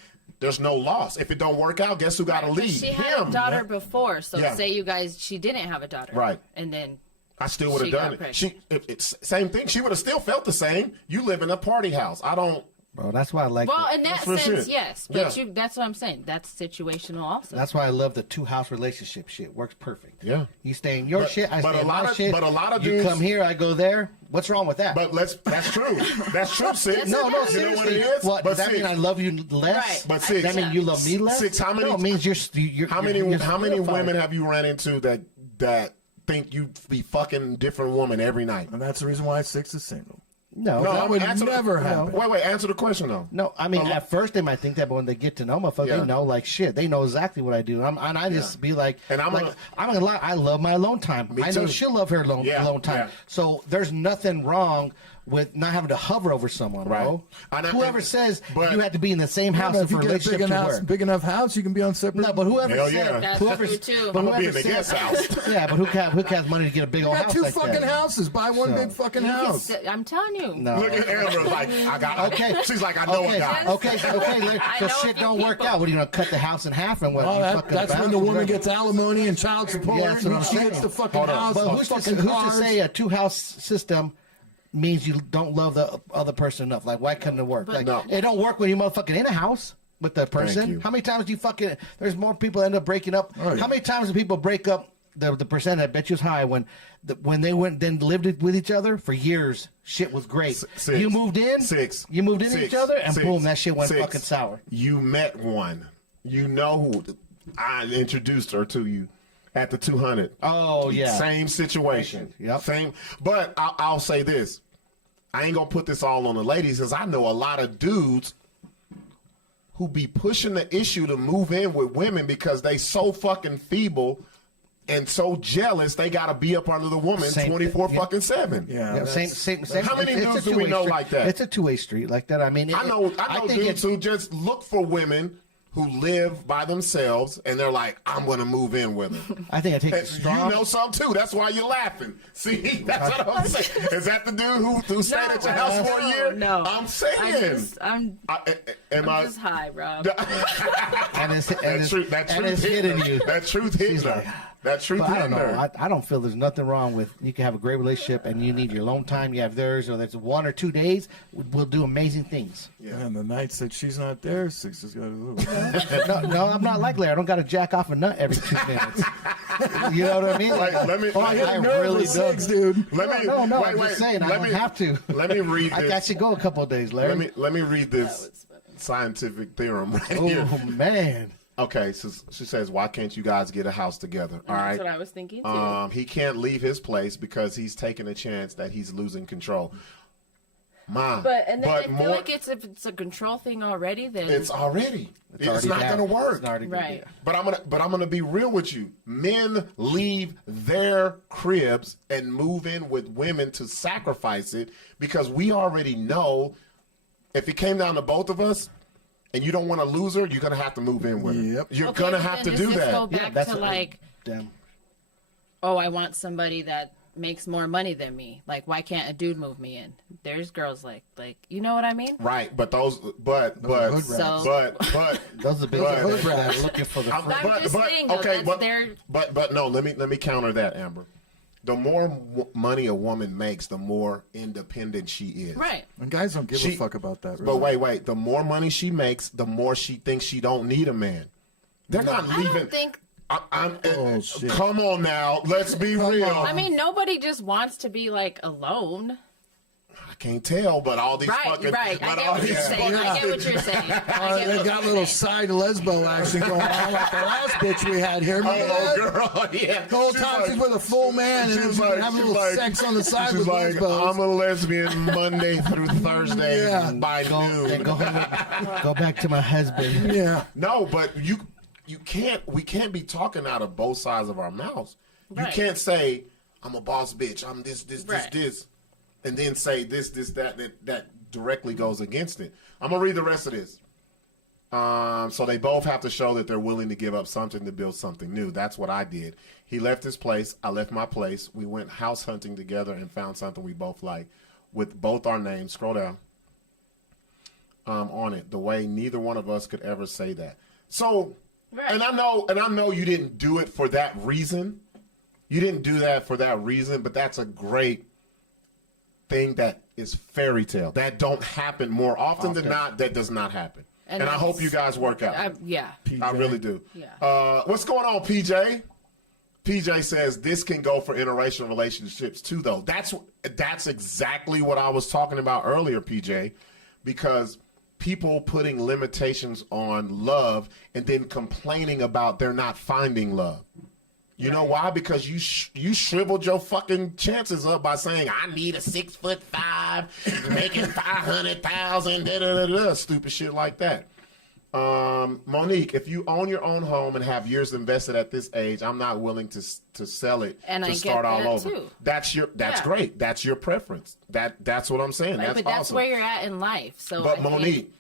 there's no loss. If it don't work out, guess who got to leave? She had a daughter before, so Yeah. say you guys, she didn't have a daughter. Right. And then I still would have She done got it. pregnant. It's same thing. She would have still felt the same. You live in a party house. I don't. Bro, that's why I like. well, in that That's real sense, shit. yes. But Yeah. that's what I'm saying. That's situational also. That's why I love the 2-house relationship shit. Works perfect. Yeah. You stay in your But- shit, I but stay a in lot my of- shit. but a lot of you dudes- come here, I go there. What's wrong with that? But that's true. That's true, Six. no, You know seriously. what it is? What, But does that mean Six, I love you less? Right. But Six, That mean you love me less? Six, how many- No, it means you're how many you're women solidified. have you ran into that think you be fucking different woman every night? And that's the reason why Sixx is single. No, No, That would answer the- never happen. Wait, answer the question though. No, I mean, at first they might think that, but when they get to know motherfucker, Yeah. they know, like, shit, they know exactly what I do. And I just be like, And I'm like, gonna- I'm gonna lie, I love my alone time. Me I know too. she'll love her alone time. Yeah. So there's nothing wrong with not having to hover over someone, bro. Right. Whoever says but- you have to be in the same house If for you a get a relationship to work. big enough house, you can be on separate. No, but whoever Hell said, yeah. That's whoever, true, too. but I'm gonna be whoever in the said, guest house. yeah, but who has money to get a big You old got house 2 like fucking that? houses. Buy one So- big fucking You can house. sit- I'm telling you. No. Look at Amber like I got. Okay. She's like I know Okay, a guy. okay. I So know shit a few don't work people. out. What are you gonna cut the house in half and what? Oh, you that, fucking that's when the bastard? woman gets alimony and child support. Yeah, that's what I'm and she gets saying. the fucking Hold on. house. But and who's fucking to cars. say a 2-house system means you don't love the other person enough? Like, why couldn't it work? Like, No. it don't work when you motherfucking in a house with the person. you. How many times do you fucking? There's more people end up breaking up. Oh, yeah. How many times do people break up? The percent I bet you is high when they went then lived with each other for years. Shit was great. Six. You moved in. Six. You moved in Six. each other, and Six. boom, that shit went Six. fucking sour. You met one. You know who? I introduced her to you at the 200. Oh yeah. Same situation. Yep. Same. But I'll say this. I ain't gonna put this all on the ladies because I know a lot of dudes who be pushing the issue to move in with women because they so fucking feeble and so jealous they gotta be up under the woman Same 24 thing, yeah. fucking 7. Yeah, Yeah, that's- same. How many it's a dudes do we two-way know street. like that? It's a two-way street like that. I mean, I know think dudes it's who just look for women who live by themselves and they're like, I'm gonna move in with them. I think it takes a And strong. you know some too. That's why you're laughing. See, that's what I'm saying. Is that the dude who stayed at your house for a year? No. I'm saying. I'm Am I? just high, Rob. and it's that truth it's hit hitting her. you. That truth hit She's her. like, That truth But I hit don't know. her. I don't feel there's nothing wrong with you can have a great relationship and you need your alone time. You have theirs, or that's 1 or 2 days. We'll do amazing things. Yeah, and the nights that she's not there, Sixx has got a little. No, I'm not like Larry. I don't got to jack off a nut every 2 minutes. You know what I mean? Like, let me. I Nervous really Sixx, don't. dude. Let me. No, wait, I'm wait. just saying I Let don't me- have to. Let me read I this. got you go a couple of days, Larry. Let me read this scientific theorem right here. Oh man. Okay, so she says, why can't you guys get a house together? All right. That's what I was thinking too. He can't leave his place because he's taking a chance that he's losing control. But I feel more, like if it's a control thing already, then it's already. It's already not down. going to work. It's already gonna Right. be- But I'm gonna be real with you. Men leave their cribs and move in with women to sacrifice it because we already know if it came down to both of us and you don't want to lose her, you're gonna have to move in with her. Yep. You're Okay, gonna but have to then do does this that. Go back that's to what- like, Damn. oh, I want somebody that makes more money than me. Like, why can't a dude move me in? There's girls like you know what I mean? Right, but but hood rats. So- but Those are big But- hood rats looking for the I'm- fruit. I'm just saying, though, okay, that's their- but no, let me counter that, Amber. The more money a woman makes, the more independent she is. Right. And guys don't give She- a fuck about that. But Really. wait, the more money she makes, the more she thinks she don't need a man. They're not I leaving. don't think. Oh, shit. Come on now, let's be real. I mean, nobody just wants to be like alone. I can't tell, but all these Right, fucking right. I but get all what you're these saying. I get what you're saying. I get They what got you're little saying. side lesbo action going on like the last bitch we had here. Remember Oh, that? girl, yeah. The whole She's time like- she's with a full man and then she's she's like- having a she's little like- sex on the side She's with like, lesbos. I'm a lesbian Monday through Thursday Yeah. by Go, noon. and go home. Go back to my husband. Yeah. No, but you can't. We can't be talking out of both sides of our mouths. You Right. can't say I'm a boss bitch. I'm this. Right. and then say this, that directly goes against it. I'm going to read the rest of this. So they both have to show that they're willing to give up something to build something new. That's what I did. He left his place. I left my place. We went house hunting together and found something we both like with both our names. Scroll down. On it, the way neither one of us could ever say that. So, right. and I know you didn't do it for that reason. You didn't do that for that reason, but that's a great thing that is fairy tale. That don't happen more often than not. That does not happen. And I hope you guys work out. Yeah. PJ. I really do. Yeah. What's going on, PJ? PJ says this can go for interracial relationships too, though. That's exactly what I was talking about earlier, PJ, because people putting limitations on love and then complaining about they're not finding love. You know why? Because you shriveled your fucking chances up by saying I need a 6'5", making 500,000, stupid shit like that. Monique, if you own your own home and have years invested at this age, I'm not willing to sell it and to start all over. Too. That's great. That's your preference. That's what I'm saying. Right, that's but that's awesome. where you're at in life. So, but Monique,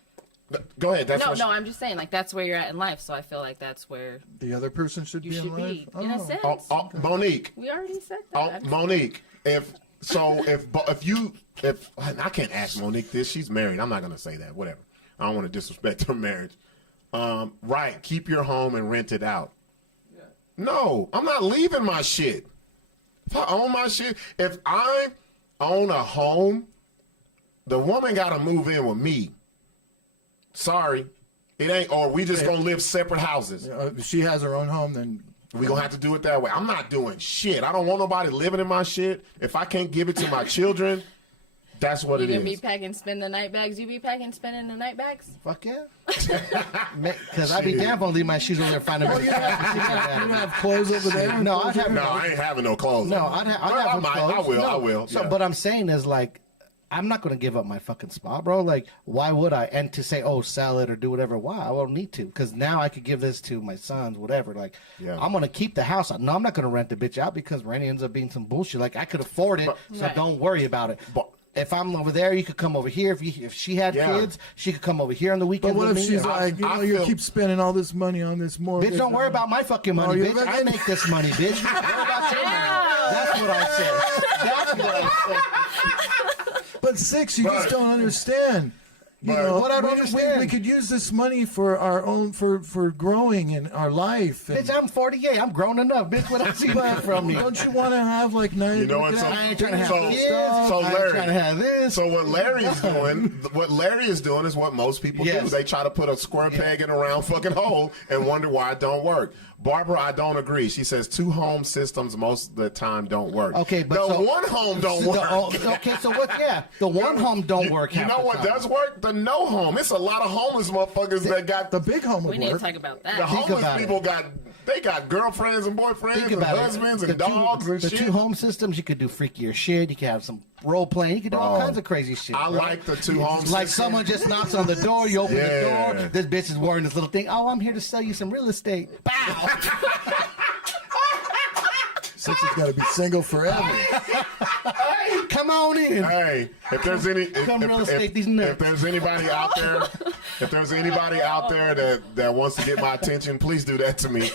go ahead. I'm just saying, like that's where you're at in life. So I feel like that's where the other person should be in life. In a sense. Monique. We already said that. Monique, if I can't ask Monique this. She's married. I'm not gonna say that. Whatever. I don't want to disrespect her marriage. Right. Keep your home and rent it out. Yeah. No, I'm not leaving my shit. If I own my shit, if I own a home, the woman got to move in with me. Sorry. It ain't, or we just going to live separate houses. If she has her own home, then we're going to have to do it that way. I'm not doing shit. I don't want nobody living in my shit. If I can't give it to my children, that's what it is. You gonna be packing, spend the night bags? You be packing, spending the night bags? Fuck yeah. Because I'd be damn if I leave my shoes over there finding you have clothes over there? No, I ain't having no clothes. No, I'd have clothes. I will. So, But I'm saying is like, I'm not going to give up my fucking spot, bro. Like, why would I? And to say, oh, sell it or do whatever, why? I don't need to. Because now I could give this to my sons, whatever. Like, I'm going to keep the house. No, I'm not going to rent the bitch out because rent ends up being some bullshit. Like, I could afford it, so don't worry about it. If I'm over there, you could come over here. If she had kids, she could come over here on the weekend. But what with if me. she's like, you keep spending all this money on this mortgage? Bitch, don't worry about my fucking money, bitch. I make this money, bitch. Worry about your money. That's what I said. That's what I said. But Sixx, you just don't understand. You know, what I don't understand. We could use this money for our own, for growing in our life. Bitch, I'm 48. I'm grown enough. Bitch, what else you want from me? Don't you want to have like nice? You know what? I ain't trying to have kids. So I ain't trying to have this. So what Larry is doing is what most people do. They try to put a square peg in a round fucking hole and wonder why it don't work. Barbara, I don't agree. She says 2 home systems most of the time don't work. Okay, but the one home don't work. Okay, so what? Yeah, the one home don't work. You know what does work? The no home. It's a lot of homeless motherfuckers that got the big home. We need to talk about that. The homeless people got girlfriends and boyfriends and husbands and dogs and shit. The 2 home systems, you could do freakier shit. You could have some role playing. You could do all kinds of crazy shit. I like the 2 home systems. Like someone just knocks on the door, you open the door. This bitch is wearing this little thing. Oh, I'm here to sell you some real estate. Bow. Sixx has got to be single forever. Hey, come on in. Hey, if there's anybody out there, that wants to get my attention, please do that to me.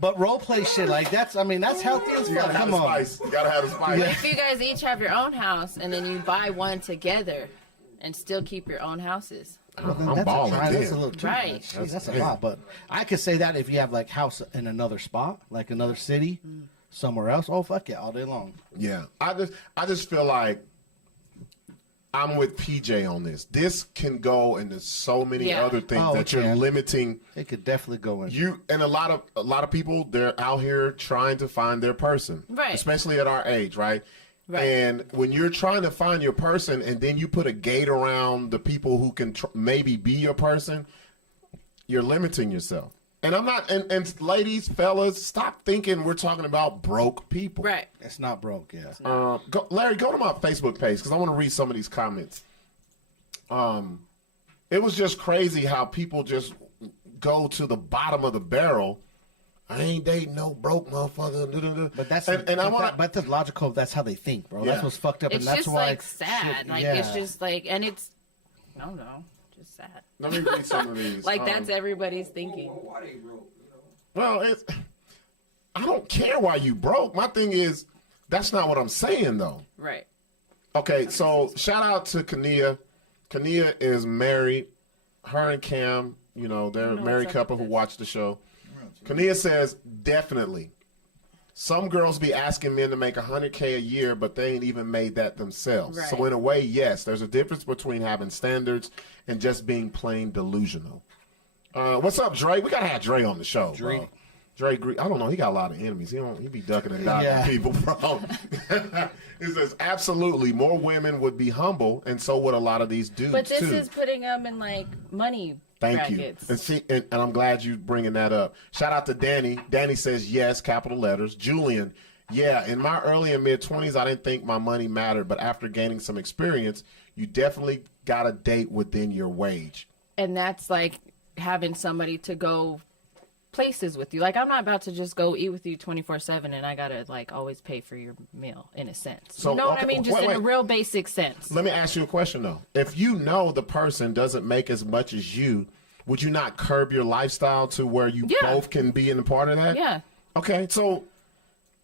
But role play shit like that's healthy as fuck. Come on, you gotta have the spice. But if you guys each have your own house and then you buy one together and still keep your own houses. I'm balling. That's a little too much. That's a lot, but I could say that if you have like house in another spot, like another city, somewhere else. Oh fuck yeah, all day long. Yeah, I just feel like I'm with PJ on this. This can go into so many other things that you're limiting. It could definitely go in. You and a lot of people, they're out here trying to find their person, right? Especially at our age, right? Right. And when you're trying to find your person and then you put a gate around the people who can maybe be your person, you're limiting yourself. And I'm not, and ladies, fellas, stop thinking we're talking about broke people. Right. It's not broke, yeah. Larry, go to my Facebook page because I want to read some of these comments. It was just crazy how people just go to the bottom of the barrel I ain't dating no broke motherfucker. But that's but that's logical. That's how they think, bro. Yeah. That's what's fucked up, It's and that's just why like sad. Like it's just like, and it's I don't know, just sad. Let me read some of these. Like that's everybody's thinking. Well, I don't care why you broke. My thing is, that's not what I'm saying, though. Right. Okay, so shout out to Kania. Kania is married. Her and Cam, they're a married couple who watch the show. Kania says, definitely. Some girls be asking men to make $100K a year, but they ain't even made that themselves. Right. So in a way, yes, there's a difference between having standards and just being plain delusional. What's up, Dre? We got to have Dre on the show, bro. Dre, I don't know. He got a lot of enemies. He be ducking and dodging people, bro. He says, absolutely, more women would be humble, and so would a lot of these dudes, But this too. is putting them in, like, money Thank brackets. you. And I'm glad you bringing that up. Shout out to Danny. Danny says, yes, capital letters. Julian, yeah, in my early and mid-20s, I didn't think my money mattered, but after gaining some experience, you definitely got a date within your wage. And that's, like, having somebody to go places with you. Like, I'm not about to just go eat with you 24/7 and I gotta like always pay for your meal in a sense. So, you know what I mean? Just in a real basic sense. Let me ask you a question though. If you know the person doesn't make as much as you, would you not curb your lifestyle to where you both can be in a part of that? Yeah. Okay, so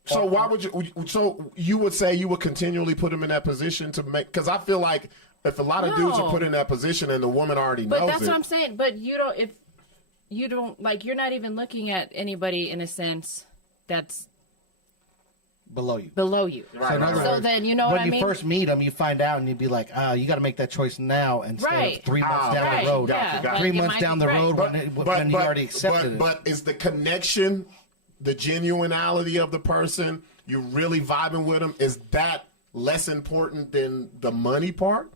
why would you? So you would say you would continually put them in that position to make? Because I feel like if a lot of dudes are put in that position and the woman already knows it. But that's what I'm saying. But you don't. If you don't like, you're not even looking at anybody in a sense that's below you. Right. So then you know what I mean. When you first meet them, you find out, and you'd be like, you got to make that choice now instead of 3 months down the road. Gotcha. 3 months down the road when you already accepted it. But is the connection, the genuinity of the person, you really vibing with them, is that less important than the money part?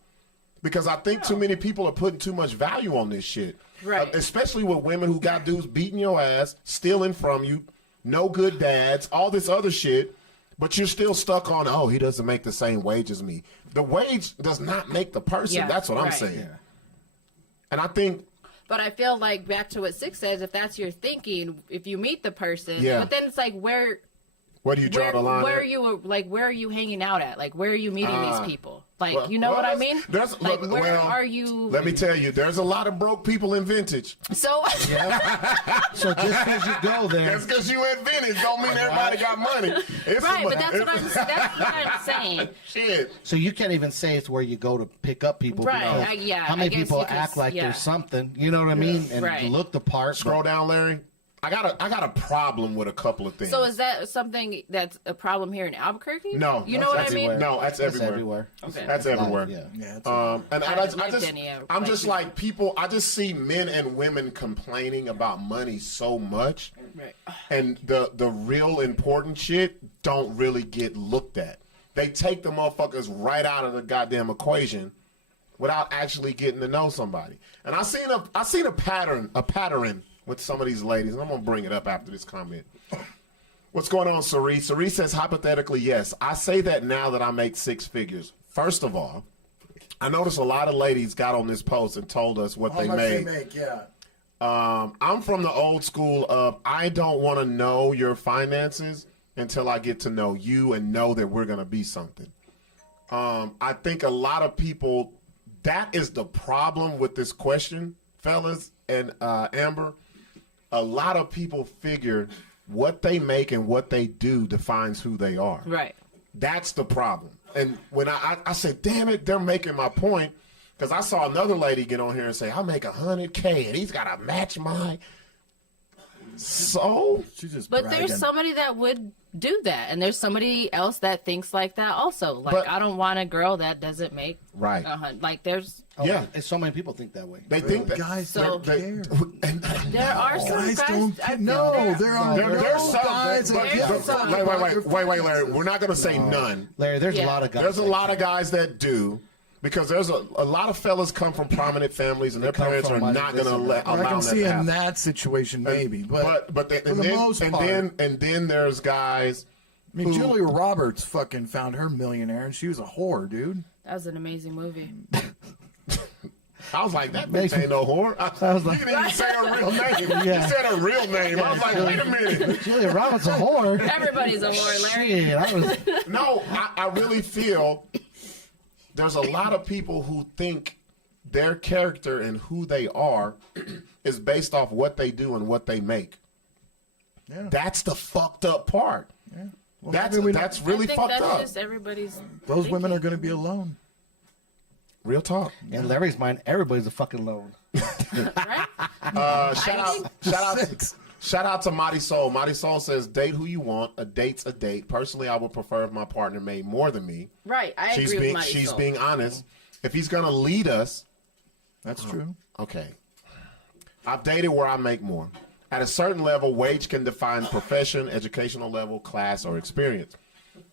Because I think too many people are putting too much value on this shit. Right. Especially with women who got dudes beating your ass, stealing from you, no good dads, all this other shit, but you're still stuck on, he doesn't make the same wage as me. The wage does not make the person. Yeah, that's what I'm saying. Yeah. And I think... But I feel like, back to what Sixx says, if that's your thinking, if you meet the person, but then it's like, where do you draw the line? Where are you hanging out at? Like, where are you meeting these people? Like, you know what I mean? Where are you? Let me tell you, there's a lot of broke people in vintage. So, so just because you go there, just because you in vintage, don't mean everybody got money. But that's what I'm saying. Shit. So you can't even say it's where you go to pick up people. Right. How many people act like there's something? You know what I mean? And look the part. Scroll down, Larry. I got a problem with a couple of things. So is that something that's a problem here in Albuquerque? No. You know what I mean? No, that's everywhere. Okay. That's everywhere. I'm just like people. I just see men and women complaining about money so much, and the real important shit don't really get looked at. They take the motherfuckers right out of the goddamn equation without actually getting to know somebody. And I seen a pattern with some of these ladies, and I'm going to bring it up after this comment. What's going on, Cerise? Cerise says, hypothetically, yes. I say that now that I make 6 figures. First of all, I noticed a lot of ladies got on this post and told us what they made. I'm from the old school of, I don't want to know your finances until I get to know you and know that we're going to be something. I think a lot of people, that is the problem with this question, fellas and Amber. A lot of people figure what they make and what they do defines who they are. Right. That's the problem. And when I said, damn it, they're making my point, because I saw another lady get on here and say, I make $100K and he's got to match my. So? But there's somebody that would do that, and there's somebody else that thinks like that also. Like, I don't want a girl that doesn't make like there's and so many people think that way. They think that guys don't care. There are some guys guys. Don't no, there are there's some guys. Wait, Larry. We're not going to say none. Larry, there's a lot of guys. There's a lot of guys that do. Because there's a lot of fellas come from prominent families and their parents are not going to allow that to happen. I can see in that situation maybe, but for the most part. And then there's guys. I mean, Julia Roberts fucking found her millionaire, and she was a whore, dude. That was an amazing movie. I was like, that bitch ain't no whore. I was like, you didn't even say her real name. Yeah. You said her real name. I was like, wait a minute. Julia Roberts a whore. Everybody's a whore, Larry. Shit, No, I really feel there's a lot of people who think their character and who they are is based off what they do and what they make. Yeah. That's the fucked up part. Yeah. Well, that's really fucked that's up. Just everybody's those thinking. women are going to be alone. Real talk. In Larry's mind, everybody's a fucking loan. Right? Shout out to Marisol. Marisol says, date who you want. A date's a date. Personally, I would prefer if my partner made more than me. Right. I agree with Marisol. She's being honest. If he's going to lead us. That's true. Okay. I've dated where I make more. At a certain level, wage can define profession, educational level, class, or experience.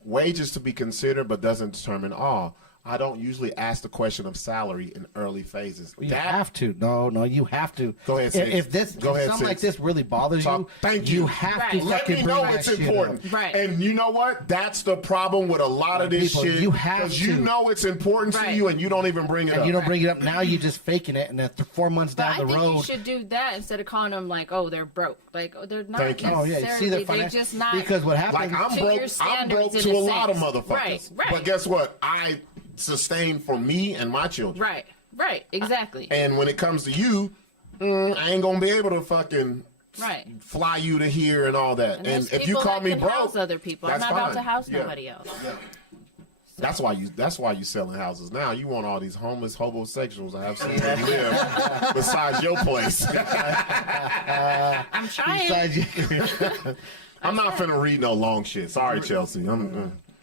Wage is to be considered but doesn't determine all. I don't usually ask the question of salary in early phases. You have to. No, you have to. Go ahead, If Sixx. Go ahead, something like Sixx. this really bothers you, thank you you. have to Let fucking me bring know that it's shit important. up. Right. And you know what? That's the problem with a lot of this People, shit. you have because you to. know it's important to Right. you and you don't even bring it And up. you don't bring it up now. You're just faking it, and then 4 months But down I the think road, you should do that instead of calling them like, oh, they're broke. Like, oh, they're not Thank you. oh yeah, you see the necessarily. They're financial. just not. Because what happens? Like I'm To broke. your I'm standards broke in to a a lot of sense. motherfuckers. Right. But guess what? I sustain for me and my children. Right. Exactly. And when it comes to you, I ain't gonna be able to fucking Right. fly you to here and all that. And there's if you people call that me can broke, house other people. I'm that's not about to fine. house Yeah. nobody else. That's why you selling houses now. You want all these homeless homosexuals to have somewhere to live besides your place. I'm trying. I'm not finna read no long shit. Sorry, Chelsea.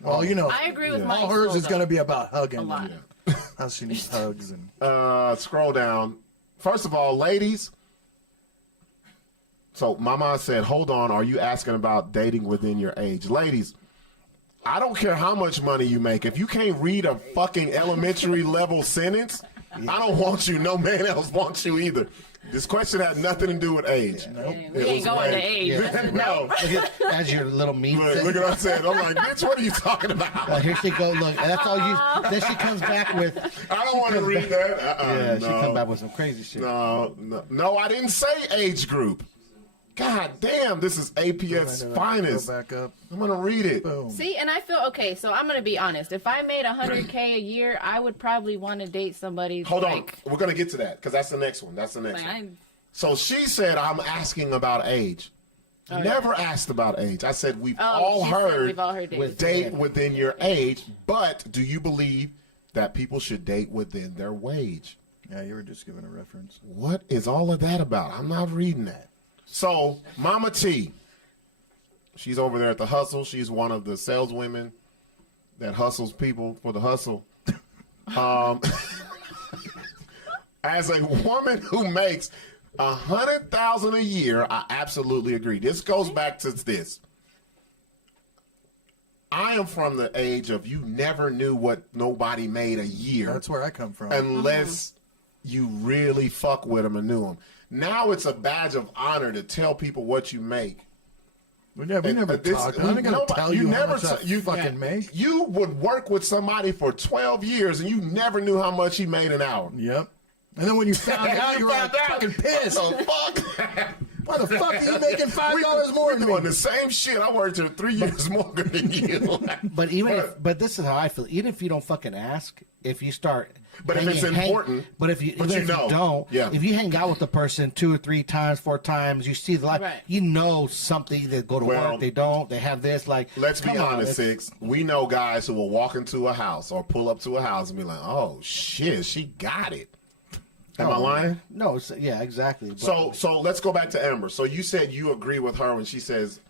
Well, you know, I agree with all Marisol, hers is though. going to be about hugging. A lot. How she needs hugs and. Scroll down. First of all, ladies. So Mama said, hold on, are you asking about dating within your age? Ladies, I don't care how much money you make. If you can't read a fucking elementary level sentence, I don't want you. No man else wants you either. This question had nothing to do with age. Nope. We ain't going to age. Yeah. No. As your little meme. Look at what I said. I'm like, bitch, what are you talking about? Here she go. Look, that's all you. Then she comes back with. I don't want to read that. Yeah, she no. come back with some crazy shit. No, I didn't say age group. God damn, this is APS finest. Go back up. I'm gonna read it. Boom. See, and I feel okay. So I'm gonna be honest. If I made $100K a year, I would probably want to date somebody. Hold like, on, we're gonna get to that because that's the next one. That's the next Like, one. So she said, "I'm asking about age." Never asked about age. I said we've all she said heard we've all heard dating. date within your age, but do you believe that people should date within their wage? Yeah, you were just giving a reference. What is all of that about? I'm not reading that. So, Mama T, she's over there at the hustle. She's one of the saleswomen that hustles people for the hustle. As a woman who makes $100,000 a year, I absolutely agree. This goes back to this. I am from the age of you never knew what nobody made a year. That's where I come from. Unless you really fuck with them and knew them. Now it's a badge of honor to tell people what you make. We never talk. I'm not going to tell you how much I fucking make. You would work with somebody for 12 years and you never knew how much he made an hour. Yep. And then when you found out, you were like fucking pissed. What the fuck? Why the fuck are you making $5 more We're than me? doing the same shit. I worked here 3 years longer than you. But but this is how I feel. Even if you don't fucking ask, if you start, But if it's important, but if you, but even you if know. you don't, Yeah. if you hang out with the person 2 or 3 times, 4 times, you see the life, Right. you know something. They go to Well, work, they don't, they have this. Like, Let's be come on, honest, it's- Sixx. We know guys who will walk into a house or pull up to a house and be like, "Oh shit, she got it." Am I lying? No, yeah, exactly. But, So let's go back to Amber. So you said you agree with her when she says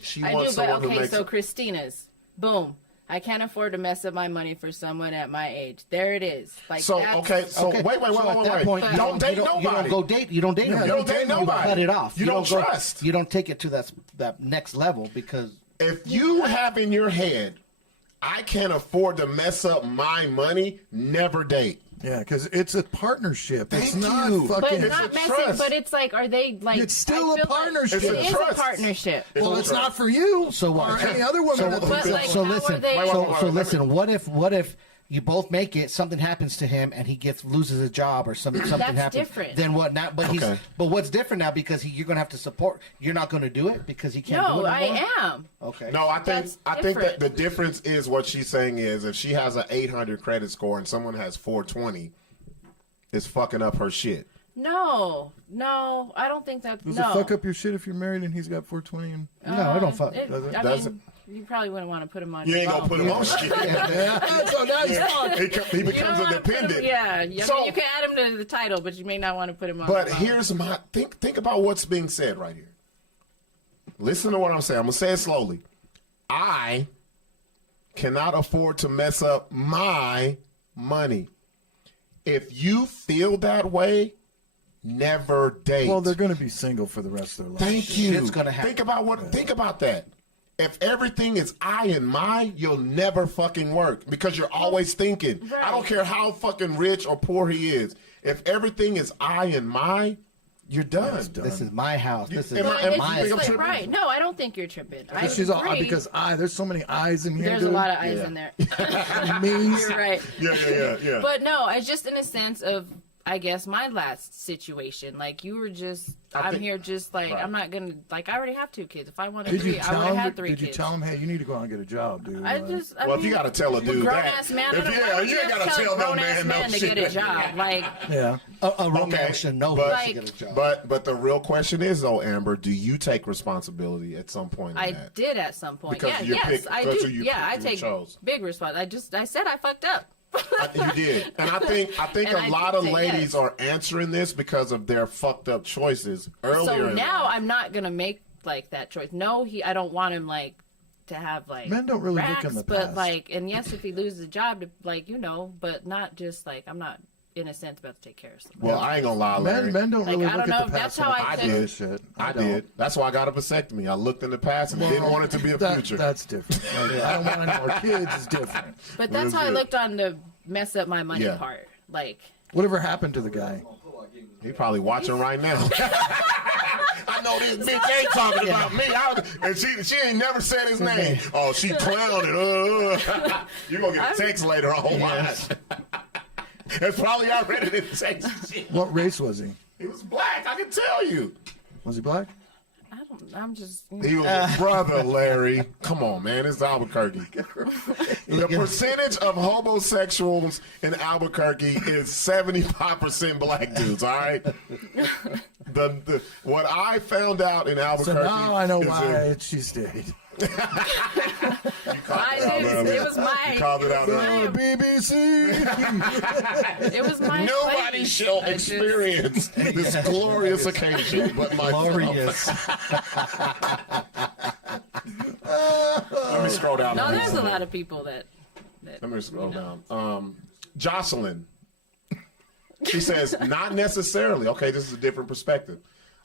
she I wants do, but someone who okay. makes. So Christina's, boom. I can't afford to mess up my money for someone at my age. There it is. Like So that's- okay, so okay, wait, so at that wait. point, Don't date you nobody. don't go date. You don't date them. you don't date nobody. Cut it off. You don't go, trust. You don't take it to that next level because If you have in your head, I can't afford to mess up my money, never date. Yeah, because it's a partnership. It's Thank not you. But fucking. It's not a messing. trust. But it's like, are they like? It's still I a feel like partnership. It It's a is trust. a partnership. Well, it's not for you. So what? Or any other woman. So, that But, thinks like, it's- so how listen. are they- Wait, So let me- listen. What if you both make it, something happens to him, and he loses a job or something That's happens. different. Then what now? But but what's different now because you're going to have to support. You're not going to do it because he can't do No, it anymore? I am. Okay. No, I think that different. the difference is what she's saying is if she has an 800 credit score and someone has 420, it's fucking up her shit. No, I don't think that. Does no. it fuck up your shit if you're married and he's got 420? And No, I don't fuck. Does it? You probably wouldn't want to put him on. You your ain't gonna phone. put him on shit. so now he's fucked. He You becomes don't a wanna put him- dependent. Yeah, I So- mean, you can add him to the title, but you may not want to put him on. But the phone. here's my think about what's being said right here. Listen to what I'm saying. I'm gonna say it slowly. I cannot afford to mess up my money. If you feel that way, never date. Well, they're going to be single for the rest of their life. Thank you. Shit's gonna happen. Think about that. If everything is I and my, you'll never fucking work because you're always thinking. Right. I don't care how fucking rich or poor he is. If everything is I and my, you're done. This is my house. This is Am I- Well, am it's I- just I'm like, tripping? right? No, I don't think you're tripping. I She's agree. because there's so many eyes in here. There's dude. a lot of eyes in there. Me's. You're right. Yeah. But no, I just in a sense of, I guess, my last situation. Like you were just, I'm think- here just like, right. I'm not going to, like, I already have 2 kids. If I wanted Did 3, you I tell would have him? had 3 Did kids. you tell him, hey, you need to go out and get a job, dude? I Like, just, I Well, if mean, you gotta tell a dude grown that. ass man, If I you- don't know, you ain't just gotta tell no grown ass man no man to shit. get a job. Like, yeah. A real man should know but- he should get a job. But the real question is though, Amber, do you take responsibility at some point? In I that? did at some point. Because Yeah, you yes, picked- I because do. you Yeah, I picked- you take chose. big responsibility. I said I fucked up. You did, and I think And a I lot did of say ladies yes. are answering this because of their fucked up choices earlier. So in now life. I'm not gonna make like that choice. No, I don't want him like to have like Men don't really look racks, in the but past. like, and yes, if he loses a job, like but not just like I'm not in a sense about to take care of somebody. Well, I ain't gonna lie, Larry. Men don't Like, really I look don't at know the if past. that's how when I it could- comes to shit. I don't. did. That's why I got a vasectomy. I looked in the past and didn't want it to be a future. That's different. Like, I don't want any more kids. It's different. But that's how I good. looked on the mess up my money Yeah. part. Like, Whatever happened to the guy? He probably watching right now. I know this bitch ain't talking about me. And she ain't never said his name. Oh, she clowning. You're going to get a text later on. Watch. It's probably already in the text. What race was he? He was black. I can tell you. Was he black? I'm just. He was a brother, Larry. Come on, man. It's Albuquerque. The percentage of homosexuals in Albuquerque is 75% black dudes, all right? What I found out in So Albuquerque. now I know is why she stayed. It was my. You called it out earlier. BBC. It was my. Nobody place. shall I just- experience this glorious occasion but myself. Glorious. Let me scroll down. No, and read there's a some. lot of people that. Let me scroll down. Jocelyn. She says, not necessarily. Okay, this is a different perspective.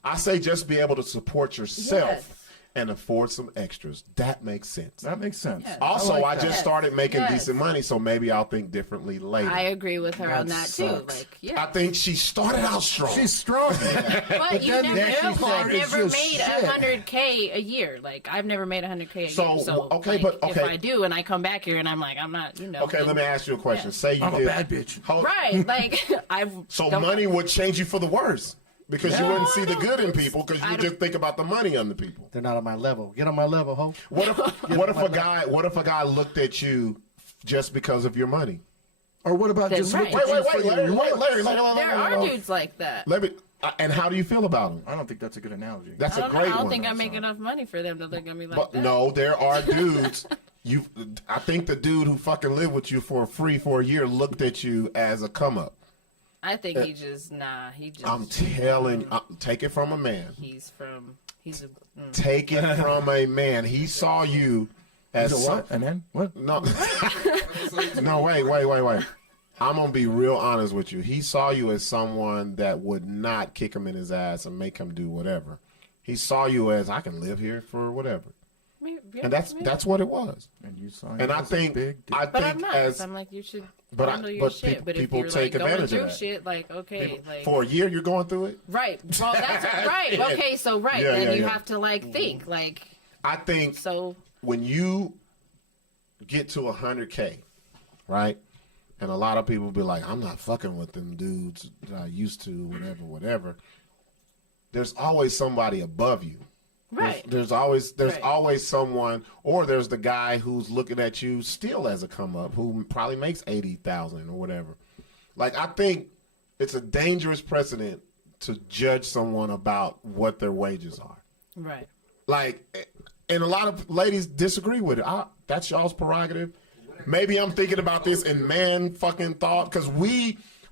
I say just be able to support yourself Yes. and afford some extras. That makes sense. That makes sense. Yeah. Also, like I that. just started making Yes. decent money, so maybe I'll think differently later. I agree with her on that too. sucks. Like, yeah. I think she started out strong. She's strong. But you then never next know. she I've started never just made shit. 100K a year. Like I've never made 100K a year. So, So okay, like, but- okay. if I do and I come back here and I'm like, I'm not, Okay, let me ask you a question. Say you I'm a did. bad bitch. Hold- Right. Like I've. So don't- money would change you for the worse because you wouldn't see the I good in don't- people because I you don't- just think about the money on the people. They're not on my level. Get on my level, ho. What if what if a guy looked at you just because of your money? Or what about Then just right. look at you for your Larry, looks? There are dudes like that. Let me. And how do you feel about them? I don't think that's a good analogy. That's I a don't know. great I don't one. think I make enough money for them to look at me like But that. no, there are dudes. I think the dude who fucking lived with you for free for a year looked at you as a come up. I think he just He just. I'm telling. Take it from a man. He's a. Take it from a man. He saw you as So what? And then what? No. No, wait. I'm going to be real honest with you. He saw you as someone that would not kick him in his ass and make him do whatever. He saw you as, I can live here for whatever. And that's what it was. And you saw. And I think, big. But I'm not. I'm like, you should handle your shit. But if people you're take like going advantage of through that. shit, like okay, like For a year, you're going through it? right. Well, that's right. Okay, so right, Yeah, then yeah, you yeah. have to like think like I think so. when you get to 100K, right? and a lot of people be like, I'm not fucking with them dudes that I used to, whatever. There's always somebody above you. Right. There's always someone, or there's the guy who's looking at you still as a come up who probably makes 80,000 or whatever. Like, I think it's a dangerous precedent to judge someone about what their wages are. Right. Like, and a lot of ladies disagree with it. That's y'all's prerogative. Maybe I'm thinking about this in man fucking thought, because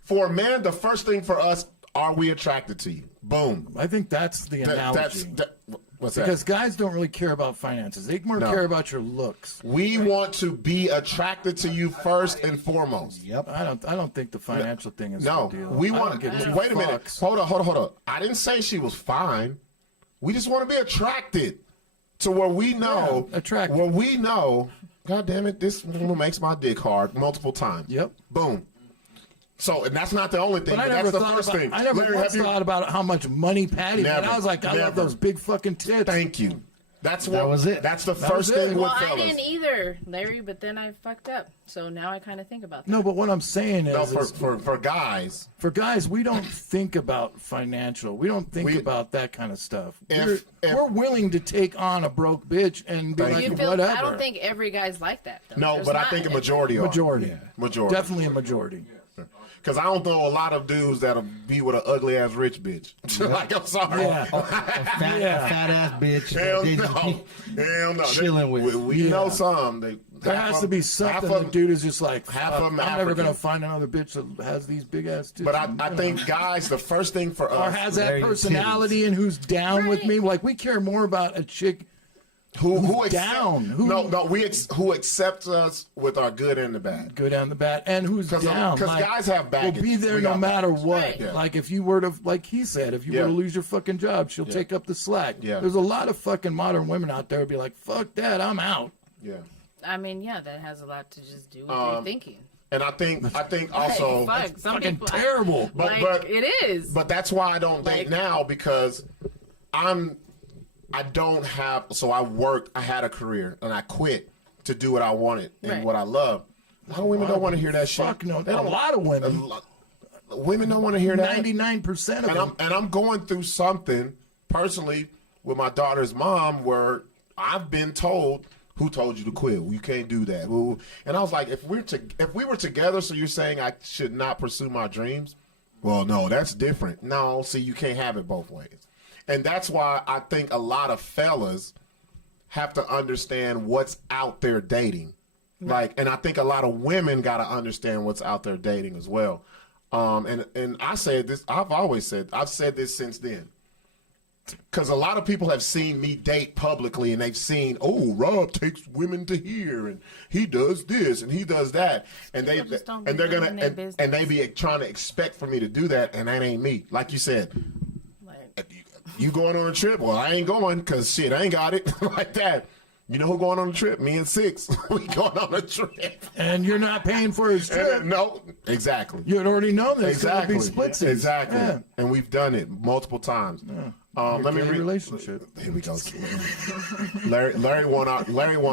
for men, the first thing for us, are we attracted to you? Boom. I think that's the analogy. What's because that? guys don't really care about finances. They more care about your looks. We want to be attracted to you first and foremost. Yep. I don't think the financial thing is no. a deal. We want to wait a minute. Hold on. I didn't say she was fine. We just want to be attracted to where we know. Attracted. Where we know. God damn it! This woman makes my dick hard multiple times. Yep. Boom. So, and that's not the only thing. But that's the first thing. I never thought about how much money Patty made. I was like, I love those big fucking tits. Thank you. That was it. That's the first thing with fellas. I didn't either, Larry, but then I fucked up. So now I kind of think about that. No, but what I'm saying is, for guys. For guys, we don't think about financial. We don't think about that kind of stuff. We're willing to take on a broke bitch and be like, whatever. I don't think every guy's like that, though. No, but I think a majority are. Majority. Majority. Definitely a majority. Because I don't know a lot of dudes that'll be with an ugly ass rich bitch. Like, I'm sorry. A fat ass bitch. Hell no. Hell no. Chilling with. We know some. There has to be something the dude is just like, I'm never African. going to find another bitch that has these big ass tits. But I think, guys, the first thing for us. Or has that personality and who's down with me. Like, we care more about a chick who down. Who accepts us with our good and the bad. Good and the bad. And who's down. Because guys have baggage. Will be there no matter what. Right. Yeah. Like, if you were to, like he said, if you were to lose your fucking job, she'll take up the slack. Yeah. There's a lot of fucking modern women out there who be like, fuck that, I'm out. Yeah. I mean, yeah, that has a lot to just do with your thinking. And I think also Fuck, some fucking people, terrible. But it is. But that's why I don't think now, because I don't have, so I had a career and I quit to do what I wanted and what I love. A lot of women don't want to hear that shit. Fuck no. A lot of women. Women don't want to hear that. 99% of them. And I'm going through something personally with my daughter's mom where I've been told, who told you to quit? You can't do that. And I was like, if we were together, so you're saying I should not pursue my dreams? Well, no, that's different. No, see, you can't have it both ways. And that's why I think a lot of fellas have to understand what's out there dating. Like, and I think a lot of women got to understand what's out there dating as well. And I said this, I've said this since then. Because a lot of people have seen me date publicly and they've seen, oh, Rob takes women to here and he does this and he does that. And they be trying to expect for me to do that, and that ain't me. Like you said. You going on a trip? Well, I ain't going because shit, I ain't got it like that. You know who going on a trip? Me and Sixx. We going on a trip. And you're not paying for his trip. No, exactly. You had already known this. Exactly. Splitsies. Exactly. Yeah. And we've done it multiple times. Yeah. Let me read. Relationship. Here we go. Larry want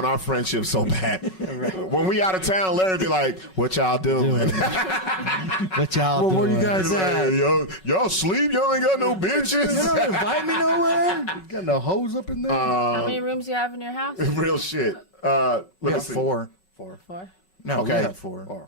our friendship so bad. When we out of town, Larry be like, "What y'all doing? What y'all doing? Where you guys at? Y'all sleep? Y'all ain't got no bitches. You don't invite me nowhere. Got no hoes up in there. How many rooms you have in your house? Real shit. We have four. Four. No, Okay. we have four.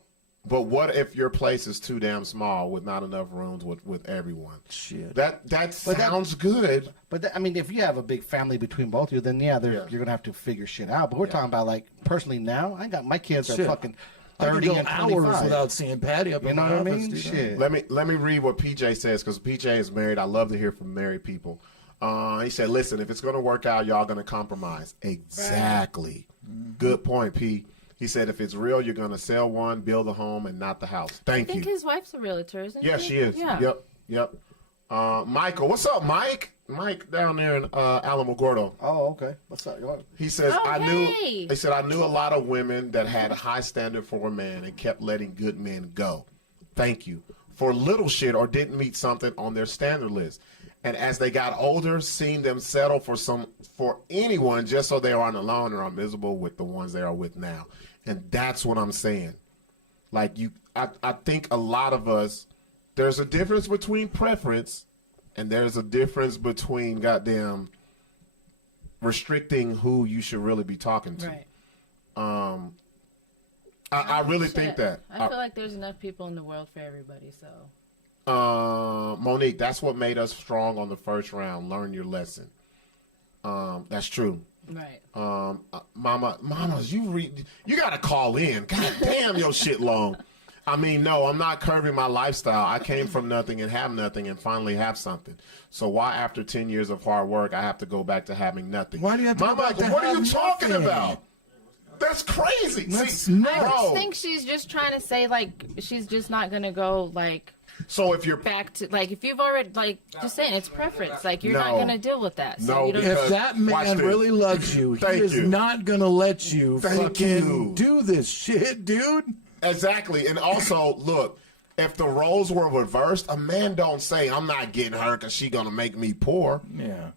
But what if your place is too damn small with not enough rooms with everyone? Shit. That sounds good. But I mean, if you have a big family between both of you, then you're gonna have to figure shit out. But we're talking about, like, personally now, I got my kids are fucking 30 and 25 hours without seeing Patty up in my office. You know what I mean? Shit. Let me read what PJ says, because PJ is married. I love to hear from married people. He said, "Listen, if it's gonna work out, y'all gonna compromise." Exactly. Right. Good point, P. He said, if it's real, you're going to sell one, build a home, and not the house. Thank you. I think his wife's a realtor, isn't she? Yeah, she is. Yeah. Yep. Michael, what's up, Mike? Mike down there in Alamogordo. Oh, okay. What's up, y'all? He says, Oh, I hey. knew a lot of women that had a high standard for a man and kept letting good men go. Thank you. For little shit or didn't meet something on their standard list. And as they got older, seen them settle for anyone just so they aren't alone or are miserable with the ones they are with now. And that's what I'm saying. Like I think a lot of us, there's a difference between preference and there's a difference between goddamn restricting who you should really be talking to. Right. I really think that. I feel like there's enough people in the world for everybody, so. Monique, that's what made us strong on the first round. Learn your lesson. That's true. Right. Mamas, you gotta call in. God damn, your shit long. I mean, no, I'm not curving my lifestyle. I came from nothing and have nothing and finally have something. So why, after 10 years of hard work, I have to go back to having nothing? Why do you have to go back to what are you having talking nothing? about? That's crazy. That's See, nuts. I bro. just think she's just trying to say, like, she's just not going to go, like, So if you're back to, like, if you've already, like, just saying, it's preference. Like, you're not No. going to deal with that. So No, you don't because- If that Watch man this. really loves you, he Thank is you. not gonna let you Thank fucking you. do this shit, dude. Exactly. And also, look, if the roles were reversed, a man don't say, I'm not getting her because she going to make me poor. Yeah.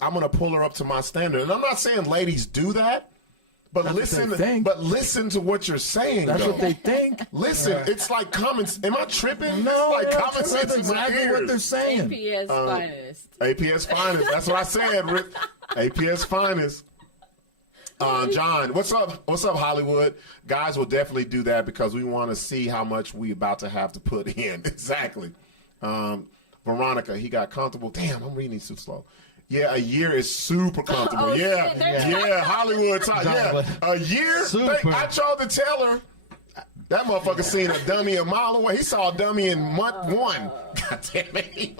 I'm going to pull her up to my standard. And I'm not saying ladies do that, but That's what they think. listen to what you're saying, That's though. what they think. Listen, it's like common. Am I tripping? No, it's like yeah, common that's sense in my exactly what ears. they're saying. APS finest. APS finest. That's what I said, Rick. APS finest. John, what's up? What's up, Hollywood? Guys will definitely do that because we want to see how much we about to have to put in. Exactly. Veronica, he got comfortable. Damn, I'm reading these too slow. Yeah, a year is super comfortable. Oh, yeah, shit, they're yeah, Hollywood talk. Yeah, a year. Super. I tried to tell her. That motherfucker seen a dummy a mile away. He saw a dummy in month one. God damn it. He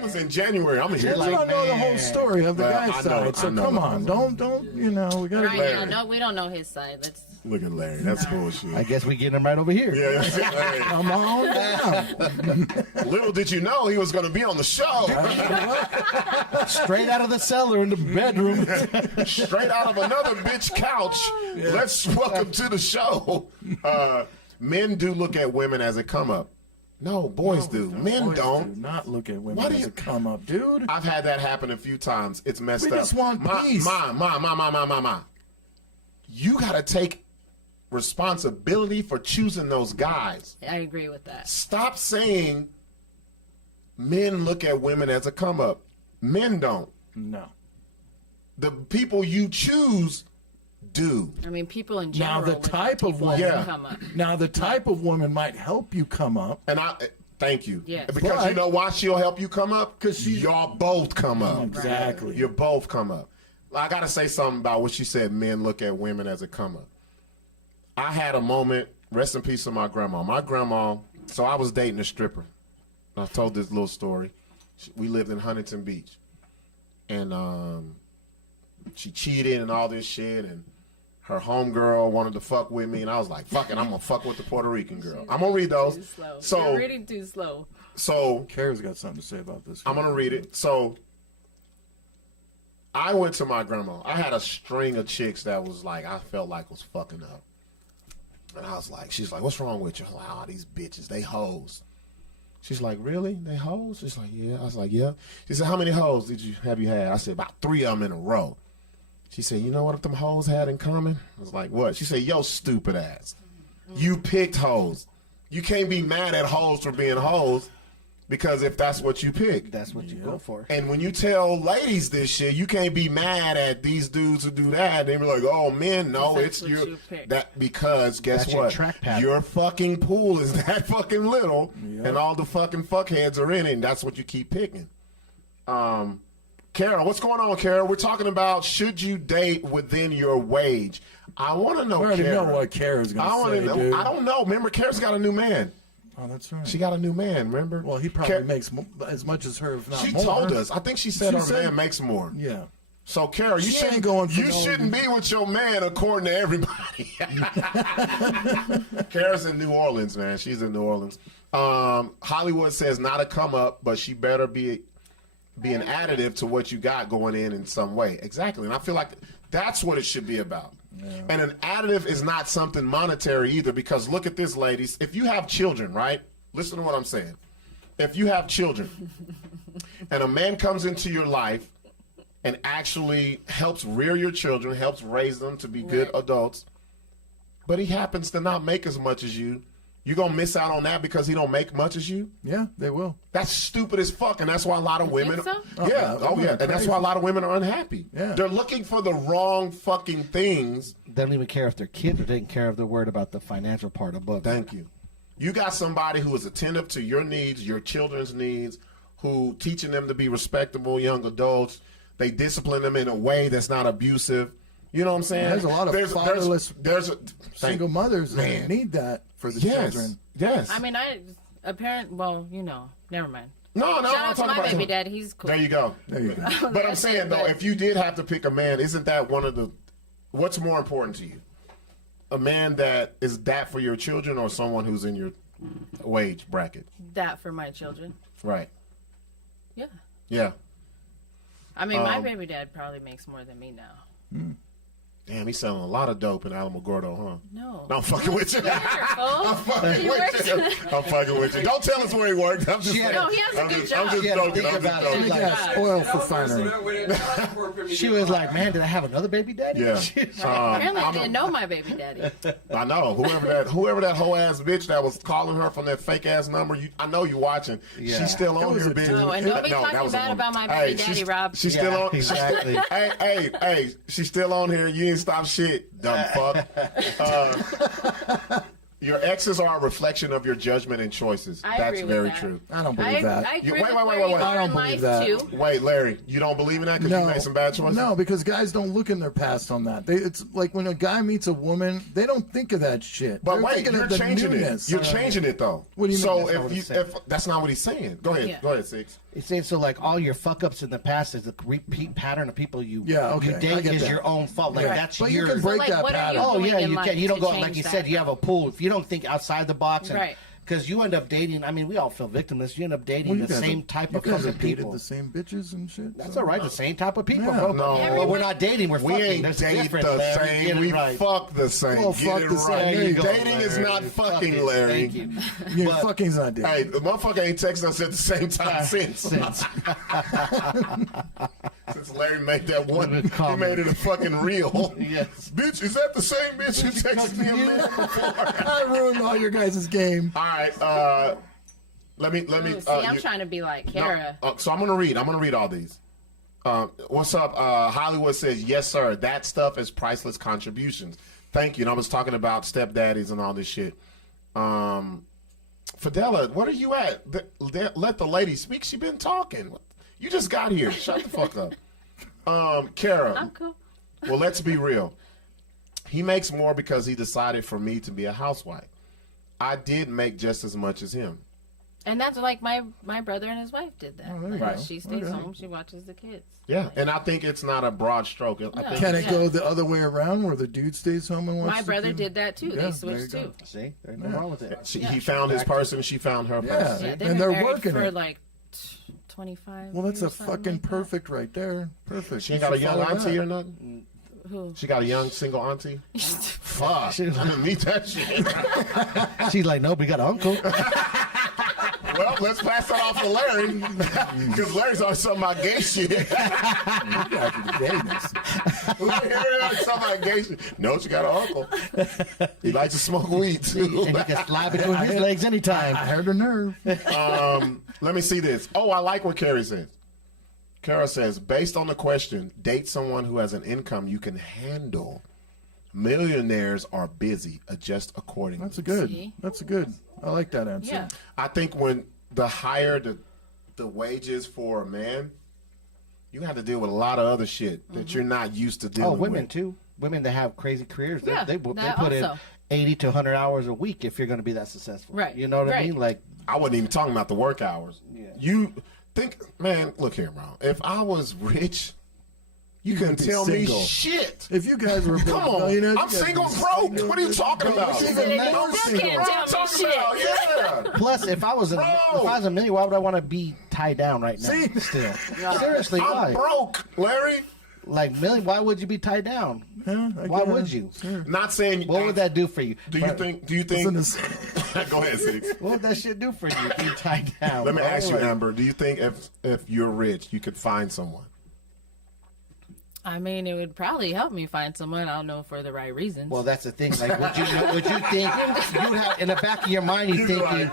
was in January. I'm here. You don't know the whole story of the Well, guy's I know, side, so I know. come on, don't, we gotta. Right, yeah, no, we don't know his side. Let's. Look at Larry. That's bullshit. I guess we get him right over here. Yeah, that's it, Larry. Come on down. Little did you know he was going to be on the show. Straight out of the cellar in the bedroom. Straight out of another bitch couch. Let's welcome to the show. Men do look at women as a come up. No, boys do. Men Boys don't. do not look at Why women do as you- a come up, dude. I've had that happen a few times. It's messed We up. just want peace. Ma. You got to take responsibility for choosing those guys. I agree with that. Stop saying men look at women as a come up. Men don't. No. The people you choose do. I mean, people in Now general. the look at type of people woman, that Yeah. come up. now the type of woman might help you come up. And I thank you. Yes. Because But- you know why she'll help you come up? 'Cause she- y'all both come up. Exactly. You both come up. I got to say something about what she said. Men look at women as a come up. I had a moment. Rest in peace to my grandma. My grandma. So I was dating a stripper. I've told this little story. We lived in Huntington Beach, and she cheated and all this shit, and her homegirl wanted to fuck with me, and I was like, fuck it, I'm gonna fuck with the Puerto Rican girl. I'm gonna read those. Too slow. So You're reading too slow. Kara's got something to say about this. I'm gonna read it. So I went to my grandma. I had a string of chicks that was like, I felt like was fucking up. And I was like, she's like, what's wrong with you? I'm like, oh, these bitches, they hoes. She's like, really? They hoes? She's like, yeah. I was like, yeah. She said, how many hoes have you had? I said, about 3 of them in a row. She said, you know what them hoes had in common? I was like, what? She said, yo, stupid ass. You picked hoes. You can't be mad at hoes for being hoes because if that's what you picked. That's what you go for. And when you tell ladies this shit, you can't be mad at these dudes who do that. They be like, "Oh, men, no, That's it's what your you picked. that because guess That's your what? track pattern. Your fucking pool is that fucking little, and all the fucking fuckheads are in it. And that's what you keep picking." Kara, what's going on, Kara? We're talking about should you date within your wage. I want to know. We already Kara. know what Kara's I gonna want say, to know. dude. I don't know. Remember, Kara's got a new man. Oh, that's right. She got a new man. Remember? Well, he probably makes as much as her, if not She more. told us. I think she said She her said- man makes more. Yeah. So, Kara, you She ain't shouldn't going for you no- shouldn't be with your man according to everybody. Kara's in New Orleans, man. She's in New Orleans. Hollywood says not a come up, but she better be an additive to what you got going in some way. Exactly. And I feel like that's what it should be about. Yeah. And an additive is not something monetary either, because look at this, ladies. If you have children, right? Listen to what I'm saying. If you have children and a man comes into your life and actually helps rear your children, helps raise them to be good adults, but he happens to not make as much as you, You gonna miss out on that because he don't make much as you? Yeah, they will. That's stupid as fuck, and that's why a lot of women. so? Yeah, and that's why a lot of women are unhappy. Yeah. They're looking for the wrong fucking things. They don't even care if their kids are taking care of. They're worried about the financial part above. Thank you. You got somebody who is attentive to your needs, your children's needs, who teaching them to be respectable young adults. They discipline them in a way that's not abusive. You know what I'm saying? There's a lot of fatherless single mothers Man. that need that for the Yes. children. Yes. I mean, well, never mind. No, Shout out to I'm my talking baby about. dad. He's cool. There you go. There you go. But I'm saying though, if you did have to pick a man, isn't that one of the? What's more important to you? A man that is that for your children, or someone who's in your wage bracket? That for my children. Right. Yeah. Yeah. I mean, my baby dad probably makes more than me now. Damn, he's selling a lot of dope in Alamogordo, huh? No. I'm fucking with you. I'm fucking He with you. I'm fucking with you. Don't tell us where he worked. I'm just No, he has a good job. I'm just She had to joking. think I'm just about it. joking. Like, Yeah, oil for finery. she was like, "Man, did I have another baby daddy?" Yeah. Apparently, I didn't know my baby daddy. I know. Whoever that whole ass bitch that was calling her from that fake ass number, I know you watching. Yeah. She's still on was here, a bitch. dude. Oh, and don't be No, that talking was a bad woman. about my baby Hey, daddy, Rob. She's Yeah, still on. exactly. Hey, she's still on here. You ain't stop shit, dumb fuck. Your exes are a reflection of your judgment and choices. I That's agree with very that. true. I don't believe that. I agree Wait, with wait, where wait, you wait. are I don't in believe life, that. too. Wait, Larry, you don't believe in that because you made some bad choices? No, because guys don't look in their past on that. It's like when a guy meets a woman, they don't think of that shit. But They're wait, thinking you're of the changing newness. it. You're changing it though. What do you so mean? That's not what he's saying. if that's not what he's saying, go ahead. Yeah. Go ahead, Sixx. It's saying so like all your fuck ups in the past is a repeat pattern of people you Okay, you I date get is that. your own fault. Like Right. that's But you your can break like, that what are pattern. you Oh doing yeah, in you life can. You don't to go change like you that, said. You have a pool. If you don't think outside the box, and, Right. Because you end up dating. I mean, we all feel victimless. You end up dating You the guys same have- type you of guys fucking have dated people. the same bitches and shit. That's so- all right. The same type of people, Yeah. bro. No. Well, we're not dating. We're We fucking. ain't There's a date difference, the man. same. Get it We right. fuck the same. Well, Get fuck it the right. same. There you go, Dating is Larry. not fucking, Fuck it. Larry. Thank you. Yeah, But- fucking's not dating. Hey, the motherfucker ain't texted us at the same time since Larry made that one. Good He comment. made it a fucking reel. Yes. Bitch, is that the same bitch who texted me a minute before? I ruined all your guys' game. All right, let me. See, I'm trying to be like Kara. So I'm gonna read all these. What's up? Hollywood says, yes, sir. That stuff is priceless contributions. Thank you. And I was talking about stepdaddies and all this shit. Fidela, what are you at? Let the lady speak. She been talking. You just got here. Shut the fuck up. Kara. I'm cool. Well, let's be real. He makes more because he decided for me to be a housewife. I did make just as much as him. And that's like my brother and his wife did that. there you Like, go. she stays Okay. home, she watches the kids. Yeah, and I think it's not a broad stroke. I think Can it's- it go the other way around where the dude stays home and watches My the brother kid? did that too. Yeah, They there switched you go. too. See, there's no wrong with it. He found his person. She found her Yeah. person. Yeah, they've And been they're married working for it. like 25 Well, that's a years, something fucking like that. perfect right there. Perfect. She ain't You got a should young follow auntie that. or nothing? Who? She got a young single auntie? Fuck. I didn't need that shit. She's like, nope, we got an uncle. Well, let's pass that off to Larry. Because Larry's always talking about gay shit. Larry talking about gay shit. No, she got an uncle. He likes to smoke weed, too. And he can slide between his legs anytime. I heard her nerve. Let me see this. Oh, I like what Carrie says. Kara says, based on the question, date someone who has an income you can handle. Millionaires are busy. Adjust accordingly. That's a good. See? That's a good. I like that answer. Yeah. I think when the higher the wages for a man, you have to deal with a lot of other shit that you're not used to dealing Oh, with. women too. Women that have crazy careers. Yeah, they put that in also. 80 to 100 hours a week if you're going to be that successful. Right, You know what I right. mean? Like, I wasn't even talking about the work hours. Yeah. You think, man, look here, bro. If I was rich, you couldn't be tell single. me shit. If you guys were Come on. millionaires, I'm you guys single would and be broke. single. What are you talking about? Even Single. more That single. can't What tell I'm me talking shit. about, yeah. plus, if I was a million, why would I want to be tied down right now? See? Still, seriously, why? I'm broke, Larry. Like, million, why would you be tied down? Yeah, I Why get would it. you? Sure. Not saying. What would that do for you? Do you think? Do you think? Listen to- Go ahead, Six. What would that shit do for you? Being tied down. Let me ask you, Like, Amber. Do you think if you're rich, you could find someone? I mean, it would probably help me find someone. I don't know for the right reasons. Well, that's the thing. Like, would you think you'd have in the back of your mind? You thinking,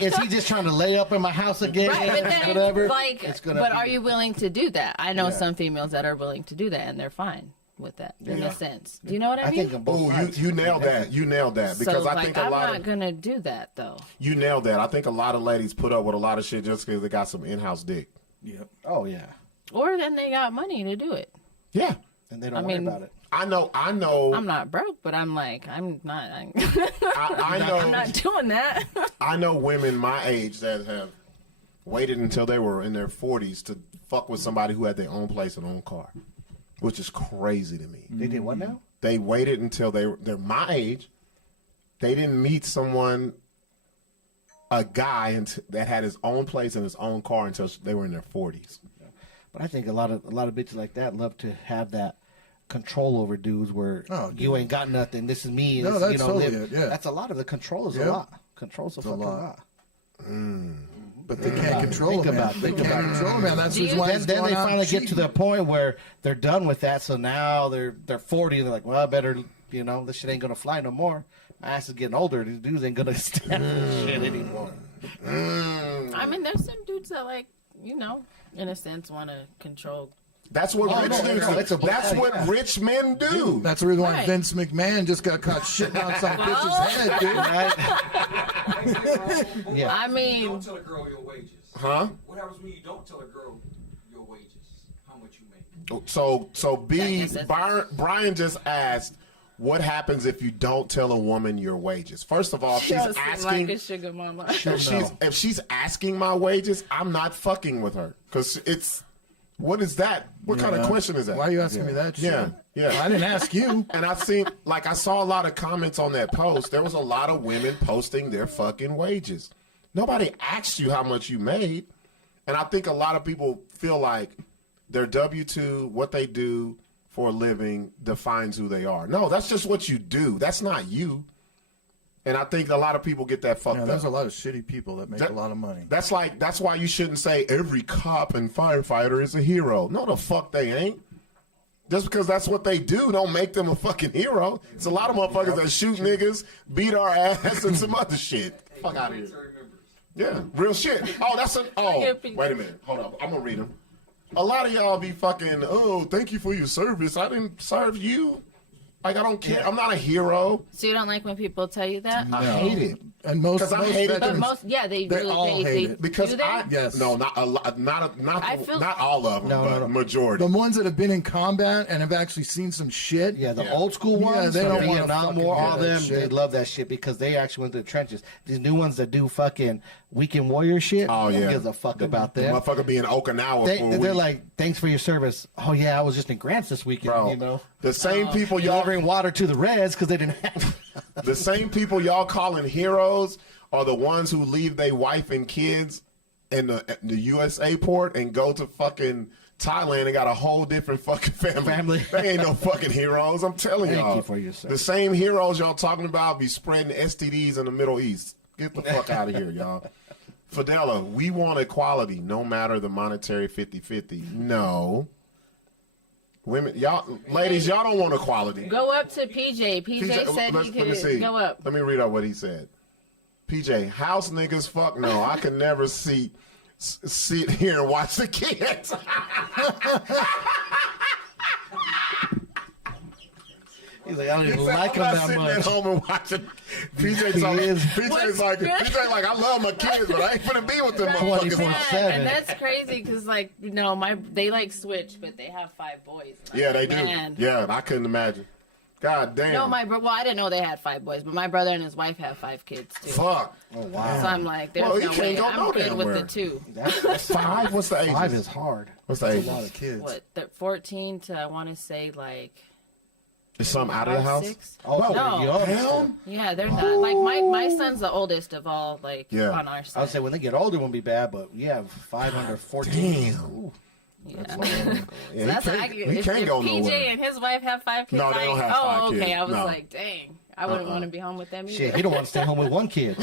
is he just trying to lay up in my house again? Right, but then, whatever. But are you willing to do that? I know some females that are willing to do that, and they're fine with that in a sense. Do you know what I mean? You nailed that. You nailed that because so, I think I'm not gonna do that though. You nailed that. I think a lot of ladies put up with a lot of shit just because they got some in-house dick. Yep. Oh yeah. Or then they got money to do it. Yeah. And they don't worry about it. I know. I'm not broke, but I'm like, I'm not. I know. I'm not doing that. I know women my age that have waited until they were in their 40s to fuck with somebody who had their own place and own car, which is crazy to me. They did what now? They waited until they're my age. They didn't meet a guy that had his own place and his own car until they were in their 40s. But I think a lot of bitches like that love to have that control over dudes where you ain't got nothing. This is me. No, that's totally it. Yeah. That's a lot of the control is a lot. Control's a fucking lot. But they can't control him. They can't control him, man. That's the reason why then they finally get to the point where they're done with that. So now they're 40 and they're like, well, I better, this shit ain't gonna fly no more. My ass is getting older. These dudes ain't gonna stand this shit anymore. I mean, there's some dudes that in a sense, want to control. That's what rich dudes do. That's what rich men do. That's the reason why Vince McMahon just got caught shitting on some bitch's head, dude. Yeah. I mean, don't tell a girl your wages. Huh? What happens when you don't tell a girl your wages? How much you make? So Brian just asked, what happens if you don't tell a woman your wages? First of all, if she's asking, like a sugar mama. If she's asking my wages, I'm not fucking with her because what is that? What kind of question is that? Why are you asking me that shit? Yeah. Well, I didn't ask you. And I saw a lot of comments on that post. There was a lot of women posting their fucking wages. Nobody asked you how much you made. And I think a lot of people feel like their W-2, what they do for a living defines who they are. No, that's just what you do. That's not you. And I think a lot of people get that fucked up. There's a lot of shitty people that make a lot of money. That's why you shouldn't say every cop and firefighter is a hero. No, the fuck they ain't. Just because that's what they do don't make them a fucking hero. It's a lot of motherfuckers that shoot niggas, beat our ass, and some other shit. Fuck out of here. Yeah, real shit. Wait a minute. Hold up. I'm going to read them. A lot of y'all be fucking, thank you for your service. I didn't serve you. Like, I don't care. Yeah. I'm not a hero. So you don't like when people tell you that? I hate it. And most I hate it. But they all hate it. Because yes. No, not a lot. Not all of them, but majority. The ones that have been in combat and have actually seen some shit. Yeah, the old school ones. They don't want Vietnam War. All them, they love that shit because they actually went to the trenches. These new ones that do fucking weekend warrior shit. Oh yeah, who gives a fuck about them? Motherfucker be in Okinawa. They're like, thanks for your service. Oh yeah, I was just in Grants this weekend. Bro, the same people y'all bring water to the Reds because they didn't have. The same people y'all calling heroes are the ones who leave their wife and kids in the USA port and go to fucking Thailand and got a whole different fucking family. They ain't no fucking heroes. I'm telling y'all. Thank you for your service. The same heroes y'all talking about be spreading STDs in the Middle East. Get the fuck out of here, y'all. Fidela, we want equality, no matter the monetary 50-50. No. Women, ladies, y'all don't want equality. Go up to PJ. PJ said he could go up. Let me read out what he said. PJ, house niggas, fuck no. I can never sit here and watch the kids. He's like, I don't even like him that much. Sitting at home and watching. PJ's like, I love my kids, but I ain't finna be with them motherfuckers. And that's crazy because, they switch, but they have 5 boys. Yeah, they do. Yeah, I couldn't imagine. God damn. No, I didn't know they had 5 boys, but my brother and his wife have 5 kids too. Fuck. Oh wow. So I'm like, there's no way. I'm good with the 2. That's 5. What's the age? 5 is hard. What's the age? A lot of kids. 14 to I want to say Is some out of the house? 6. Oh, no. Hell? Yeah, they're not. Like my son's the oldest of all. On our side. I would say when they get older, it won't be bad, but we have 5 under 14. Damn. Ooh. Yeah. So he can't go PJ nowhere. and his wife have 5 kids. No, they don't have 5 kids. Okay. I was No. like, dang, I wouldn't want to be home with them either. Shit, you don't want to stay home with one kid.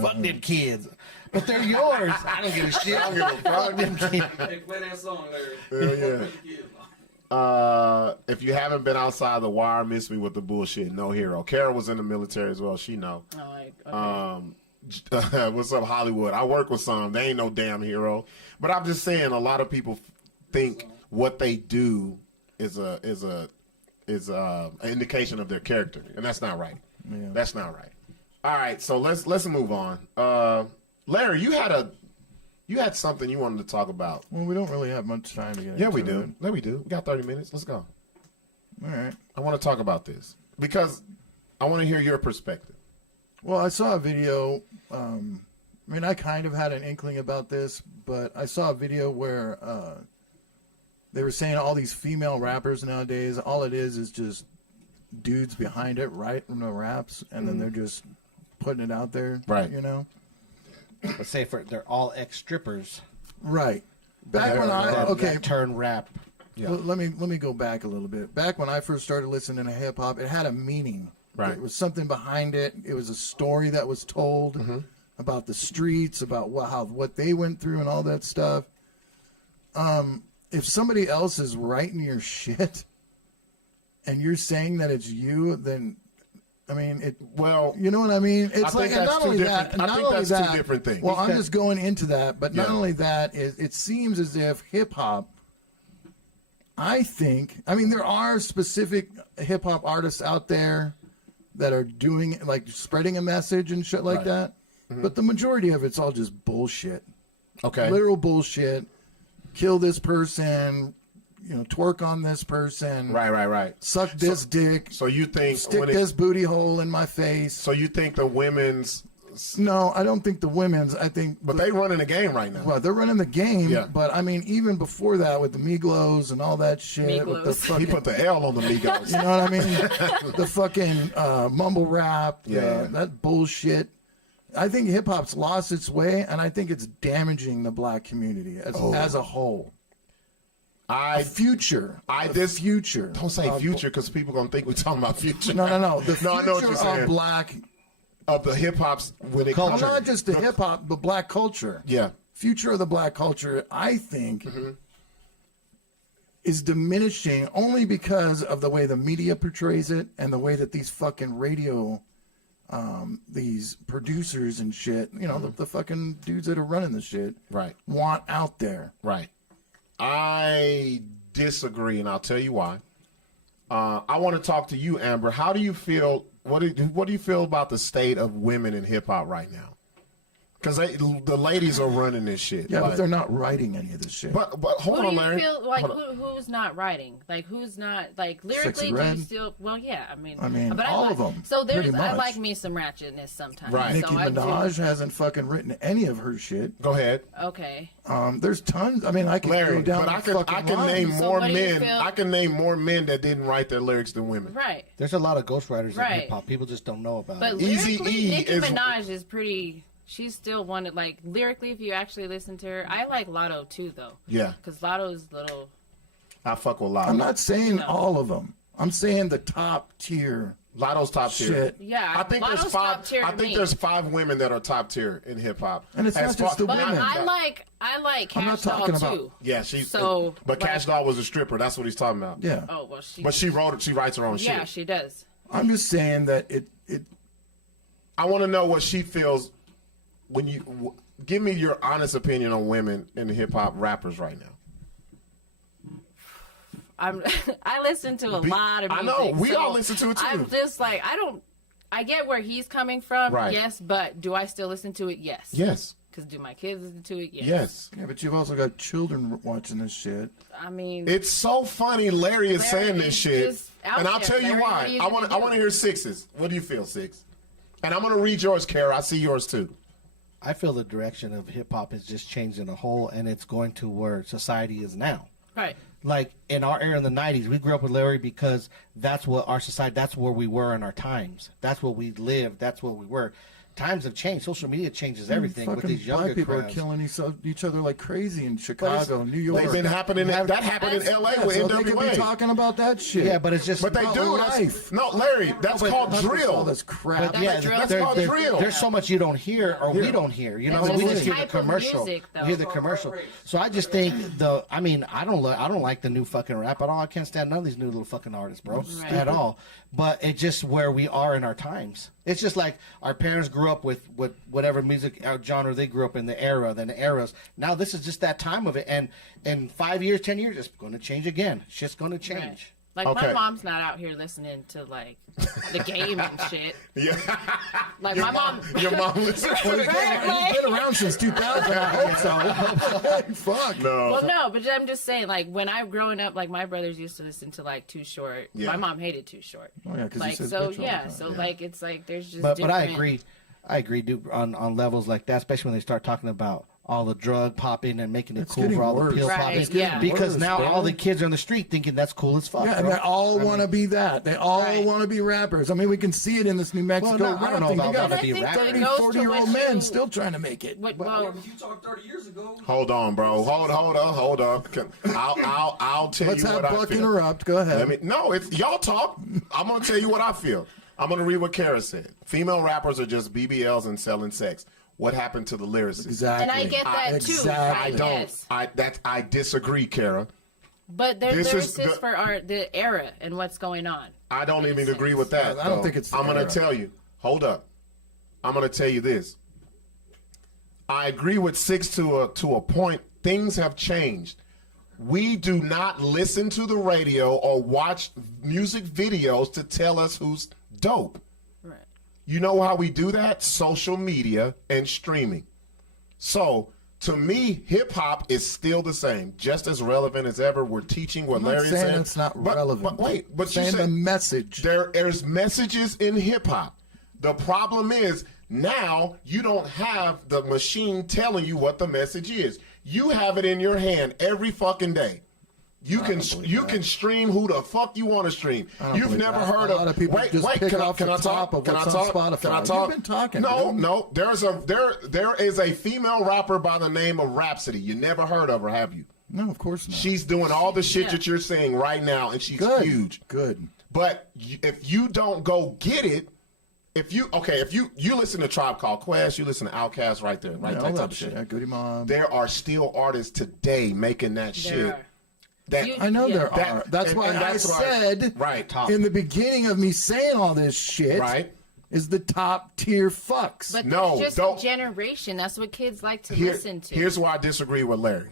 Fuck them kids. But they're yours. I don't give a shit. I don't give a fuck. Hey, play that song, Larry. Hell yeah. If you haven't been outside the wire, miss me with the bullshit. No hero. Kara was in the military as well. She know. Okay. What's up, Hollywood? I work with some. They ain't no damn hero. But I'm just saying, a lot of people think what they do is an indication of their character, and that's not right. Yeah. That's not right. All right, so let's move on. Larry, you had something you wanted to talk about. Well, we don't really have much time to get Yeah, into we do. it. Yeah, we do. We got 30 minutes. Let's go. All right. I want to talk about this because I want to hear your perspective. Well, I saw a video. I mean, I kind of had an inkling about this, but I saw a video where they were saying all these female rappers nowadays, all it is just dudes behind it writing the raps, and then they're just putting it out there. Right. You know? Let's say they're all ex-strippers. Right. Back when that turn rap. Yeah. Well, let me go back a little bit. Back when I first started listening to hip hop, it had a meaning. Right. It was something behind it. It was a story that was told about the streets, about what they went through and all that stuff. If somebody else is writing your shit and you're saying that it's you, then I mean, you know what I mean? It's like, and not only that, I think that's two different things. Well, I'm just going into that, but not only that, it seems as if hip hop, I mean, there are specific hip hop artists out there that are doing, like, spreading a message and shit like that, but the majority of it's all just bullshit. Okay. Literal bullshit. Kill this person, twerk on this person. Right. Suck this dick. So you think stick this booty hole in my face. So you think the women's? No, I don't think the women's. I think, but they running the game right now. Well, they're running the game. Yeah. But I mean, even before that, with the Migos and all that shit, with the he put the L on the Migos. You know what I mean? The fucking mumble rap. That bullshit. I think hip hop's lost its way, and I think it's damaging the black community as a whole. Future. Future. Don't say future because people gonna think we're talking about future. No. The future I know what you're saying. of black. Of the hip hop's when it comes. Not just the hip hop, but black culture. Yeah. Future of the black culture, I think, is diminishing only because of the way the media portrays it and the way that these fucking radio, these producers and shit, the fucking dudes that are running the shit, want out there. Right. I disagree, and I'll tell you why. I want to talk to you, Amber. How do you feel? What do you feel about the state of women in hip hop right now? Because the ladies are running this shit. Yeah, but they're not writing any of this shit. But hold on, Larry. Feel like who's not writing? Like who's not like lyrically? Do you still? Well, yeah. I mean, but all of them. So I like me some ratchetness sometimes. Right. Nicki so Minaj hasn't fucking written any of her shit. Go ahead. Okay. There's tons. I mean, I can go down. But I can name more men. I can name more men that didn't write their lyrics than women. Right. There's a lot of ghostwriters in hip hop. People just don't know about but it. Lyrically, Nicki Minaj is pretty. She's still one that, like, lyrically, if you actually listen to her, I like Lotto too, though. Yeah. Because Lotto's little. I fuck with Lotto. I'm not saying all of them. I'm saying the top tier. Lotto's top tier. Shit. Yeah, I think Lotto's there's five. top tier I think there's 5 women that are top tier in hip hop. And it's not just the But women. I like Cash Doll too. Yeah, she's. So, but Cash Doll was a stripper. That's what he's talking about. Yeah. Oh well, But she wrote it. She writes her own shit. Yeah, she does. I'm just saying that it. I want to know what she feels when you give me your honest opinion on women in the hip hop rappers right now. I listen to a lot of music. I know we all listen to it too. I'm just like I get where he's coming from. Right. Yes, but do I still listen to it? Yes. Yes. Because do my kids listen to it? Yes. Yes. Yeah, but you've also got children watching this shit. I mean, it's so funny. Larry is saying this shit, and I'll tell you why. I want to hear Sixx's. What do you feel, Sixx? And I'm going to read yours, Kara. I see yours too. I feel the direction of hip hop is just changing a whole, and it's going to where society is now. Right. Like in our era in the 90s, we grew up with Larry because that's what our society, that's where we were in our times. That's what we lived. That's what we were. times have changed. Social media changes everything with Fucking these younger black people crowds. are killing each other like crazy in Chicago, New York. They've been happening. That happened in L.A. with so they could be NWA. talking about that shit. Yeah, but it's just. But they do. life. No, Larry, that's called drill. All this crap. But yeah, drill. That's called drill. There's so much you don't hear or we don't hear. You know, It's we just just hear the type of commercial. music, though. We hear the commercial. So I just think I don't like the new fucking rap at all. I can't stand none of these new little fucking artists, bro, at all. But it's just where we are in our times. It's just like our parents grew up with whatever music genre they grew up in, the era, then the eras. Now this is just that time of it, and in 5 years, 10 years, it's going to change again. Shit's going to change. Right. Like, Okay. my mom's not out here listening to, like, the game and shit. Yeah. Like, Your my mom... Your mom listens to the He's Right? been around since 2000. I hope so. Fuck. No. Well, no, but I'm just saying, like, when I growing up, like, my brothers used to listen to, like, Too Short. Yeah. My mom hated Too Short. Oh, yeah, 'cause he like, says so, bitch all the yeah, time. so, Yeah. like, it's like, there's just But I different- agree, dude, on levels like that, especially when they start talking about all the drug popping and making it It's cool getting for all worse. the pill Right, popping. it's getting Because worse, now bro. all the kids are on the street thinking that's cool as fuck. Yeah, and bro. they all want to be that. They all Right. want to be rappers. I mean, we can see it in this New Mexico Well, no, I don't know rap thing. about They got that to be 30, rappers. It goes to 40-year-old what men you- still trying to make it. What, Yeah, well, but you talked 30 years ago. Hold on, bro. Hold up. I'll tell Let's you have what I Buck feel. interrupt. Go ahead. No, it's y'all talk. I'm gonna tell you what I feel. I'm gonna read what Kara said. Female rappers are just BBLs and selling sex. What happened to the lyricists? Exactly. and I get that, too. Exactly. I Right? don't. Yes. I disagree, Kara. But they're This is lyricists the- for the era and what's going on. I don't even agree with that. I don't though. think it's the I'm gonna era. tell you. Hold up. I'm gonna tell you this. I agree with Sixx to a point. Things have changed. We do not listen to the radio or watch music videos to tell us who's dope. Right. You know how we do that? Social media and streaming. So, to me, hip hop is still the same, just as relevant as ever. We're teaching what I'm not Larry saying said. it's not But relevant. wait, but you saying said the message. there's messages in hip hop. The problem is now you don't have the machine telling you what the message is. You have it in your hand every fucking day. You can stream who the fuck you want to stream. You've believe never that. heard A of. lot of people just pick can off can the I top talk? of Can I what's on talk? Spotify. Can I You've talk? been talking, No, dude. no. There is a female rapper by the name of Rhapsody. You never heard of her, have you? No, of course not. She's doing all the shit that you're saying right now, and she's good. huge. Good. But if you don't go get it, if you listen to Tribe Called Quest, you listen to Outkast right there, right? Yeah, that all type that of shit. shit. Goody Mob. There are still artists today making that There shit. are. That You- I know Yeah. there That- are. That's and- why and that's I why- said right. in the beginning of me saying all this shit Right. is the top tier fucks. But No, there's don't- just generation. That's what kids like to Here- listen to. Here's why I disagree with Larry.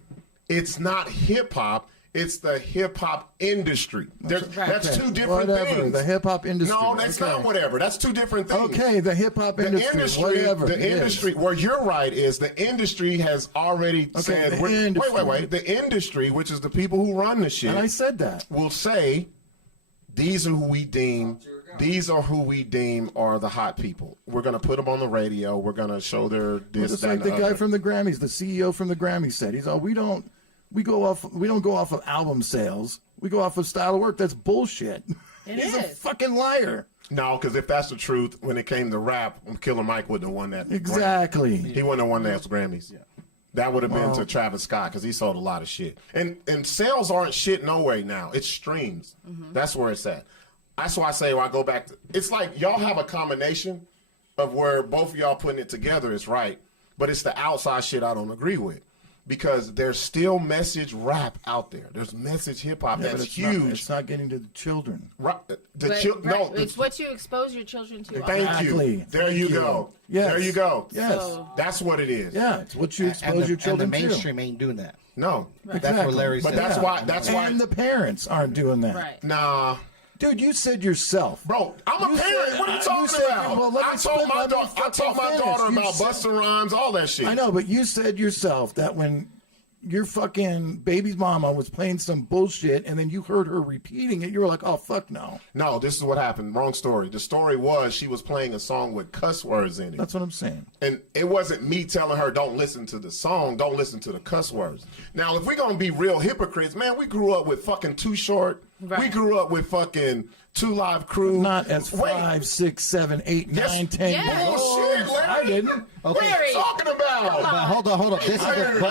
It's not hip hop. It's the hip hop industry. That's Okay, two different whatever. things. The hip hop industry. No, that's okay. not whatever. That's two different things. Okay, the hip hop The industry, whatever. the it is. industry. Where you're right is the industry has already said. the Wait. industry. The industry, which is the people who run the shit, And I said that. will say, these are who we deem. These are who we deem are the hot people. We're gonna put them on the radio. We're gonna show their this, Just that, like and the the guy other. from the Grammys, the CEO from the Grammys said, he's all, we don't go off of album sales. We go off of style of work. That's bullshit. He's a is. fucking liar. No, because if that's the truth, when it came to rap, Killer Mike wouldn't have won that. Exactly. Grammy. He wouldn't have won those Grammys. That would have been to Travis Scott because he sold a lot of shit. And sales aren't shit no way now. It's streams. That's where it's at. That's why I say when I go back to, it's like y'all have a combination of where both of y'all putting it together is right, but it's the outside shit I don't agree with. Because there's still message rap out there. There's message hip hop Yeah, but that's it's huge. Not, it's not getting to the children. Right, But, it's what you expose your children to. Thank Exactly. you. There Thank you you. go. Yes. There you go. Yes. So- That's what it is. Yeah, it's what you expose your children and the to. mainstream ain't doing that. No. That's Exactly. what Larry But said. that's why. That's why. And the parents aren't doing that. Right. Nah, Dude, you said yourself. bro. I'm a You parent. said- what are you you talking said- about? well, let I me taught split- my let me daughter. I taught my fucking daughter finish. You about said- Busta Rhymes, all that shit. I know, but you said yourself that when your fucking baby's mama was playing some bullshit and then you heard her repeating it, you were like, oh, fuck no. No, this is what happened. Wrong story. The story was she was playing a song with cuss words in it. That's what I'm saying. And it wasn't me telling her, don't listen to the song, don't listen to the cuss words. Now, if we're going to be real hypocrites, man, we grew up with fucking Too Short, Right. We grew up with fucking 2 Live Crew. Not as 5, 6, 7, 8, 9, 10. Yes. Bullshit, Larry. I didn't. What are you talking about? But hold on. This is hold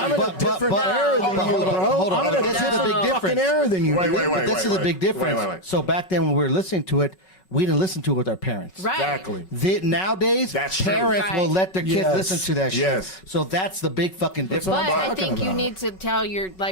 on. This is a big difference. Error than you. Wait. This is a big difference. Wait. So back then when we were listening to it, we didn't listen to it with our parents. Right. Exactly. Nowadays, That's true. parents Right. will let their kids Yes. listen to that shit. Yes. So that's the big fucking difference. what But I'm I talking think you about. need to tell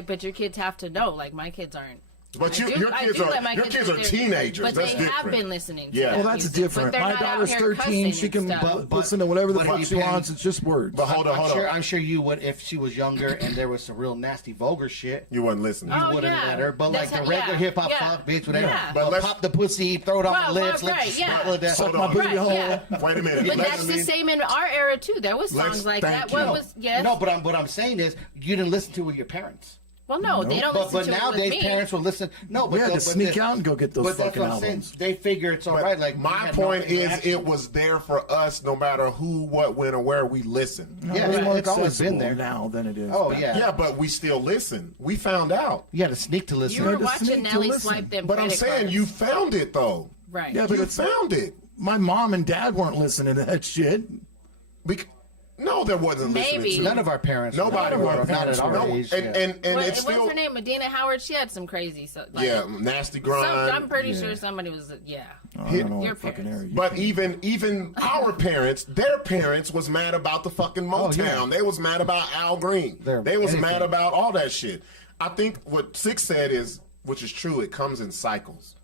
but your kids have to know. Like my kids aren't. But I your do kids let my are listen. teenagers. But That's they different. have been listening. To Yeah. that Well, that's music, different. but they're My not out daughter's here 13. cussing She can and stuff. listen to whatever the but fuck it she depends. wants. It's just words. But hold on. I'm sure you would if she was younger and there was some real nasty vulgar shit. You wasn't listening. Oh, Wouldn't yeah. let her, but That's like the how- regular yeah, hip hop yeah. fuck bitch, whatever. Yeah. But let's- Pop the pussy, throw it on Well, the lips, right, let yeah. that. Suck my booty Right, hole. yeah. Wait a minute. But Let's- that's the same in our era too. There was songs like thank that. you. What was yes? No, but what I'm saying is you didn't listen to it with your parents. Well, no, they don't But listen to nowadays it with me. parents will listen. No, but We had to but sneak out and go get those but that's fucking what I'm saying. albums. They figure it's all But right. Like we my had no point is, interaction. it was there for us, no matter who, what, when, or where we listened. Yeah, It's more it's always been accessible there. now than it is. Oh back yeah. Yeah, but we still listen. We found out. You had to sneak to listen. You were had to watching sneak to Nelly listen. swipe them. But I'm credit saying cards. you found it though. right. Yeah, but You it's found it. my mom and dad weren't listening to that shit. No, there wasn't listening Maybe. to None it. of our parents. Nobody were. was. Not parents at our were. No, age. and yeah. and What, it's what's still her name? Medina Howard. She had some crazy. yeah, nasty grind. I'm pretty sure somebody was. Yeah. I don't know Your what fucking parents. era you But even our parents, their parents was mad about the fucking Motown. yeah. They was mad about Al Green. They was anything. mad about all that shit. I think what Sixx said is, which is true, it comes in cycles.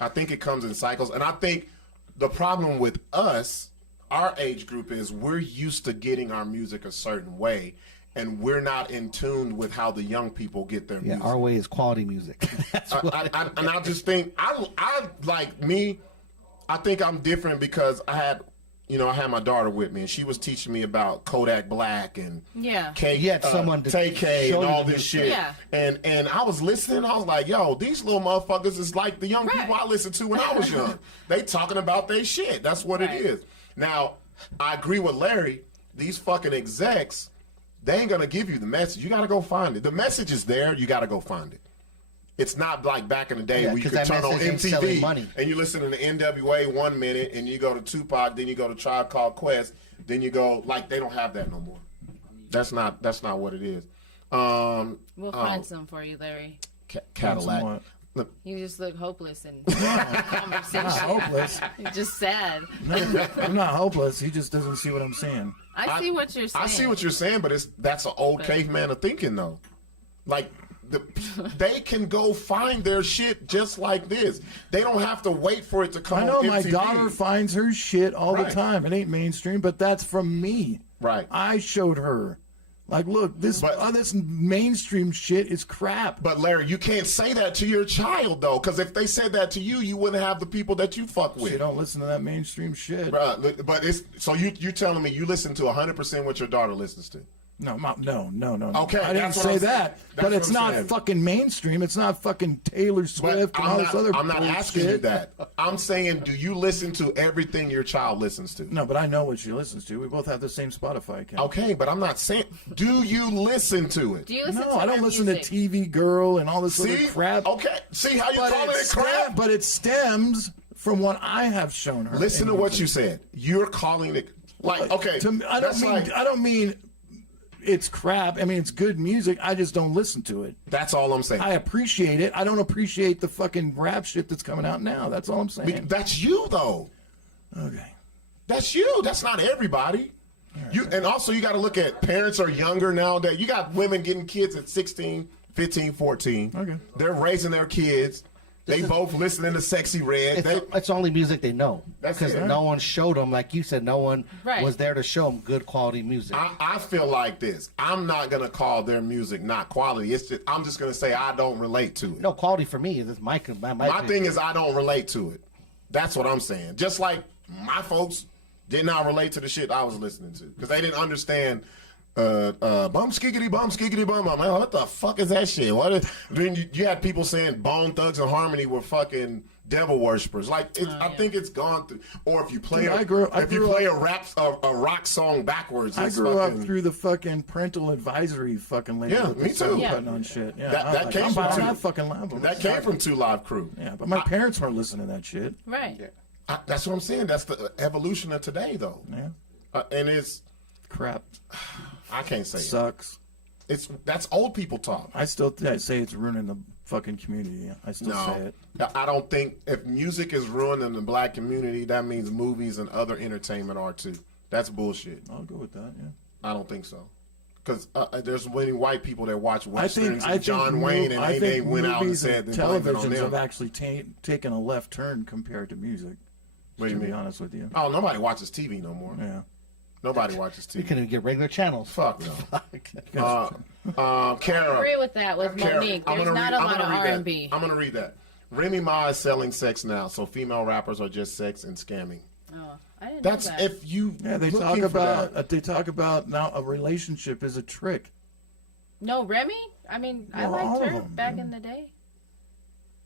I think it comes in cycles. And I think the problem with us, our age group, is we're used to getting our music a certain way. And we're not in tune with how the young people get their Yeah, music. our way is quality music. That's what And I just think I like me. I think I'm different because I had my daughter with me, and she was teaching me about Kodak Black and Yeah. K, You had someone to TK show and you all the this music. shit. Yeah. And I was listening. I was like, yo, these little motherfuckers is like the young Right. people I listened to when I was young. They talking about their shit. That's what Right. it is. Now, I agree with Larry. These fucking execs, they ain't gonna give you the message. You gotta go find it. The message is there. You gotta go find it. It's not like back in the day Yeah, where you 'cause could that turn on message ain't selling MTV money. and you listen to NWA 1 minute, and you go to Tupac, then you go to Tribe Called Quest, then you go like they don't have that no more. That's not what it is. We'll find some for you, Larry. Cadillac. Somewhat. Look, You just look hopeless in conversation. Hopeless. You're just sad. I'm not hopeless. He just doesn't see what I'm saying. I see what you're saying. I see what you're saying, but that's an old caveman of thinking though. Like they can go find their shit just like this. They don't have to wait for it to come I know on my MTV. daughter finds her shit all the Right. time. It ain't mainstream, but that's from me. Right. I showed her. Like, look, this mainstream shit is crap. But Larry, you can't say that to your child though, because if they said that to you, you wouldn't have the people that you fuck with. She don't listen to that mainstream shit. Bruh, but it's so you telling me you listen to 100% what your daughter listens to? No. Okay, I didn't that's what say I'm saying. that. That's But what it's I'm not saying. fucking mainstream. It's not fucking Taylor Swift and all this other I'm not bullshit. asking you that. I'm saying, do you listen to everything your child listens to? No, but I know what she listens to. We both have the same Spotify account. Okay, but I'm not saying. Do you listen to it? Do you listen No, to I don't her listen music? to TV Girl and all this See, other crap. Okay, see how you But calling it stem- crap? But it stems from what I have shown her. Listen to And what you said. You're calling it like okay. To me, I that's don't mean it's crap. I mean it's good music. I just don't listen to it. That's all I'm saying. I appreciate it. I don't appreciate the fucking rap shit that's coming out now. That's all I'm saying. That's you though. Okay. That's you. That's not everybody. You and also you got to look at parents are younger nowadays. You got women getting kids at 16, 15, 14. Okay. They're raising their kids. They both listening to Sexy Red. It's only music they know That's because it. no one showed them, like you said, no one Right. was there to show them good quality music. I feel like this. I'm not gonna call their music not quality. It's just I'm just gonna say I don't relate to it. No, quality for me is my My thing is I don't relate to it. That's what I'm saying. Just like my folks did not relate to the shit I was listening to because they didn't understand bum skiggity bum. I'm like, what the fuck is that shit? Then you had people saying Bone Thugs and Harmony were fucking devil worshippers. Like, I think it's gone through. Or if you play a rock song backwards, I grew up through the fucking parental advisory fucking label. Yeah, me too. Putting on shit. Yeah, that came from that fucking album. That came from Two Live Crew. Yeah, but my parents weren't listening to that shit. Right. That's what I'm saying. That's the evolution of today, though. Yeah. And it's crap. I can't say sucks. That's old people talk. I still say it's ruining the fucking community. I still say it. I don't think if music is ruining the black community, that means movies and other entertainment are too. That's bullshit. I'll go with that. Yeah. I don't think so. Because there's many white people that watch westerns I think John Wayne, and they went out and said that televisions have actually taken a left turn compared to music. What do you mean? To be honest with you. Oh, nobody watches TV no more. Yeah. Nobody watches TV. You can't even get regular channels. Fuck no. Kara, I agree with that with Monique. There's not a lot of R&B. I'm gonna read that. Remy Ma is selling sex now, so female rappers are just sex and scamming. Oh, I didn't That's know that. if you. Yeah, they talk about now a relationship is a trick. No, Remy. I mean, I Well, all liked of her them, back in the day.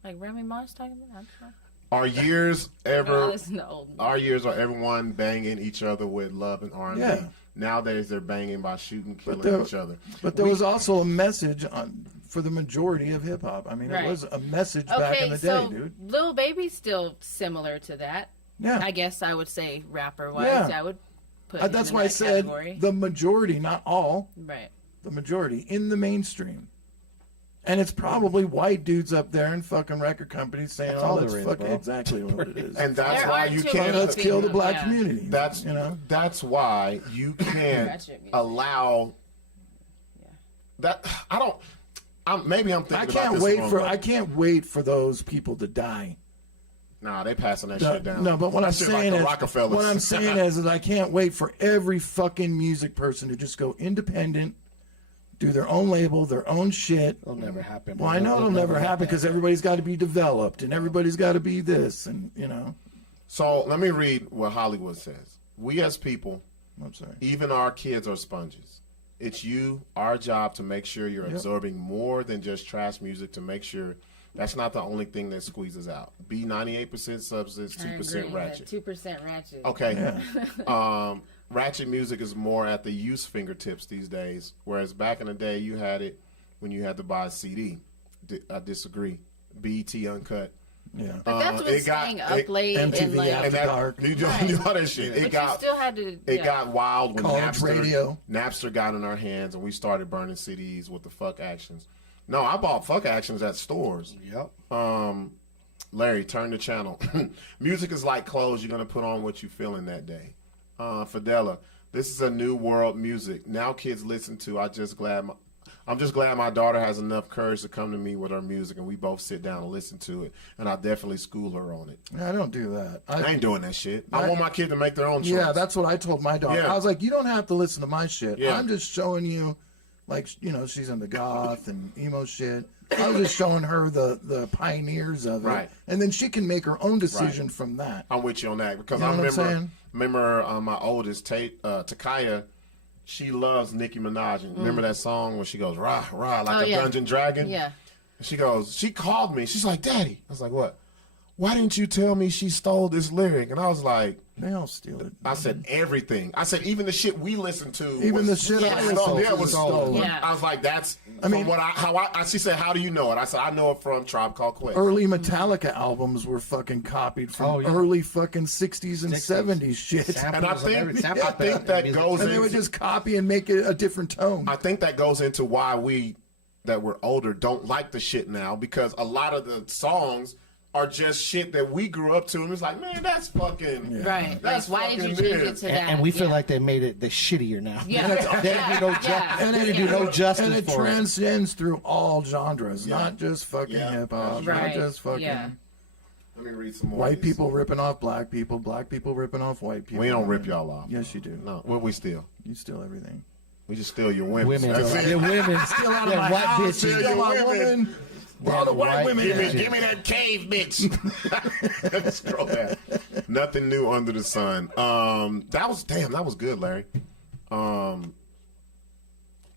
Like Remy Ma's talking about. I'm sorry. Are years ever? Listen to old Our years are everyone banging each other with love and R&B. Yeah. Nowadays they're banging by shooting, killing each other. But there was also a message for the majority of hip hop. I mean, Right. it was a message back in the day, dude. Lil Baby's still similar to that. Yeah. I guess I would say rapper wise, Yeah. I would put him That's in why that I said category. the majority, not all. Right. The majority in the mainstream. And it's probably white dudes up there in fucking record companies saying, That's all that's there is, fucking bro. exactly what it is. And that's There why are you too can't. many Let's kill the black Yeah. community. That's That's why you can't Ratchet music. allow that. Maybe I'm thinking. I can't wait for those people to die. Nah, they passing that shit down. No, but what I'm Shit saying like is, the Rockefellers. what I'm saying is I can't wait for every fucking music person to just go independent, do their own label, their own shit. It'll never happen. Well, I know it'll never happen because everybody's got to be developed and everybody's got to be this and So let me read what Hollywood says. We as people, I'm sorry. even our kids are sponges. It's our job to make sure you're absorbing more than just trash music, to make sure that's not the only thing that squeezes out. Be 98% substance, 2% ratchet. 2% ratchet. Okay. Ratchet music is more at the youth's fingertips these days, whereas back in the day you had it when you had to buy a CD. I disagree. BET Uncut. Yeah. But that's what's staying up late MTV and like. After Dark. You know that shit. But you still had to. It got wild when College radio. Napster got in our hands and we started burning CDs with the fuck actions. No, I bought fuck actions at stores. Yep. Larry, turn the channel. Music is like clothes. You're going to put on what you feel in that day. Fidela, this is a new world music. Now kids listen to I'm just glad my daughter has enough courage to come to me with her music and we both sit down and listen to it. And I definitely school her on it. I don't do that. I ain't doing that shit. I want my kid to make their own choice. Yeah, that's what I told my daughter. Yeah. I was like, you don't have to listen to my shit. Yeah. I'm just showing you, like, she's into goth and emo shit. I was just showing her the pioneers of it. Right. And then she can make her own decision from that. I'm with you on that because You know I what I'm remember my oldest, Takaya, she loves Nicki Minaj. And remember that song when she goes, rah, rah, like a Dungeon Dragon? Yeah. She called me. She's like, Daddy. I was like, what? Why didn't you tell me she stole this lyric? And I was like, they all steal it. I said everything. I said even the shit we listened to. Even the shit I listened to was stolen. Yeah. I was like, that's. She said, how do you know it? I said, I know it from Tribe Called Quest. Early Metallica albums were fucking copied from early fucking 60s and 70s shit. And I think that goes. And they would just copy and make it a different tone. I think that goes into why that we're older don't like the shit now, because a lot of the songs are just shit that we grew up to, and it's like, man, that's fucking right. That's like, why did you fucking change weird. it to that? And we feel like they made it the shittier now. Yeah. They didn't do no justice and it for transcends through all genres, not just fucking hip hop, Right. not just fucking. Yeah. Let me read some more. White people ripping off black people ripping off white people. We don't rip y'all off. Yes, you do. No, what we steal? You steal everything. We just steal your women. Women. That's it. Yeah, women. Steal out of Yeah, my white house, bitches. steal Steal my your women. women. Where all the white women at? Give me that cave, bitch. Scroll that. Nothing new under the sun. That was good, Larry.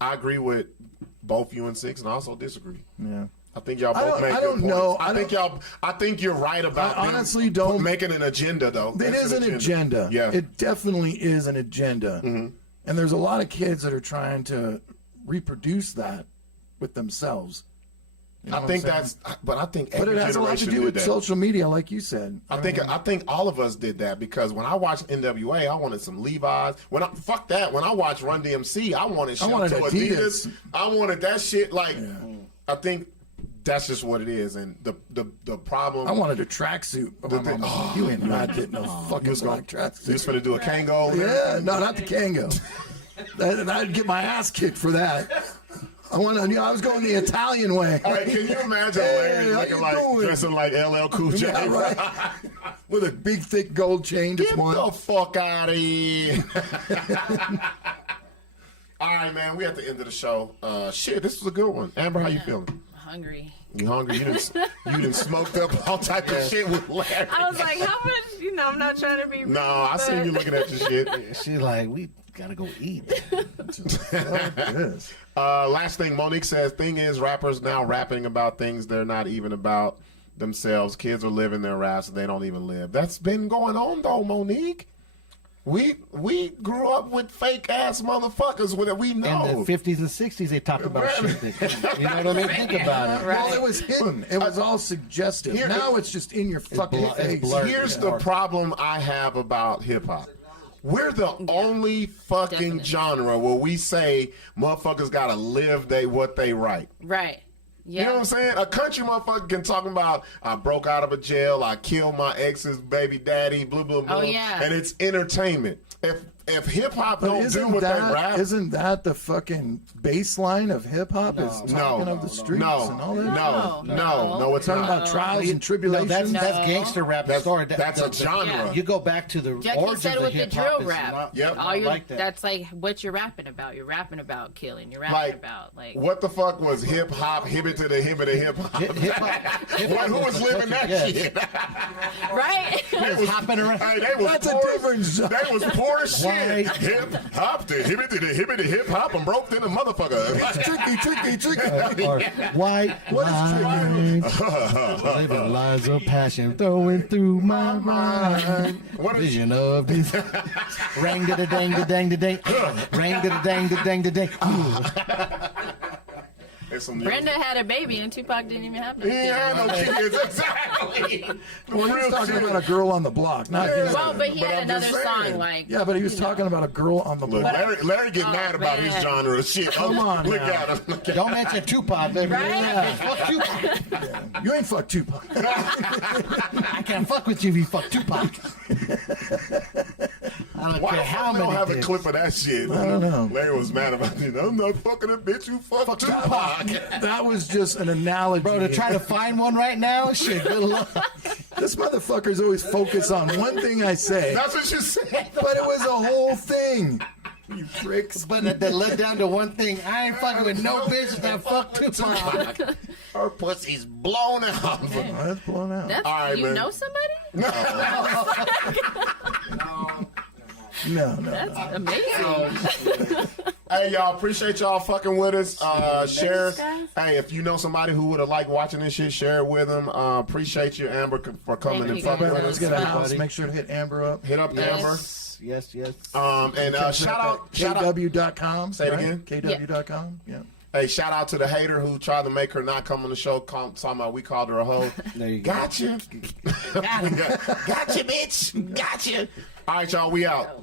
I agree with both you and Sixx, and I also disagree. Yeah. I think y'all both make I good don't points. know. I think you're right about I honestly don't making an agenda though. It is an agenda. Yeah. It definitely is an agenda. And there's a lot of kids that are trying to reproduce that with themselves. You know I think that's, but I think but every it has a lot to generation do did with that. social media, like you said. I think all of us did that because when I watched NWA, I wanted some Levi's. When I watched Run DMC, I wanted Adidas. I wanted that shit. Like, I think that's just what it is. And the problem. I wanted a tracksuit. You ain't not getting no fucking black tracksuit. You was gonna do a Kango? Yeah, no, not the Kango. I'd get my ass kicked for that. I was going the Italian way. All right, can you imagine Larry dressing like LL Cool J? Yeah, right. With a big, thick gold chain. Get the fuck out of here. All right, man, we at the end of the show. Shit, this was a good one. Amber, how you feeling? Hungry. You hungry? You done smoked up all type of shit with Larry. I was like, how much? I'm not trying to be rude. No, I seen you looking at your shit. She's like, we gotta go eat. Last thing, Monique says, thing is, rappers now rapping about things they're not even about themselves. Kids are living their raps and they don't even live. That's been going on though, Monique. We grew up with fake ass motherfuckers that we know. In the 50s and 60s, they talked about shit. You know what I mean? Think about it. Right. Well, it was hidden. It was all suggestive. Now it's just in your fucking face. Here's the problem I have about hip hop. We're the only fucking genre where we say motherfuckers gotta live what they write. Right. Yeah. You know what I'm saying? A country motherfucker can talk about, I broke out of a jail, I killed my ex's baby daddy, blah, blah, blah. Oh, yeah. And it's entertainment. If hip hop don't do what they rap. Isn't that the fucking baseline of hip hop? Is talking of the streets and all that? No, it's talking not. about trials and tribulations. That's gangster rap. That's a genre. You go back to the Jackie origins said of with the hip hop. drill rap. Yep. That's like what you're rapping about. You're rapping about killing. You're rapping Like, about like what the fuck was hip hop? Hibbit to the hip of the hip hop. Who was living that shit? right. They was hopping around. Hey, they was That's a poor, different genre. They was poor as shit. Right. Hip hop to hibbit to the hip of the hip hop and broke in the motherfucker. Tricky. Or white lines, living lies of passion throwing through my mind. Vision of this. Rang da da dang da dang da dang. Rang da da dang da dang da dang. Brenda had a baby and Tupac didn't even have no He kids. had no kids, exactly. Well, he was talking about a girl on the block, not his. Well, but he But had I'm another just song saying. like. Yeah, but he was talking about a girl on the Look, block. Larry get mad about his man. genre of shit. Come on Look now. at him. Don't mention Tupac, baby. Right? Yeah, fuck Tupac. You ain't fuck Tupac. I can't fuck with you if you fuck Tupac. I don't Why care the how fuck we many don't have a kids. clip of that shit? I don't know. Larry was mad about it. I'm not fucking a bitch. You fuck Tupac. That was just an analogy. Bro, to try to find one right now, shit, good luck. This motherfucker's always focused on one thing I say. That's what you said. But it was a whole thing. You pricks. But that led down to one thing. I ain't fucking with no bitch that fuck Tupac. Her pussy's blown out. Oh, that's blown out. That's, All right, you man. know somebody? No. That's amazing. Hey, y'all, appreciate y'all fucking with us. Share. guys. Hey, if you know somebody who would have liked watching this shit, share it with them. Appreciate you, Amber, for coming Thank and you, fucking guys. with Let's us. get a house. Make sure to hit Amber up. Hit up Yes. Amber. Yes. And shout out. KW.com. Say it right? again. KW.com. Yeah. Hey, shout out to the hater who tried to make her not come on the show. Talking about we called her a hoe. There you go. Gotcha. Gotcha, bitch. Gotcha. All right, y'all. We out.